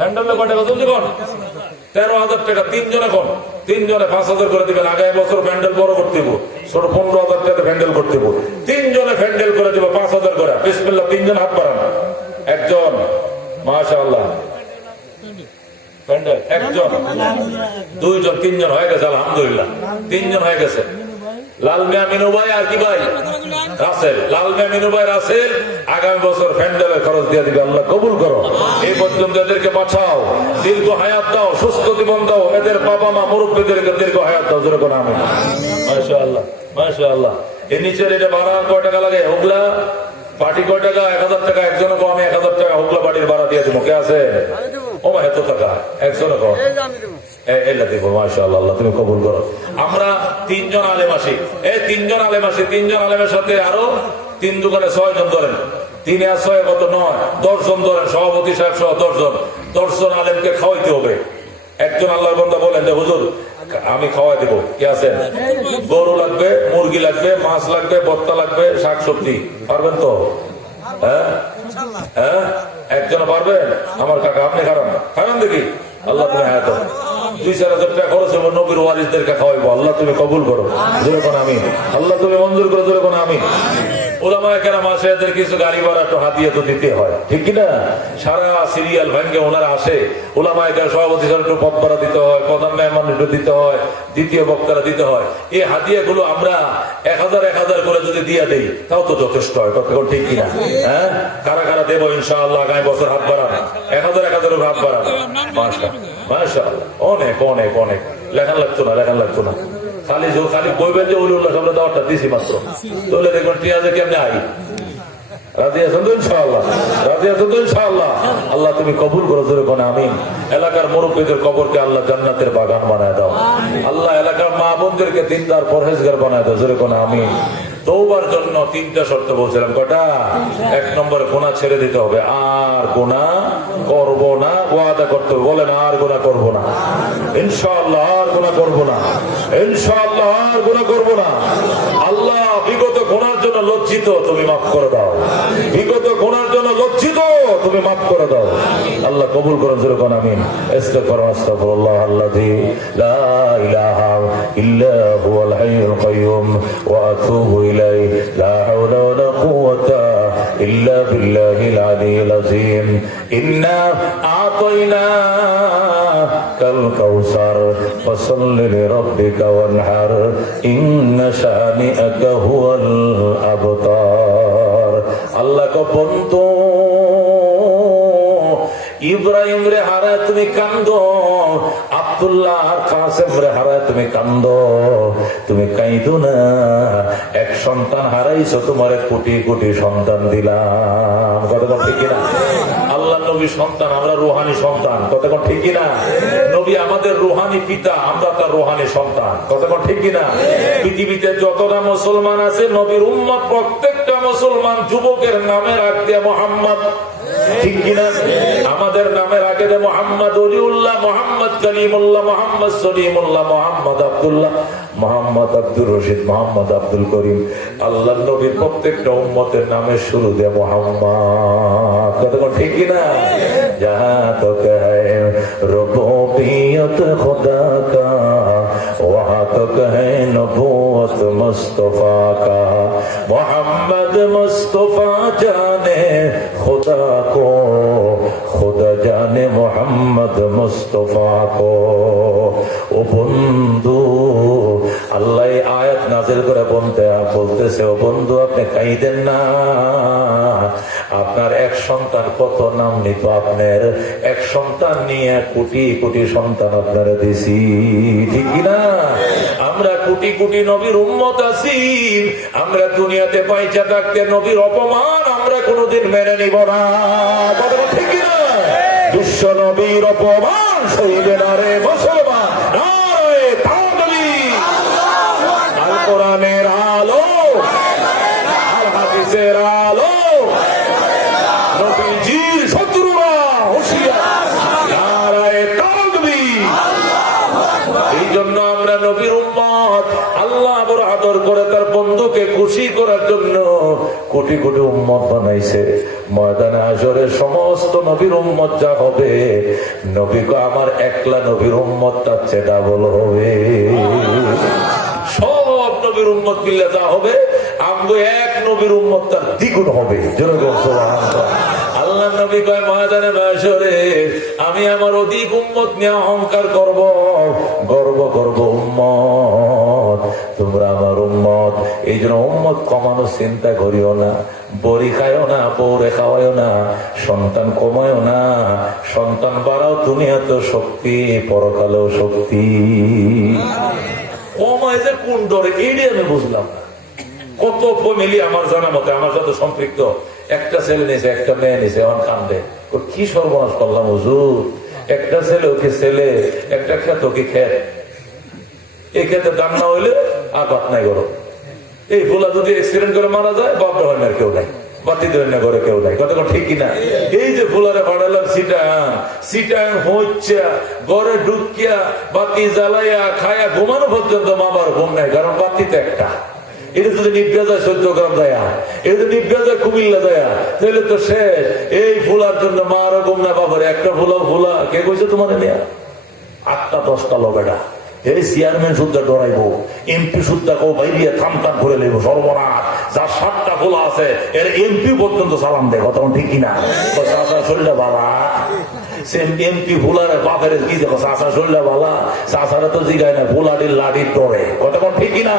হ্যান্ডেলটা কয় টাকা চলছে? কোন 13,000 টাকা। 3 জনে কোন 3 জনে 5,000 করে দিবেন। আগামী বছর প্যান্ডেল বড় করতে হবো, ছোট 15,000 টাকা প্যান্ডেল করতে হবো। 3 জনে প্যান্ডেল করে দিব 5,000 করে। বিসমিল্লাহ। 3 জন হাত বাড়ান। একজন। মাশাআল্লাহ। প্যান্ডেল একজন, 2 জন, 3 জন হয়ে গেছে। আলহামদুলিল্লাহ 3 জন হয়ে গেছে। লাল মিয়া মিনু ভাই আর কি ভাই? রাসেল। লাল মিয়া মিনু ভাই রাসেল আগামী বছর প্যান্ডেলের খরচ দিয়ে দিবে। আল্লাহ কবুল করো। এই পর্যন্ত এদেরকে বাঁচাও, দীর্ঘ হায়াত দাও, সুস্থ জীবন দাও। এদের বাবা মা মুরব্বীদেরকে দীর্ঘ হায়াত দাও, জোরে কোন আমি। মাশাআল্লাহ, মাশাআল্লাহ। এর নিচের এটা ভাড়া কয় টাকা লাগে? হুগলা পার্টি কয় টাকা? 1,000 টাকা। একজনে কো আমি 1,000 টাকা হুগলা পার্টির ভাড়া দিয়ে দেবো। কে আছে? ও মা এত টাকা একজনে কো এলা দিব। মাশাআল্লাহ, আল্লাহ তুমি কবুল করো। আমরা 3 জন আলেম আসি। এই 3 জন আলেম আসি। 3 জন আলেমের সাথে আরো 3 দোকানে 6 জন ধরেন। 3 আর 6 কত? 9। 10 জন ধরেন, সভাপতি সাহেব সহ 10 জন। 10 জন আলেমকে খাওয়াইতে হবে। একজন আল্লাহর বান্দা বলেন যে হুজুর আমি খাওয়াই দিব। কি আছেন? গরু লাগবে, মুরগি লাগবে, মাছ লাগবে, ভর্তা লাগবে, শাকসবজি। পারবেন তো? হ্যাঁ হ্যাঁ, একজন পারবেন? আমার কাকা আপনি খারাপ খারাপ দেখি। আল্লাহ তুমি হায়াত 2-4 হাজার টাকা খরচ হবে, নবীর ওয়ারিসদেরকে খাওয়াইবো। আল্লাহ তুমি কবুল করো, জোরে কোন আমিন। আল্লাহ তুমি মঞ্জুর করো, জোরে কোন আমিন। ওলামায়ে কেরাম আসে, এদের কিছু গাড়ি ভাড়া একটু হাতিয়ে তো দিতে হয়, ঠিক কিনা? সারা সিরিয়াল ভাঙ্গে ওনারা আসে, ওলামায়ে কেরাম সভাপতি একটু পথ ভাড়া দিতে হয়, প্রধান মেহমান একটু দিতে হয়, দ্বিতীয় বক্তারা দিতে হয়। এই হাতিয়ে গুলো আমরা 1000 করে যদি দিয়ে দেই তাও তো যথেষ্ট হয়, কতক্ষণ ঠিক কিনা? হ্যাঁ, কারা কারা দেবো ইনশাআল্লাহ আগামী বছর হাত বাড়ান, 1000 হাত বাড়ান। মাশাআল্লাহ, অনেক অনেক অনেক। লেখান লাগতো না, লেখান লাগতো না, খালি বইবেন যে উলিউল্লাহ সামনে দাওয়াতটা দিছি মাত্র, তাহলে দেখবেন টিয়াজে কেমনে আই। রাজি আছেন তো ইনশাআল্লাহ? রাজি আছেন তো ইনশাআল্লাহ? আল্লাহ তুমি কবুল করো, জোরে কোন আমিন। এলাকার মুরব্বীদের কবরকে আল্লাহ জান্নাতের বাগান বানায় দাও। আল্লাহ এলাকার মা বোনদেরকে দিনদার পরহেজগার বানায় দাও, জোরে কোন আমিন। তওবার জন্য 3টা শর্ত বলছিলাম, কটা? 1 নম্বরে গুনাহ ছেড়ে দিতে হবে, আর গুনাহ করব না, ওয়াদা করতে হবে। বলেন, আর গুনাহ করব না ইনশাআল্লাহ, আর গুনাহ করব না ইনশাআল্লাহ, আর গুনাহ করব না। আল্লাহ বিগত গুনার জন্য লজ্জিত, তুমি মাফ করে দাও। বিগত গুনার জন্য লজ্জিত, তুমি মাফ করে দাও। আল্লাহ কবুল করুন, জোরে কোন আমিন। ইস্তিগফার, আস্তাগফিরুল্লাহ আল্লাযী লা ইলাহা ইল্লা হুয়াল হাইয়ুল কাইয়্যুম ওয়া আতুবু ইলাইহি লা হাওলা ওয়ালা কুওয়াতা ইল্লা বিল্লাহিল আলিয়্যিল আযীম। ইন্না আ'তাইনাকাল কাউসার ফাসাল্লি লিরাব্বিকা ওয়ানহার ইন্না শানিআকা হুয়াল আবতার। আল্লাহ কো বন্ধু ইব্রাহিম রে হারায় তুমি কান্দো, আব্দুল্লাহ আর কাসেম রে হারায় তুমি কান্দো, তুমি কাইদো না। এক সন্তান হারাইছো, তোমার কোটি কোটি সন্তান দিলাম, কতক্ষণ ঠিক কিনা? আল্লাহ নবী সন্তান, আমরা রুহানি সন্তান, কতক্ষণ ঠিক কিনা? নবী আমাদের রুহানি পিতা, আমরা তার রুহানি সন্তান, কতক্ষণ ঠিক কিনা? পৃথিবীতে যতটা মুসলমান আছে, নবীর উম্মত প্রত্যেকটা মুসলমান যুবকের নামে রাখতে মুহাম্মদ, ঠিক কিনা? আমাদের নামের আগে দে মোহাম্মদ ওলিউল্লাহ, মোহাম্মদ কালিমুল্লাহ, মোহাম্মদ সলিমুল্লাহ, মোহাম্মদ আব্দুল্লাহ, মোহাম্মদ আব্দুর রশিদ, মোহাম্মদ আব্দুল করিম। আল্লাহ নবীর প্রত্যেকটা উম্মতের নামের শুরু দে মোহাম্মদ, কতক্ষণ ঠিক কিনা? जहाँ तक है रुबूबियत खुदा का, वहाँ तक है नबूवत मुस्तफा का। मोहम्मद मुस्तफा जाने खुदा को, खुदा जाने मोहम्मद मुस्तफा को। ও বন্ধু, আল্লাহ আয়াত নাযিল করে বলতেছে, ও বন্ধু আপনি কাইদেন না, আপনার এক সন্তান কত নাম নিত, আপনার এক সন্তান নিয়ে কোটি কোটি সন্তান আপনারা দিছি, ঠিক কিনা? আমরা কোটি কোটি নবীর উম্মত আছি, আমরা দুনিয়াতে পয়সা থাকতে নবীর অপমান আমরা কোনোদিন মেনে নিব না, ঠিক কিনা? বিশ্ব নবীর অপমান সইবে না রে মুসলমান। নারে তাকবীর, আল কোরআনের আলো, আল হাদিসের আলো, নবীজির শত্রুরা হুঁশিয়ার, নারে তাকবীর। এই জন্য আমরা নবীর উম্মত, আল্লাহ বড় আদর করে তার বন্ধুকে খুশি করার জন্য কোটি কোটি উম্মত বানাইছে। ময়দানে হাশরের সমস্ত নবীর উম্মত যা হবে, নবীকে আমার একলা নবীর উম্মত তার চেয়ে ডাবল হবে। সব নবীর উম্মত মিলে যা হবে, আমগো এক নবীর উম্মত তার দ্বিগুণ হবে। আল্লাহ নবী কয় ময়দানে হাশরে আমি আমার অধিক উম্মত নিয়ে অহংকার করব, গর্ব করব, উম্মত তোমরা আমার উম্মত। এই জন্য উম্মত কমানো চিন্তা করিও না, বড়ি খায়ও না, বউরে খাওয়াইও না, সন্তান কমায়ও না, সন্তান বাড়াও। দুনিয়া তো শক্তি, পরকালেও শক্তি। কমায় যে কোন ডরে, এইটাই আমি বুঝলাম না। কত ফ্যামিলি আমার জানা মতে, আমার সাথে সম্পৃক্ত, একটা ছেলে নিছে, একটা মেয়ে নিছে, এখন কান্দে, ও কি সর্বনাশ করলাম হুজুর। একটা ছেলে ওকে ছেলে, একটা খেত ওকে খেত, এই খেতে দাম না হইলে আর বাত নাই করো। এই ফুলা যদি অ্যাক্সিডেন্ট করে মারা যায়, বাপটা হয় না, কেউ নাই, বাতি দেয় না, ঘরে কেউ নাই, কতক্ষণ ঠিক কিনা? এই যে ফুলারে পাঠালাম সিটাং হচ্ছে, ঘরে ঢুকিয়া বাতি জ্বালাইয়া খায়া ঘুমানো পর্যন্ত মামার ঘুম নাই, কারণ বাতি তো একটা। এটা যদি নিভ্যা যায় 14 গ্রাম দেয়া, এটা যদি নিভ্যা যায় কুমিল্লা দেয়া, তাহলে তো শেষ। এই ফুলার জন্য মারও ঘুম না, বাবার একটা ফুলা কে কইছে তোমার নেয়া? 8টা 10টা লবেটা এই চেয়ারম্যান সুদ্ধা ডরাইবো, এমপি সুদ্ধা কেউ বাইরিয়ে থাম থাম করে লেবো, সর্বনাশ যার 7টা খোলা আছে এর এমপি পর্যন্ত সালাম দেয়, কথা ঠিক কিনা? চাষা শরীরটা বালা, এমপি ভুলার বাপের কি দেখো চাষা শরীরটা বালা, চাষারা তো জিগায় না, ভুলাডির লাডির ডরে, কথা ঠিক কিনা?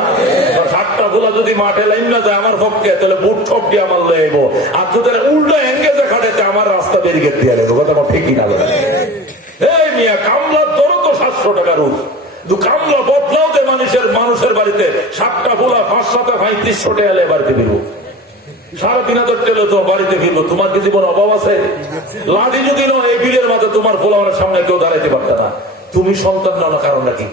7টা খোলা যদি মাঠে লাইন না যায় আমার পক্ষে, তাহলে বুট ঠপ দিয়ে আমার লেবো, আর যদি উল্টো এঙ্গেজে খাটেতে আমার রাস্তা বেরিয়ে দিয়ে লেবো, কথা ঠিক কিনা? এই মিয়া কামলার ধরো তো 700 টাকা রোজ, কামলা বদলাও দে মানুষের বাড়িতে 7টা ফুলা 5-7 3500 টাকা বাড়িতে ফিরবো, 3,500 টাকা তো বাড়িতে ফিরবো। তোমার কি জীবন অভাব আছে? লাঠি যদি নয় এই ভিড়ের মাঝে তোমার ফোলাওয়ার সামনে কেউ দাঁড়াইতে পারত না। তুমি সন্তান নাও না, কারণ নাকি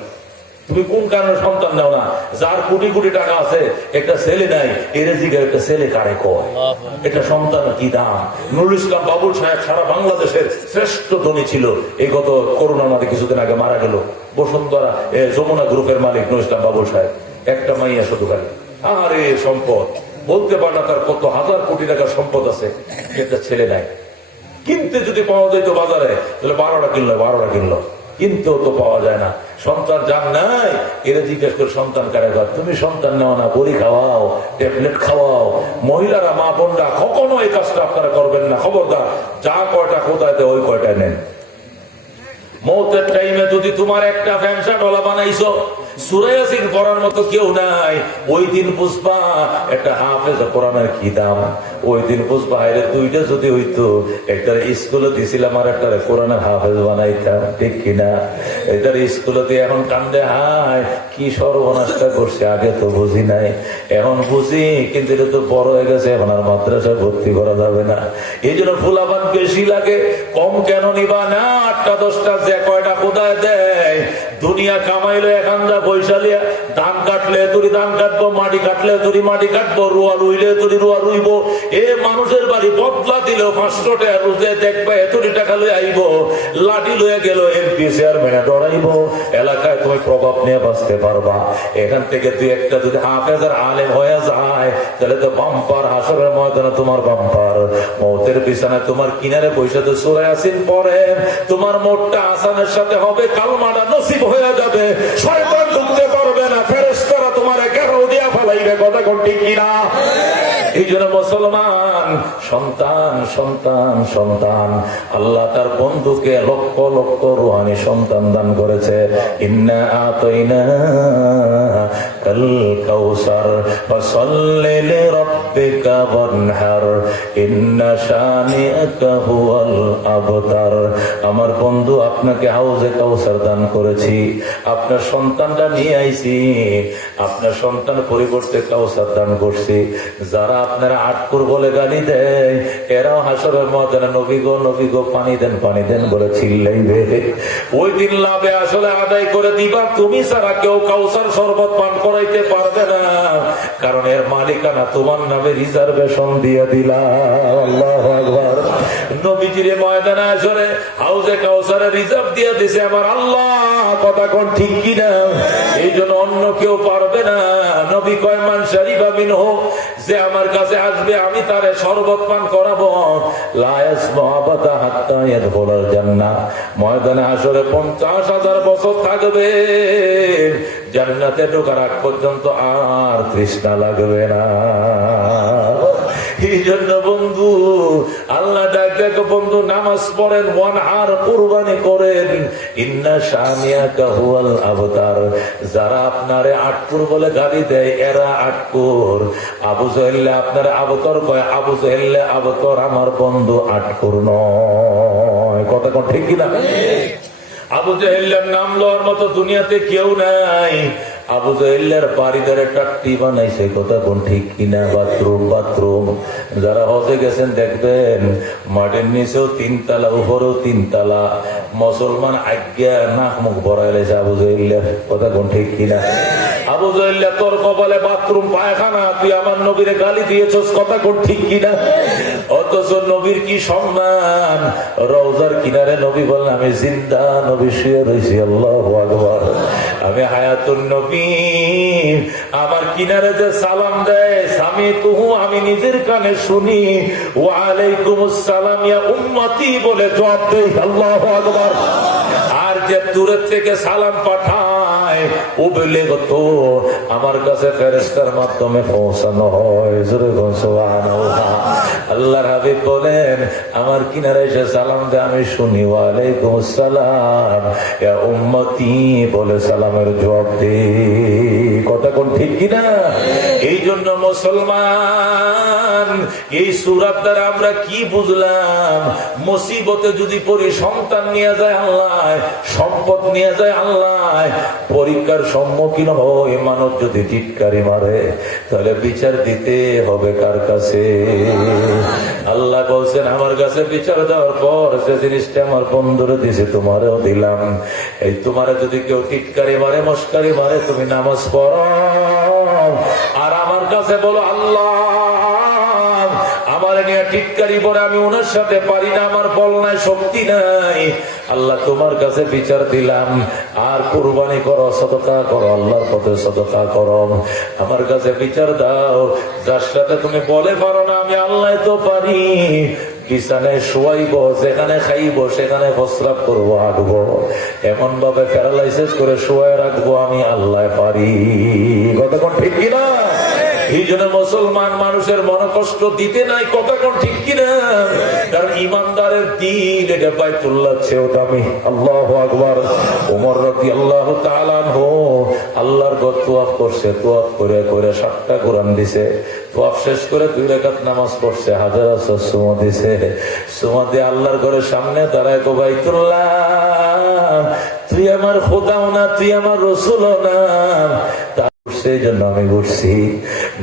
তুমি কোন কারণে সন্তান নাও না? যার কোটি কোটি টাকা আছে একটা ছেলে নাই, এর দিকে একটা ছেলে কারে কয়, এটা সন্তান কি দাম? নুরুল ইসলাম বাবুল সাহেব সারা বাংলাদেশের শ্রেষ্ঠ ধনী ছিল, এই গত করোনার মাঝে কিছুদিন আগে মারা গেল। বসুন্ধরা যমুনা গ্রুপের মালিক নুরুল ইসলাম বাবুল সাহেব, একটা মাইয়া শুধু খালি, আরে সম্পদ বলতে পার না তার কত হাজার কোটি টাকার সম্পদ আছে, একটা ছেলে নাই। কিনতে যদি পাওয়া যেত বাজারে তাহলে 12টা কিনলো, কিন্তু তো পাওয়া যায় না। সন্তান যার নাই এরা জিজ্ঞেস করে সন্তান কারে ঘর, তুমি সন্তান নেও না, বড়ি খাওয়াও, ট্যাবলেট খাওয়াও। মহিলারা মা বোনরা কখনো এই কাজটা আপনারা করবেন না, খবরদার। যা কয়টা কোথায় দেয় ওই কয়টা নেন। মৌতের টাইমে যদি তোমার একটা ব্যবসা ডলা বানাইছো, সূরা ইয়াসিন পড়ার মতো কেউ নাই, ওই দিন বুঝবা একটা হাফেজ কোরআনের কি দাম। ওই দিন বুঝবা এর 2টা যদি হইতো, একটা স্কুলে দিছিলাম আর একটা কোরআনের হাফেজ বানাইতাম, ঠিক কিনা? এটার স্কুলে দিয়ে এখন কান্দে, হায় কি সর্বনাশটা করছে, আগে তো বুঝি নাই, এখন বুঝি, কিন্তু এটা তো বড় হয়ে গেছে, এখন আর মাদ্রাসায় ভর্তি করা যাবে না। এই জন্য ফুলাবান বেশি লাগে, কম কেন নিবা না? 8টা 10টা যে কয়টা কোথায় দেয়, দুনিয়া কামাইলো এখান যা পয়সা লিয়া, ধান কাটলে তুই ধান কাটবো, মাটি কাটলে তুই মাটি কাটবো, রুয়া রুইলে তুই রুয়া রুইবো। এ মানুষের বাড়ি বদলা দিল 500 টাকা রোজে, দেখবে এতটি টাকা লয়ে আইব, লাঠি লয়ে গেল এমপি চেয়ারম্যানে ডরাইবো, এলাকায় তুমি প্রভাব নিয়ে বাঁচতে পারবা। এখান থেকে তুই একটা যদি হাফেজার আলেম হয়ে যায়, তাহলে তো বাম্পার, হাসরের ময়দানে তোমার বাম্পার। মৌতের বিছানায় তোমার কিনারে বসে তো সূরা ইয়াসিন পড়ে, তোমার মোটটা আসানের সাথে হবে, কালমাটা নসিব হয়ে যাবে, শয়তান ঢুকতে পারবে না, ফেরেশতারা তোমার ঘেরাও দিয়া ফেলাইবে, কথা কোন ঠিক কিনা? এই জন্য মুসলমান সন্তান সন্তান সন্তান, আল্লাহ তার বন্ধুকে লক্ষ লক্ষ রুহানি সন্তান দান করেছে। ইন্না আতাইনা কাল কাউসার ফাসাল্লি লিরাব্বিকা ওয়ানহার ইন্না শানিআকা হুয়াল আবতার। আমার বন্ধু আপনাকে হাউজে কাউসার দান করেছি, আপনার সন্তানটা নিয়ে আইছি, আপনার সন্তান পরিবর্তে কাউসার দান করছি। যারা আপনারা আটকুর বলে গালি দেয়, এরাও হাসরের ময়দানে নবী গো পানি দেন বলে চিল্লাইবে। ওই দিন লাভে আসলে আদায় করে দিবা তুমি, ছাড়া কেউ কাউসার শরবত পান করাইতে পারবে না, কারণ এর মালিকানা তোমার নামে রিজার্ভেশন দিয়ে দিলাম। আল্লাহু আকবার। নবীজির ময়দানে আসলে হাউজে কাউসারে রিজার্ভ দিয়ে দিছে আমার আল্লাহ, কথা কোন ঠিক কিনা? এই জন্য অন্য কেউ পারবে না। নবী কয় মান শারিবা মিনহু, যে আমার কাছে আসবে আমি তারে শরবত পান করাবো, লা ইয়াসমু আবাদা হাত্তা ইয়াদখুলাল জান্নাহ। ময়দানে হাসরে 50,000 বছর থাকবে, জান্নাতে ঢোকার আগ পর্যন্ত আর তৃষ্ণা লাগবে না। এই জন্য বন্ধু আল্লাহ ডাক দেখো, বন্ধু নামাজ পড়েন, ওয়ানহার কুরবানি করেন, ইন্না শানিআকা হুয়াল আবতার। যারা আপনারে আটকুর বলে গালি দেয় এরা আটকুর। আবু জাহেল আপনারা আবতর কয়, আবু জাহেল আবতর, আমার বন্ধু আটকুর নয়, কথা কোন ঠিক কিনা? আবু জাহেলের নাম লওয়ার মতো দুনিয়াতে কেউ নাই। আবু জাহেলের বাড়িদারে টাট্টি বানাইছে, কথা কোন ঠিক কিনা? বাথরুম। যারা হজে গেছেন দেখবেন মাটির নিচেও 3 তলা, উপরেও 3 তলা। মুসলমান আজ্ঞা নাক মুখ ভরাই লেছে আবু জাহেলের, কথা কোন ঠিক কিনা? আবু জাহেল তোর কপালে বাথরুম পায়খানা, তুই আমার নবীরে গালি দিয়েছস, কথা কোন ঠিক কিনা? অথচ নবীর কি সম্মান, রওজার কিনারে নবী বললেন আমি জিন্দা নবী শুয়ে রয়েছি। আল্লাহু আকবার। আমি হায়াতুন নবী, আমার কিনারে যে সালাম দেয় সামিতুহু, আমি নিজের কানে শুনি, ওয়া আলাইকুমুস সালাম ইয়া উম্মতি বলে জবাব দেই। আল্লাহু আকবার। আর যে দূরের থেকে সালাম পাঠায় ও বলে তো আমার কাছে ফেরেশতার মাধ্যমে পৌঁছানো হয়। জোরে বলুন সুবহানাল্লাহ। আল্লাহর হাবিব বলেন আমার কিনারে এসে সালাম দে, আমি শুনি ওয়ালাইকুম আসসালাম ইয়া উম্মতি বলে সালামের জবাব দে। কথা কোন ঠিক কিনা? এই জন্য মুসলমান এই সূরা দ্বারা আমরা কি বুঝলাম? মুসিবতে যদি পড়ি সন্তান নিয়ে যায় আল্লাহ, সম্পদ নিয়ে যায় আল্লাহ, পরীক্ষার সম্মুখীন হয় মানুষ যদি টিটকারি মারে তাহলে বিচার দিতে হবে কার কাছে? আল্লাহ বলছেন আমার কাছে বিচার দেওয়ার পর যে জিনিসটা আমার বন্ধুরে দিছে তোমারও দিলাম। এই তোমারে যদি কেউ টিটকারি মারে মস্কারি মারে তুমি নামাজ পড়ো আর আমার কাছে বলো আল্লাহ আমার নিয়ে টিটকারি পরে আমি ওনার সাথে পারি না, আমার বল নাই শক্তি নাই, আল্লাহ তোমার কাছে বিচার দিলাম। আর কুরবানি করো, সদকা করো, আল্লাহর পথে সদকা করো, আমার কাছে বিচার দাও। যার সাথে তুমি বলে পারো না আমি আল্লাহ তো পারি, বিছানায় শোয়াইব, যেখানে খাইব সেখানে প্রস্রাব করবো, হাঁটবো, এমন ভাবে প্যারালাইসিস করে শোয়াই রাখবো, আমি আল্লাহ পারি। কথা কোন ঠিক কিনা? এই জন্য মুসলমান মানুষের মনে কষ্ট দিতে নাই। কথা কোন ঠিক কিনা? কারণ ইমানদারের দিল এটা বাইতুল্লাহ চেয়েও দামি। আল্লাহু আকবার। ওমর রাদিয়াল্লাহু তাআলা আনহু আল্লাহর ঘর তোয়াফ করছে, তোয়াফ করে করে 7টা কোরআন দিছে, তোয়াফ শেষ করে 2 রাকাত নামাজ পড়ছে, হাজার হাজার সুমা দিছে। সুমা দিয়ে আল্লাহর ঘরের সামনে দাঁড়ায় গো বাইতুল্লাহ তুই আমার খোদাও না, তুই আমার রসুলও না, সেই জন্য আমি ঘুরছি,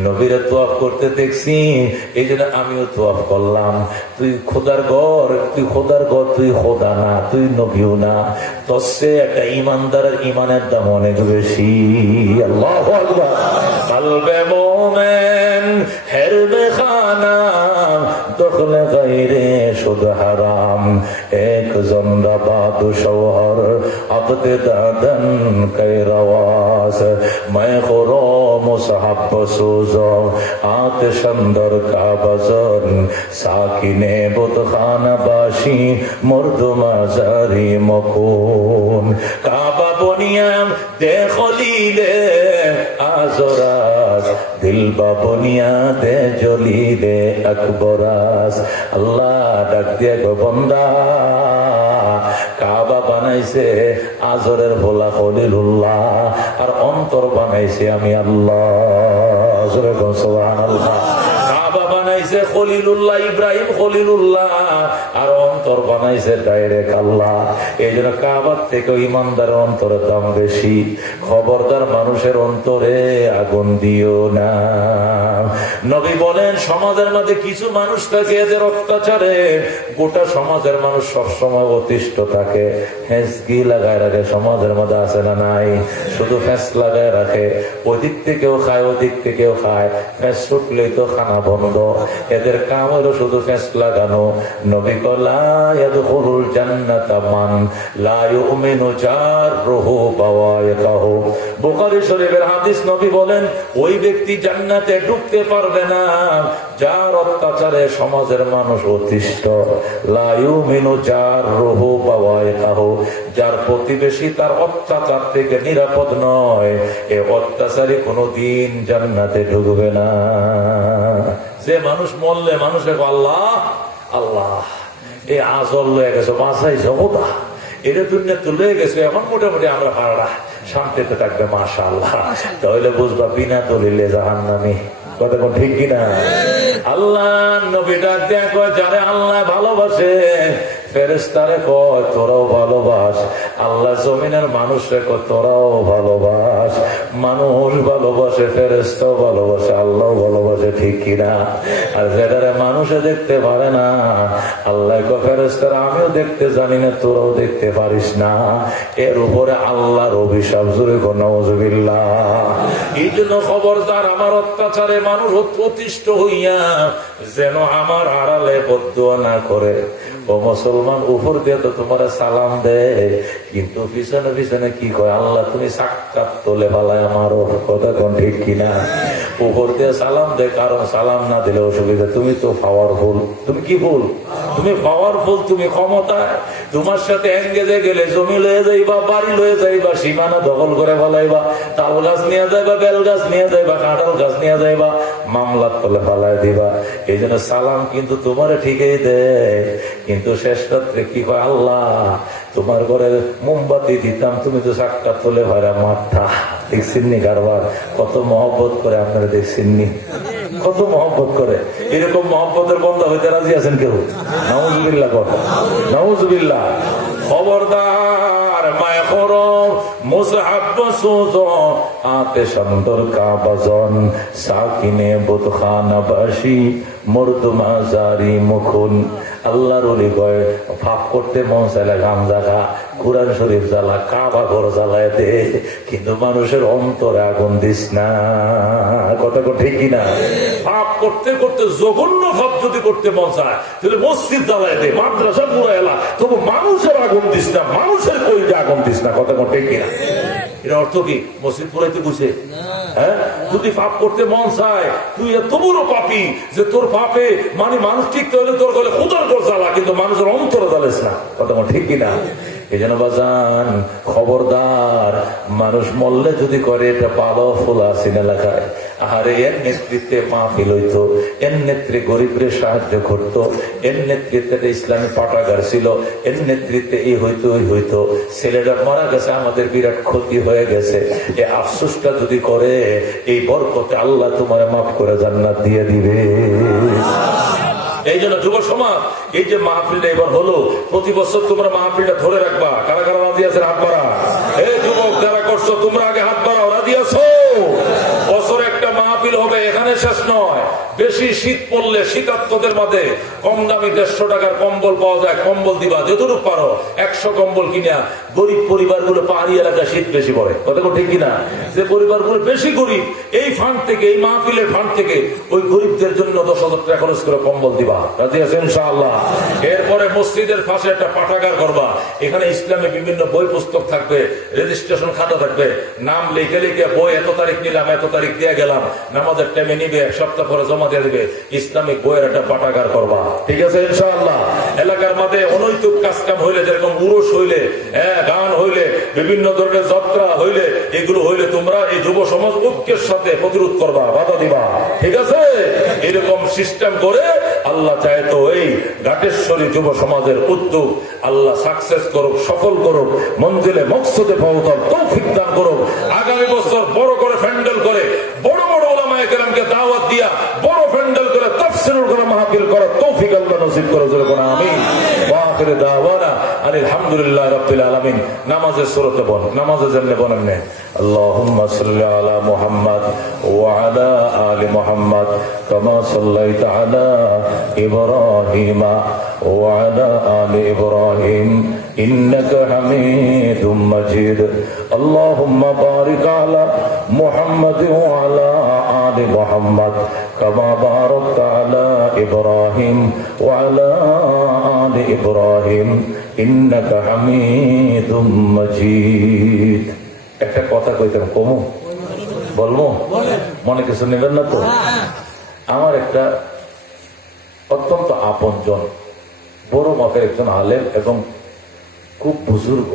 নবীরা তোয়াফ করতে দেখছি এই জন্য আমিও তোয়াফ করলাম। তুই খোদার ঘর, তুই খোদার ঘর, তুই খোদা না, তুই নবীও না, তোর সে একটা ইমানদারের ইমানের দাম অনেক বেশি। আল্লাহু আকবার। কলবে মোমেন হেরবে খানা দখলে গায়রে শুদ হারাম, এক জন্ডা বাদু শওহর আবদে দাদন কৈরওয়াস, मैं खुरो मुसहब सूजो आतशंदर का बजन साकिने बुतखाना बाशी मुर्द मजारी मकून काबा बुनियाम दे खलीले आजरास दिल बा बुनियादे जलीले আকবরাস। আল্লাহ ডাক দিয়ে গো বান্দা কাবা বানাইছে আজরের ভোলা খলিলুল্লাহ আর অন্তর বানাইছে আমি আল্লাহ। সুবহানাল্লাহ। কাবা বানাইছে খলিলুল্লাহ ইব্রাহিম খলিলুল্লাহ আর অন্তর বানাইছে ডাইরেক্ট আল্লাহ। এই জন্য কাবার থেকে ইমানদার অন্তরের দাম বেশি। খবরদার মানুষের অন্তরে আগুন দিও না। নবী বলেন সমাজের মধ্যে কিছু মানুষ থাকে এদের অত্যাচারে গোটা সমাজের মানুষ সবসময় অতিষ্ঠ থাকে। ফেঁসকি লাগায় রাখে, সমাজের মধ্যে আছে না নাই? শুধু ফেঁস লাগায় রাখে, ওদিক থেকেও খায় ওদিক থেকেও খায়, ফেঁস ছুটলেই তো খানা বন্ধ। এদের কাম হলো শুধু ফেঁস লাগানো। নবী লা ইয়াদখুলুল জান্নাতা মান লা ইউমিনু জাররুহু বাওয়াইকাহু। বুখারী শরীফের হাদিস। নবী বলেন ওই ব্যক্তি জান্নাতে ঢুকতে পারবে না যার অত্যাচারে সমাজের মানুষ অতিষ্ঠ। লা ইউমিনু জাররুহু বাওয়াইকাহু, যার প্রতিবেশী তার অত্যাচার থেকে নিরাপদ নয়, এ অত্যাচারী কোনোদিন জান্নাতে ঢুকবে না। যে মানুষ মরলে মানুষে আল্লাহ আল্লাহ এই আজল লয়ে গেছে, বাঁচাইছে ওটা, এটা দুনিয়া তুলে গেছে, এখন মোটামুটি আমরা পারা শান্তিতে থাকবে মাশাআল্লাহ। তাহলে বুঝবা বিনা দলিলে জাহান্নামী। কথা কোন ঠিক কিনা? আল্লাহ নবী ডাক দেয়া কয় যারে আল্লাহ ভালোবাসে ফেরেশতারে কয় তোরাও ভালোবাস, আল্লাহ জমিনের মানুষরে কয় তোরাও ভালোবাস। মানুষ ভালোবাসে, ফেরেশতাও ভালোবাসে, আল্লাহ ভালোবাসে, ঠিক কিনা? আর যেটারে মানুষে দেখতে পারে না আল্লাহ কয় ফেরেশতারা আমিও দেখতে জানি না, তোরাও দেখতে পারিস না, এর উপরে আল্লাহর অভিশাপ। জোরে কর নাউযুবিল্লাহ। এই জন্য খবরদার আমার অত্যাচারে মানুষ অতিষ্ঠ হইয়া যেন আমার আড়ালে বদদুয়া না করে। ও মুসলমান, উপর দিয়ে তো তোমার সালাম দেয় কিন্তু পিছনে পিছনে কি কয় আল্লাহ তুমি সাক্ষাৎ তোলে ভালায় আমারও। কথা কোন ঠিক কিনা? উপর দিয়ে সালাম দেয়, কারণ সালাম না দিলে অসুবিধা, তুমি তো পাওয়ারফুল। তুমি কি ফুল? তুমি পাওয়ারফুল, তুমি ক্ষমতায়, তোমার সাথে এঙ্গেজে গেলে জমি লয়ে যাইবা, বাড়ি লয়ে যাইবা, সীমানা দখল করে ফেলাইবা, তাল গাছ নিয়ে যাইবা, বেল গাছ নিয়ে যাইবা, কাঁঠাল গাছ নিয়ে যাইবা, মামলার তলে ফালাই দিবা। এই জন্য সালাম কিন্তু তোমার ঠিকই দেয়, কিন্তু শেষ রাত্রে কি কয়, আল্লাহ তোমার ঘরে মোমবাতি দিতাম, তুমি তো চারটা তোলে ভরা মাথা। দেখছেননি কারবার কত মহব্বত করে, আপনারা দেখছেননি কত মহব্বত করে। এরকম মহব্বতের বন্ধা হইতে রাজি আছেন কেউ? নাউজুবিল্লাহ কর, নাউজুবিল্লাহ। খবরদার মায় খরম মুসহাব সুজো আতে সুন্দর কাবাজন সাকিনে বুতখানাবাসী মর্দমা জারি মুখুন। আল্লাহর ওলি কয় পাপ করতে মন চাইলে গাঞ্জা খা, কুরআন শরীফ জ্বালা, কাবা ঘর জ্বালায় দে, কিন্তু মানুষের অন্তরে আগুন দিস না। কথা ঠিক কিনা? পাপ করতে করতে জঘন্য ভাব যদি করতে মন চায় তাহলে মসজিদ জ্বালায় দে, মাদ্রাসা পুরো এলা, তবু মানুষের আগুন দিস না, মানুষের কইতে আগুন দিস না। কথা ঠিক কিনা? এর অর্থ কি? মসজিদ পুরাইতে বুঝে? হ্যাঁ, যদি পাপ করতে মন চায়, তুই এত বড় পাপী যে তোর পাপে মানে মানুষ ঠিক হলে তোর গলে খুদার ঘর জ্বালা, কিন্তু মানুষের অন্তরে জ্বালিস না। কথা ঠিক কিনা? এই জন্য বাজান খবরদার, মানুষ মরলে যদি করে এটা পালো ফুলা সিনে লেখায়, আরে এর নেতৃত্বে মাহফিল হইতো, এর নেতৃত্বে গরিবরে সাহায্য করতো, এর নেতৃত্বে ইসলামী পাঠাগার ছিল, এর নেতৃত্বে এই হইতো ওই হইতো, ছেলেটা মারা গেছে, আমাদের বিরাট ক্ষতি হয়ে গেছে। এই আফসোসটা যদি করে, এই বরকতে আল্লাহ তোমার মাফ করে জান্নাত দিয়ে দিবে। এই জন্য যুব সমাজ, এই যে মাহফিলটা এবার হলো, প্রতি বছর তোমরা মাহফিলটা ধরে রাখবা। কারা কারা রাজি আছেন হাত বাড়া? এই যুবক যারা করছো তোমরা আগে হাত বাড়াও, রাজি আছো? বছর একটা মাহফিল হবে, এখানে শেষ নয়। বেশি শীত পড়লে শীতার্তদের মাঝে কম দামি 150 টাকার কম্বল পাওয়া যায়, কম্বল দিবা যতটুকু পারো। 100 কম্বল কিনা গরিব পরিবারগুলো পাহাড়ি এলাকায় শীত বেশি পড়ে। কথা ঠিক কিনা? যে পরিবারগুলো বেশি গরিব, এই ফান্ড থেকে, এই মাহফিলের ফান্ড থেকে ওই গরিবদের জন্য 10,000 টাকা খরচ করে কম্বল দিবা। রাজি আছেন ইনশাআল্লাহ? এরপরে মসজিদের পাশে একটা পাঠাগার করবা, এখানে ইসলামে বিভিন্ন বই পুস্তক থাকবে, রেজিস্ট্রেশন খাতা থাকবে, নাম লিখে লিখে বই এত তারিখ নিলাম, এত তারিখ দিয়ে গেলাম, নামাজের টাইমে নিবে, 1 সপ্তাহ পরে জমা দিয়ে দিবে। ইসলামিক বইয়ের একটা পাঠাগার করবা, ঠিক আছে ইনশাআল্লাহ? এলাকার মধ্যে অনৈতিক কাজ কাম হইলে, যেরকম উরস হইলে, গান হইলে, বিভিন্ন ধরনের যাত্রা হইলে, এগুলো হইলে তোমরা এই যুব সমাজ ঐক্যের সাথে প্রতিরোধ করবা, বাধা দিবা, ঠিক আছে? এরকম সিস্টেম করে আল্লাহ চায় তো এই ঘাটেশ্বরী যুব সমাজের উদ্যোগ আল্লাহ সাকসেস করুক, সফল করুক, মঞ্জিলে মকসদে পৌঁছার তৌফিক দান করুক। আগামী বছর বড় করে প্যান্ডেল করে, বড় বড় উলামায়ে কেরামকে দাওয়াত দিয়া বড় প্যান্ডেল করে তাফসীরুল কোরআন মাহফিল করার তৌফিক আল্লাহ নসিব করে। আমিন। ওয়া আখিরু দাওয়ানা আলহামদুলিল্লাহি রাব্বিল আলামিন। নামাজে সূরাতে বল, নামাজে যেমনে বলেন না, আল্লাহুম্মা সাল্লি আলা মুহাম্মাদ ওয়া আলা আলি মুহাম্মাদ কামা সাল্লাইতা আলা ইব্রাহিম ওয়া আলা আলি ইব্রাহিম ইন্নাকা হামিদুম মাজিদ। আল্লাহুম্মা বারিক আলা মুহাম্মাদ ওয়া আলা আলি মুহাম্মাদ কামা বারাকতা আলা ইব্রাহিম ওয়া আলা আলি ইব্রাহিম ইন্নাকা হামিদুম মাজিদ। একটা কথা কইতাম, কমু বলবো? মনে কিছু নেবেন না তো? আমার একটা অত্যন্ত আপনজন, বড় মাপের একজন আলেম এবং খুব বুজুর্গ,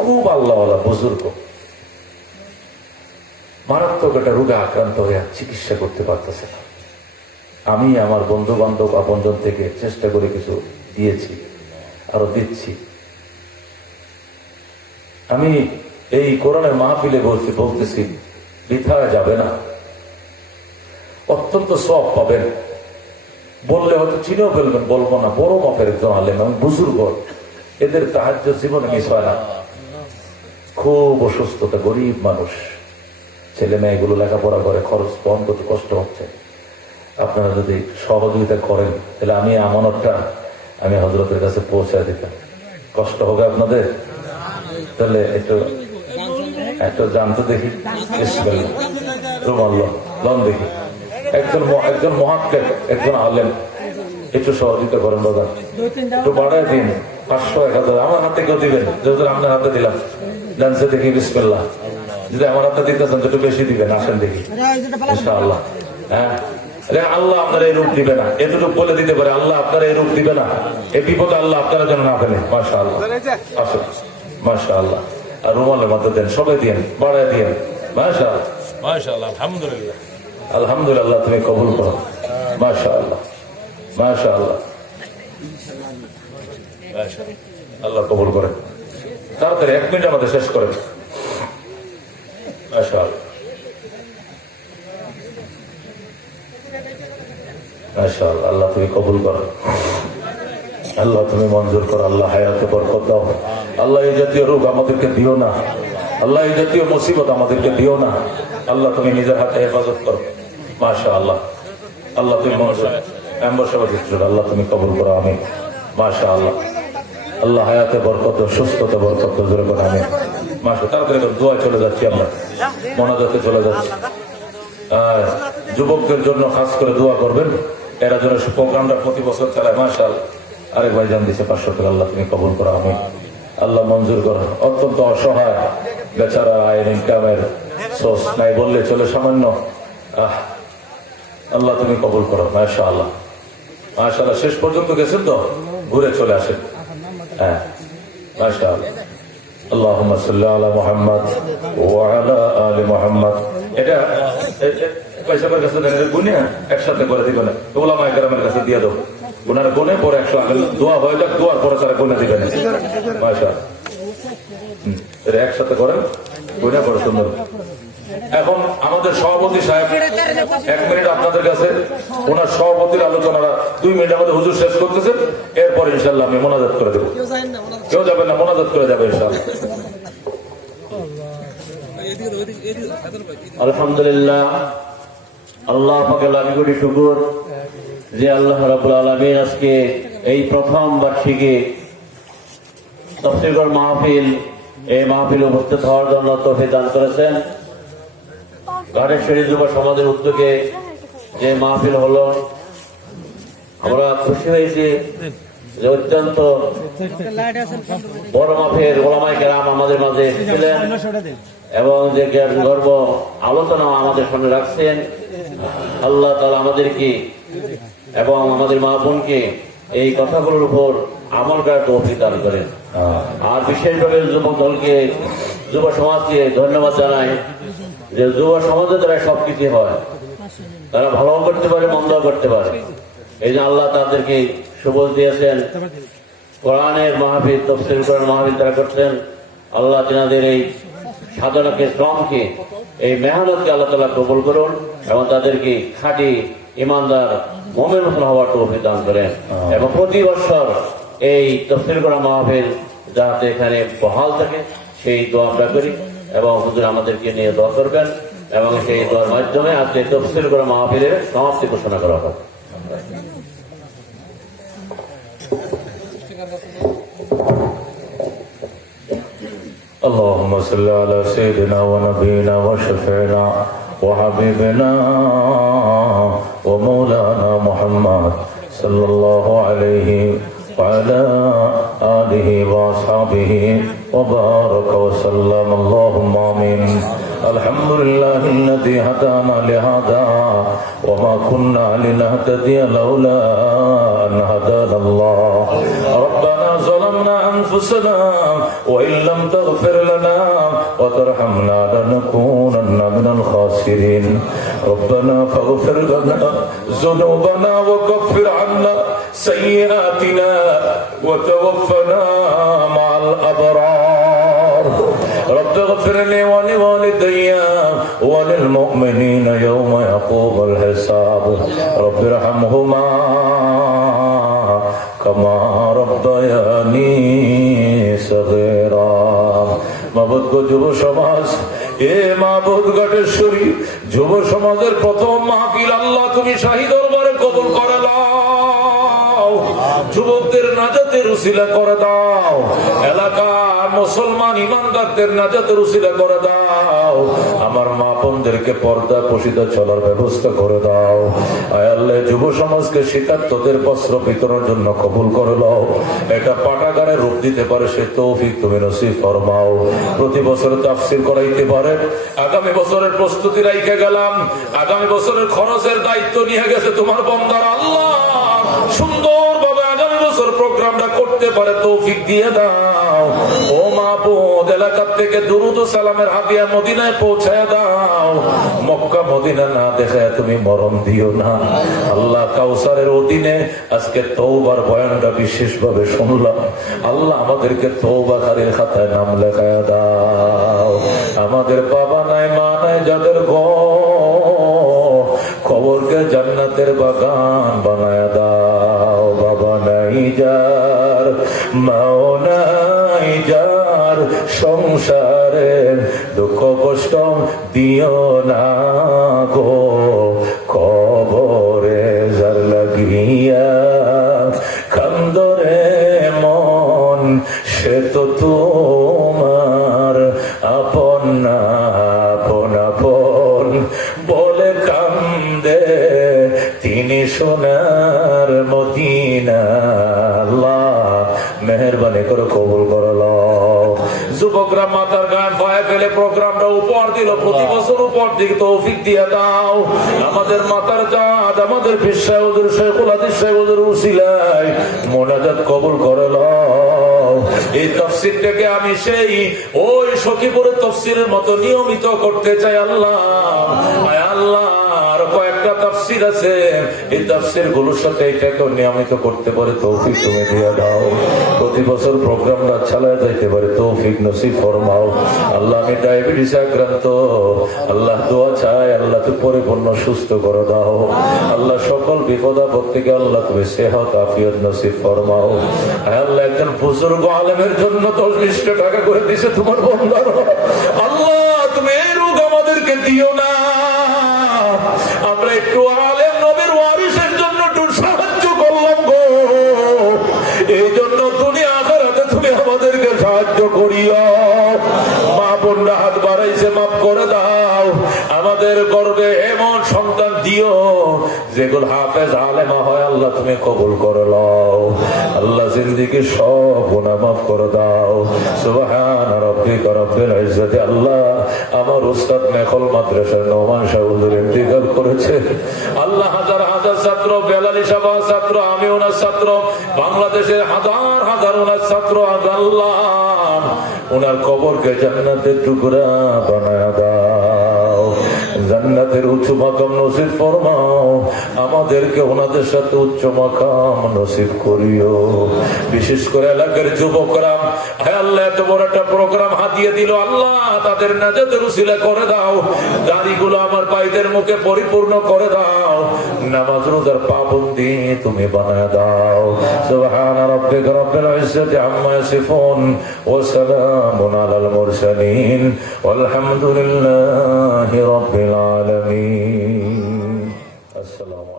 খুব আল্লাহওয়ালা বুজুর্গ, মারাত্মক একটা রোগে আক্রান্ত হয়ে চিকিৎসা করতে পারতেছে না। আমি আমার বন্ধু বান্ধব আপনজন থেকে চেষ্টা করে কিছু দিয়েছি, আরো দিচ্ছি। আমি এই কোরআনের মাহফিলে বলতেছি, বৃথা যাবে না, অত্যন্ত সব পাবেন। বললে হয়তো চিনেও ফেলবেন, বলবো না। বড় মাপের একজন আলেম এবং বুজুর্গ, এদের সাহায্য জীবনে মিস হয় না। খুব অসুস্থতা, গরিব মানুষ, ছেলে মেয়েগুলো লেখাপড়া করে, খরচ বহন করতে কষ্ট হচ্ছে। আপনারা যদি সহযোগিতা করেন তাহলে আমি আমানতটা আমি হযরতের কাছে পৌঁছায় দিতাম। কষ্ট হবে আপনাদের? তাহলে একটু জানতে দেখি, লন দেখি। একজন মহাক্কেক, একজন আলেম, একটু সহযোগিতা করেন দাদা, একটু বাড়ায় দিন, 500 1000 আমার হাতে কেউ দিবেন, যেহেতু আপনার হাতে দিলাম। জানছে দেখি, বিসমিল্লাহ। যদি আমার হাতে দিতেছেন একটু বেশি দিবেন, আসেন দেখি ইনশাআল্লাহ। হ্যাঁ, আল্লাহ আপনার এই রূপ দিবে না, এতটুকু বলে দিতে পারে আল্লাহ আপনার এই রূপ দিবে না, এই বিপদ আল্লাহ আপনারা যেন না ফেলে। মাশাআল্লাহ, আসুন, মাশাআল্লাহ। আর রুমালের মধ্যে দেন, সবাই দিয়েন, বাড়ায় দিয়েন। মাশাআল্লাহ, মাশাআল্লাহ, আলহামদুলিল্লাহ, আলহামদুলিল্লাহ, তুমি কবুল করো। মাশাআল্লাহ, মাশাআল্লাহ, আল্লাহ কবুল করে। তাড়াতাড়ি 1 মিনিট আমাদের শেষ করেন। মাশাআল্লাহ, মাশাআল্লাহ, আল্লাহ তুমি কবুল করো, আল্লাহ তুমি মঞ্জুর করো, আল্লাহ হায়াতে বরকত দাও। আল্লাহ এই জাতীয় রোগ আমাদেরকে দিও না, আল্লাহ এই জাতীয় মুসিবত আমাদেরকে দিও না। আল্লাহ তুমি নিজের হাতে হেফাজত করো। মাশাআল্লাহ, আল্লাহ তুমি মঞ্জুর, মেম্বার সভা দিচ্ছ, আল্লাহ তুমি কবুল করো। আমি মাশাআল্লাহ, আল্লাহ হায়াতে বরকত, সুস্থতা বরকত, জোরে করে আমি। মাশাআল্লাহ, তাড়াতাড়ি দোয়া চলে যাচ্ছি, আমরা মোনাজাতে চলে যাচ্ছি। যুবকদের জন্য খাস করে দোয়া করবেন, এরা যেন প্রোগ্রামটা প্রতি বছর চালায়। মাশাআল্লাহ, আরেক ভাই জান দিচ্ছে 500 টাকা, আল্লাহ তুমি কবুল করো। আমি আল্লাহ মঞ্জুর করো। অত্যন্ত অসহায় বেচারা, আয়ের ইনকামের সোর্স নাই বললে চলে, সামান্য। আল্লাহ তুমি কবুল করো। মাশাআল্লাহ, মাশাআল্লাহ, শেষ পর্যন্ত গেছেন তো, ঘুরে চলে আসেন। হ্যাঁ, মাশাআল্লাহ। আল্লাহুম্মা সাল্লি আলা মুহাম্মাদ ওয়া আলা আলি মুহাম্মাদ। এটা পয়সার কাছে দেন, গুনিয়া একসাথে করে দিবেন, ওলামায়ে কেরামের কাছে দিয়ে দাও। ওনারা গুনে পরে 100 আগে দোয়া হয়ে যাক, দোয়ার পরে তারা গুনে দিবেন। মাশাআল্লাহ, এটা একসাথে করেন, গুনে পরে সুন্দর। এখন আমাদের সভাপতি সাহেব 1 মিনিট আপনাদের কাছে, ওনার সভাপতির আলোচনাটা 2 মিনিট আমাদের হুজুর শেষ করতেছেন, এরপর ইনশাআল্লাহ আমি মোনাজাত করে দেবো। কেউ যাবেন না, মোনাজাত করে যাবে ইনশাআল্লাহ। আলহামদুলিল্লাহ, আল্লাহ পাকের লাখ কোটি শুকর যে আল্লাহ রাব্বুল আলামিন আজকে এই প্রথম বার্ষিকী তাফসীর মাহফিল, এই মাহফিল উপস্থিত হওয়ার জন্য তৌফিক দান করেছেন। ঘাটেশ্বরী যুব সমাজের উদ্যোগে যে মাহফিল হলো, আমরা খুশি হয়েছি যে অত্যন্ত বড় মাপের ওলামায়ে কেরাম আমাদের মাঝে এসেছিলেন এবং যে জ্ঞান গর্ব আলোচনা আমাদের সামনে রাখছেন। আল্লাহ তাআলা আমাদেরকে এবং আমাদের মা বোনকে এই কথাগুলোর উপর আমল করার তৌফিক দান করেন। আর বিশেষভাবে যুবক দলকে, যুব সমাজকে ধন্যবাদ জানাই যে যুব সমাজের দ্বারা সবকিছু হয়, তারা ভালো করতে পারে, মন্দ করতে পারে। এই যে আল্লাহ তাদেরকে সুযোগ দিয়েছেন, কোরআনের মাহফিল, তাফসীর কোরআন মাহফিল তারা করছেন। আল্লাহ তেনাদের এই সাধনাকে, শ্রমকে, এই মেহনতকে আল্লাহ তাআলা কবুল করুন এবং তাদেরকে খাঁটি ইমানদার মুমিন হওয়ার তৌফিক দান করেন। এবং প্রতি বছর এই তাফসীর কোরআন মাহফিল যাতে এখানে বহাল থাকে সেই দোয়া আমরা করি এবং হুজুর আমাদেরকে নিয়ে দোয়া করবেন এবং সেই দোয়ার মাধ্যমে আজকে তাফসীর কোরআন মাহফিলের সমাপ্তি ঘোষণা করা হবে। اللهم صل على سيدنا ونبينا وشفيعنا وحبيبنا ومولانا محمد صلى الله عليه وعلى آله وأصحابه وبارك وسلم. اللهم آمين. الحمد لله الذي هدانا لهذا وما كنا لنهتدي لولا أن هدانا الله. ربنا ظلمنا أنفسنا وإن لم تغفر لنا وترحمنا لنكونن من الخاسرين. ربنا فاغفر لنا ذنوبنا وكفر عنا سيئاتنا وتوفنا مع الأبرار. رب اغفر لي ولوالدي وللمؤمنين يوم يقوم الحساب. رب ارحمهما كما ربياني صغيرا. মাবুদ গো যুব সমাজ, এ মাবুদ ঘাটেশ্বরী যুব সমাজের প্রথম মাহফিল আল্লাহ তুমি শাহী দরবারে কবুল করে নাও। যুবকদের নাজাতের উসিলা করে দাও, এলাকার মুসলমান ইমানদারদের নাজাতের উসিলা করে দাও, আমার মা বোনদেরকে পর্দা পশিদা চলার ব্যবস্থা করে দাও। আয় আল্লাহ, যুব সমাজকে শীতার্থদের বস্ত্র বিতরণের জন্য কবুল করে দাও। এটা পাঠাগারে রূপ দিতে পারে সে তৌফিক তুমি নসিব ফরমাও। প্রতি বছর তাফসীর করাইতে পারে, আগামী বছরের প্রস্তুতি রাইখে গেলাম, আগামী বছরের খরচের দায়িত্ব নিয়ে গেছে তোমার বান্দারা। আল্লাহ, সুন্দরভাবে আগামী বছর প্রোগ্রামটা করতে পারে তৌফিক দিয়ে দাও। ও মাহবুব, এলাকার থেকে দুরুদ ও সালামের হাদিয়া মদিনায় পৌঁছায় দাও। মক্কা মদিনা না দেখায় তুমি মরণ দিও না। আল্লাহ, কাউসারের অধীনে আজকে তওবার বয়ানটা বিশেষভাবে শুনলাম। আল্লাহ, আমাদেরকে তওবাকারীর খাতায় নাম লেখায় দাও। আমাদের বাবা নাই মা নাই যাদের কবরকে জান্নাতের বাগান বানায় দাও। বাবা নাই যার, মাও নাই যার, সংসারের দুঃখ কষ্ট দিও না গো। কবরে যার লাগিয়া কান্দরে মন, সে তো তোমার আপন না, আপন আপন বলে কান্দে তিনি সোনার মদিনা। আল্লাহ, মেহেরবানি করে কবুল করলো। যুবকরা মাথার গান ভয়ে ফেলে প্রোগ্রামটা উপহার দিল, প্রতি বছর উপহার দিকে তৌফিক দিয়ে দাও। আমাদের মাথার জাত, আমাদের পীর সাহেব হুজুর শেখুল হাদিস সাহেব হুজুর উসিলায় মোনাজাত কবুল করলো। এই তাফসীরটাকে আমি সেই ওই সখীপুরের তাফসীরের মতো নিয়মিত করতে চাই। আল্লাহ, আয় আল্লাহ, আর কয়েকটা তাফসীর আছে, এই তাফসীর গুলোর সাথে এটাকে নিয়মিত করতে পারে তৌফিক তুমি দিয়ে দাও। প্রতি বছর প্রোগ্রামটা চালায় যাইতে পারে তৌফিক নসিব ফরমাও। আল্লাহ, আমি ডায়াবেটিস আক্রান্ত, আল্লাহ দোয়া চাই, আল্লাহ তুমি পরিপূর্ণ সুস্থ করে দাও। আল্লাহ, সকল বিপদ আপদ থেকে আল্লাহ তুমি সেহত আফিয়ত নসিব ফরমাও। আল্লাহ, একজন বুজুর্গ আলেমের জন্য 10-20 টাকা করে দিছে তোমার বন্দার। আল্লাহ, তুমি এই রোগ আমাদেরকে দিও না। আমরা একটু আলেম নবীর ওয়ারিসের জন্য একটু সাহায্য করলাম গো, এই জন্য দুনিয়া আখিরাতে তুমি আমাদেরকে সাহায্য করিও। মা বোনরা হাত বাড়াইছে, মাফ করে দাও। আমাদের গর্বে এমন সন্তান দিও যেগুলো হাফেজ আলেমা হয়। আল্লাহ, তুমি কবুল করে লও। আল্লাহ, জিন্দেগি সব গুনাহ মাফ করে দাও। সুবহান রাব্বিকা রাব্বিল ইজ্জাতি। আল্লাহ, আমার উস্তাদ মেখল মাদ্রাসার নোমান সাহেব হুজুর ইন্তেকাল করেছে। আল্লাহ, হাজার হাজার ছাত্র, বেলালি সাবা ছাত্র, আমি ওনার ছাত্র, বাংলাদেশের হাজার হাজার ওনার ছাত্র। আল্লাহ, ওনার কবরকে জান্নাতের টুকরা বানায় দাও, জান্নাতের উচ্চ মাকাম নসিব ফরমাও। আমাদেরকে ওনাদের সাথে উচ্চ মাকাম নসিব করিও। বিশেষ করে এলাকার যুবকরা, হ্যাঁ আল্লাহ, এত বড় একটা প্রোগ্রাম হাতিয়ে দিল। আল্লাহ, তাদের নাজাতের উসিলা করে দাও। দাড়িগুলো আমার ভাইদের মুখে পরিপূর্ণ করে দাও। নামাজ রোজার পাবন্দি তুমি বানায় দাও। সুবহান রাব্বিকা রাব্বিল ইজ্জাতি আম্মা ইয়াসিফুন ওয়া সালামুন আলাল মুরসালিন ওয়ালহামদুলিল্লাহি রাব্বিল আলামিন। আসসালামু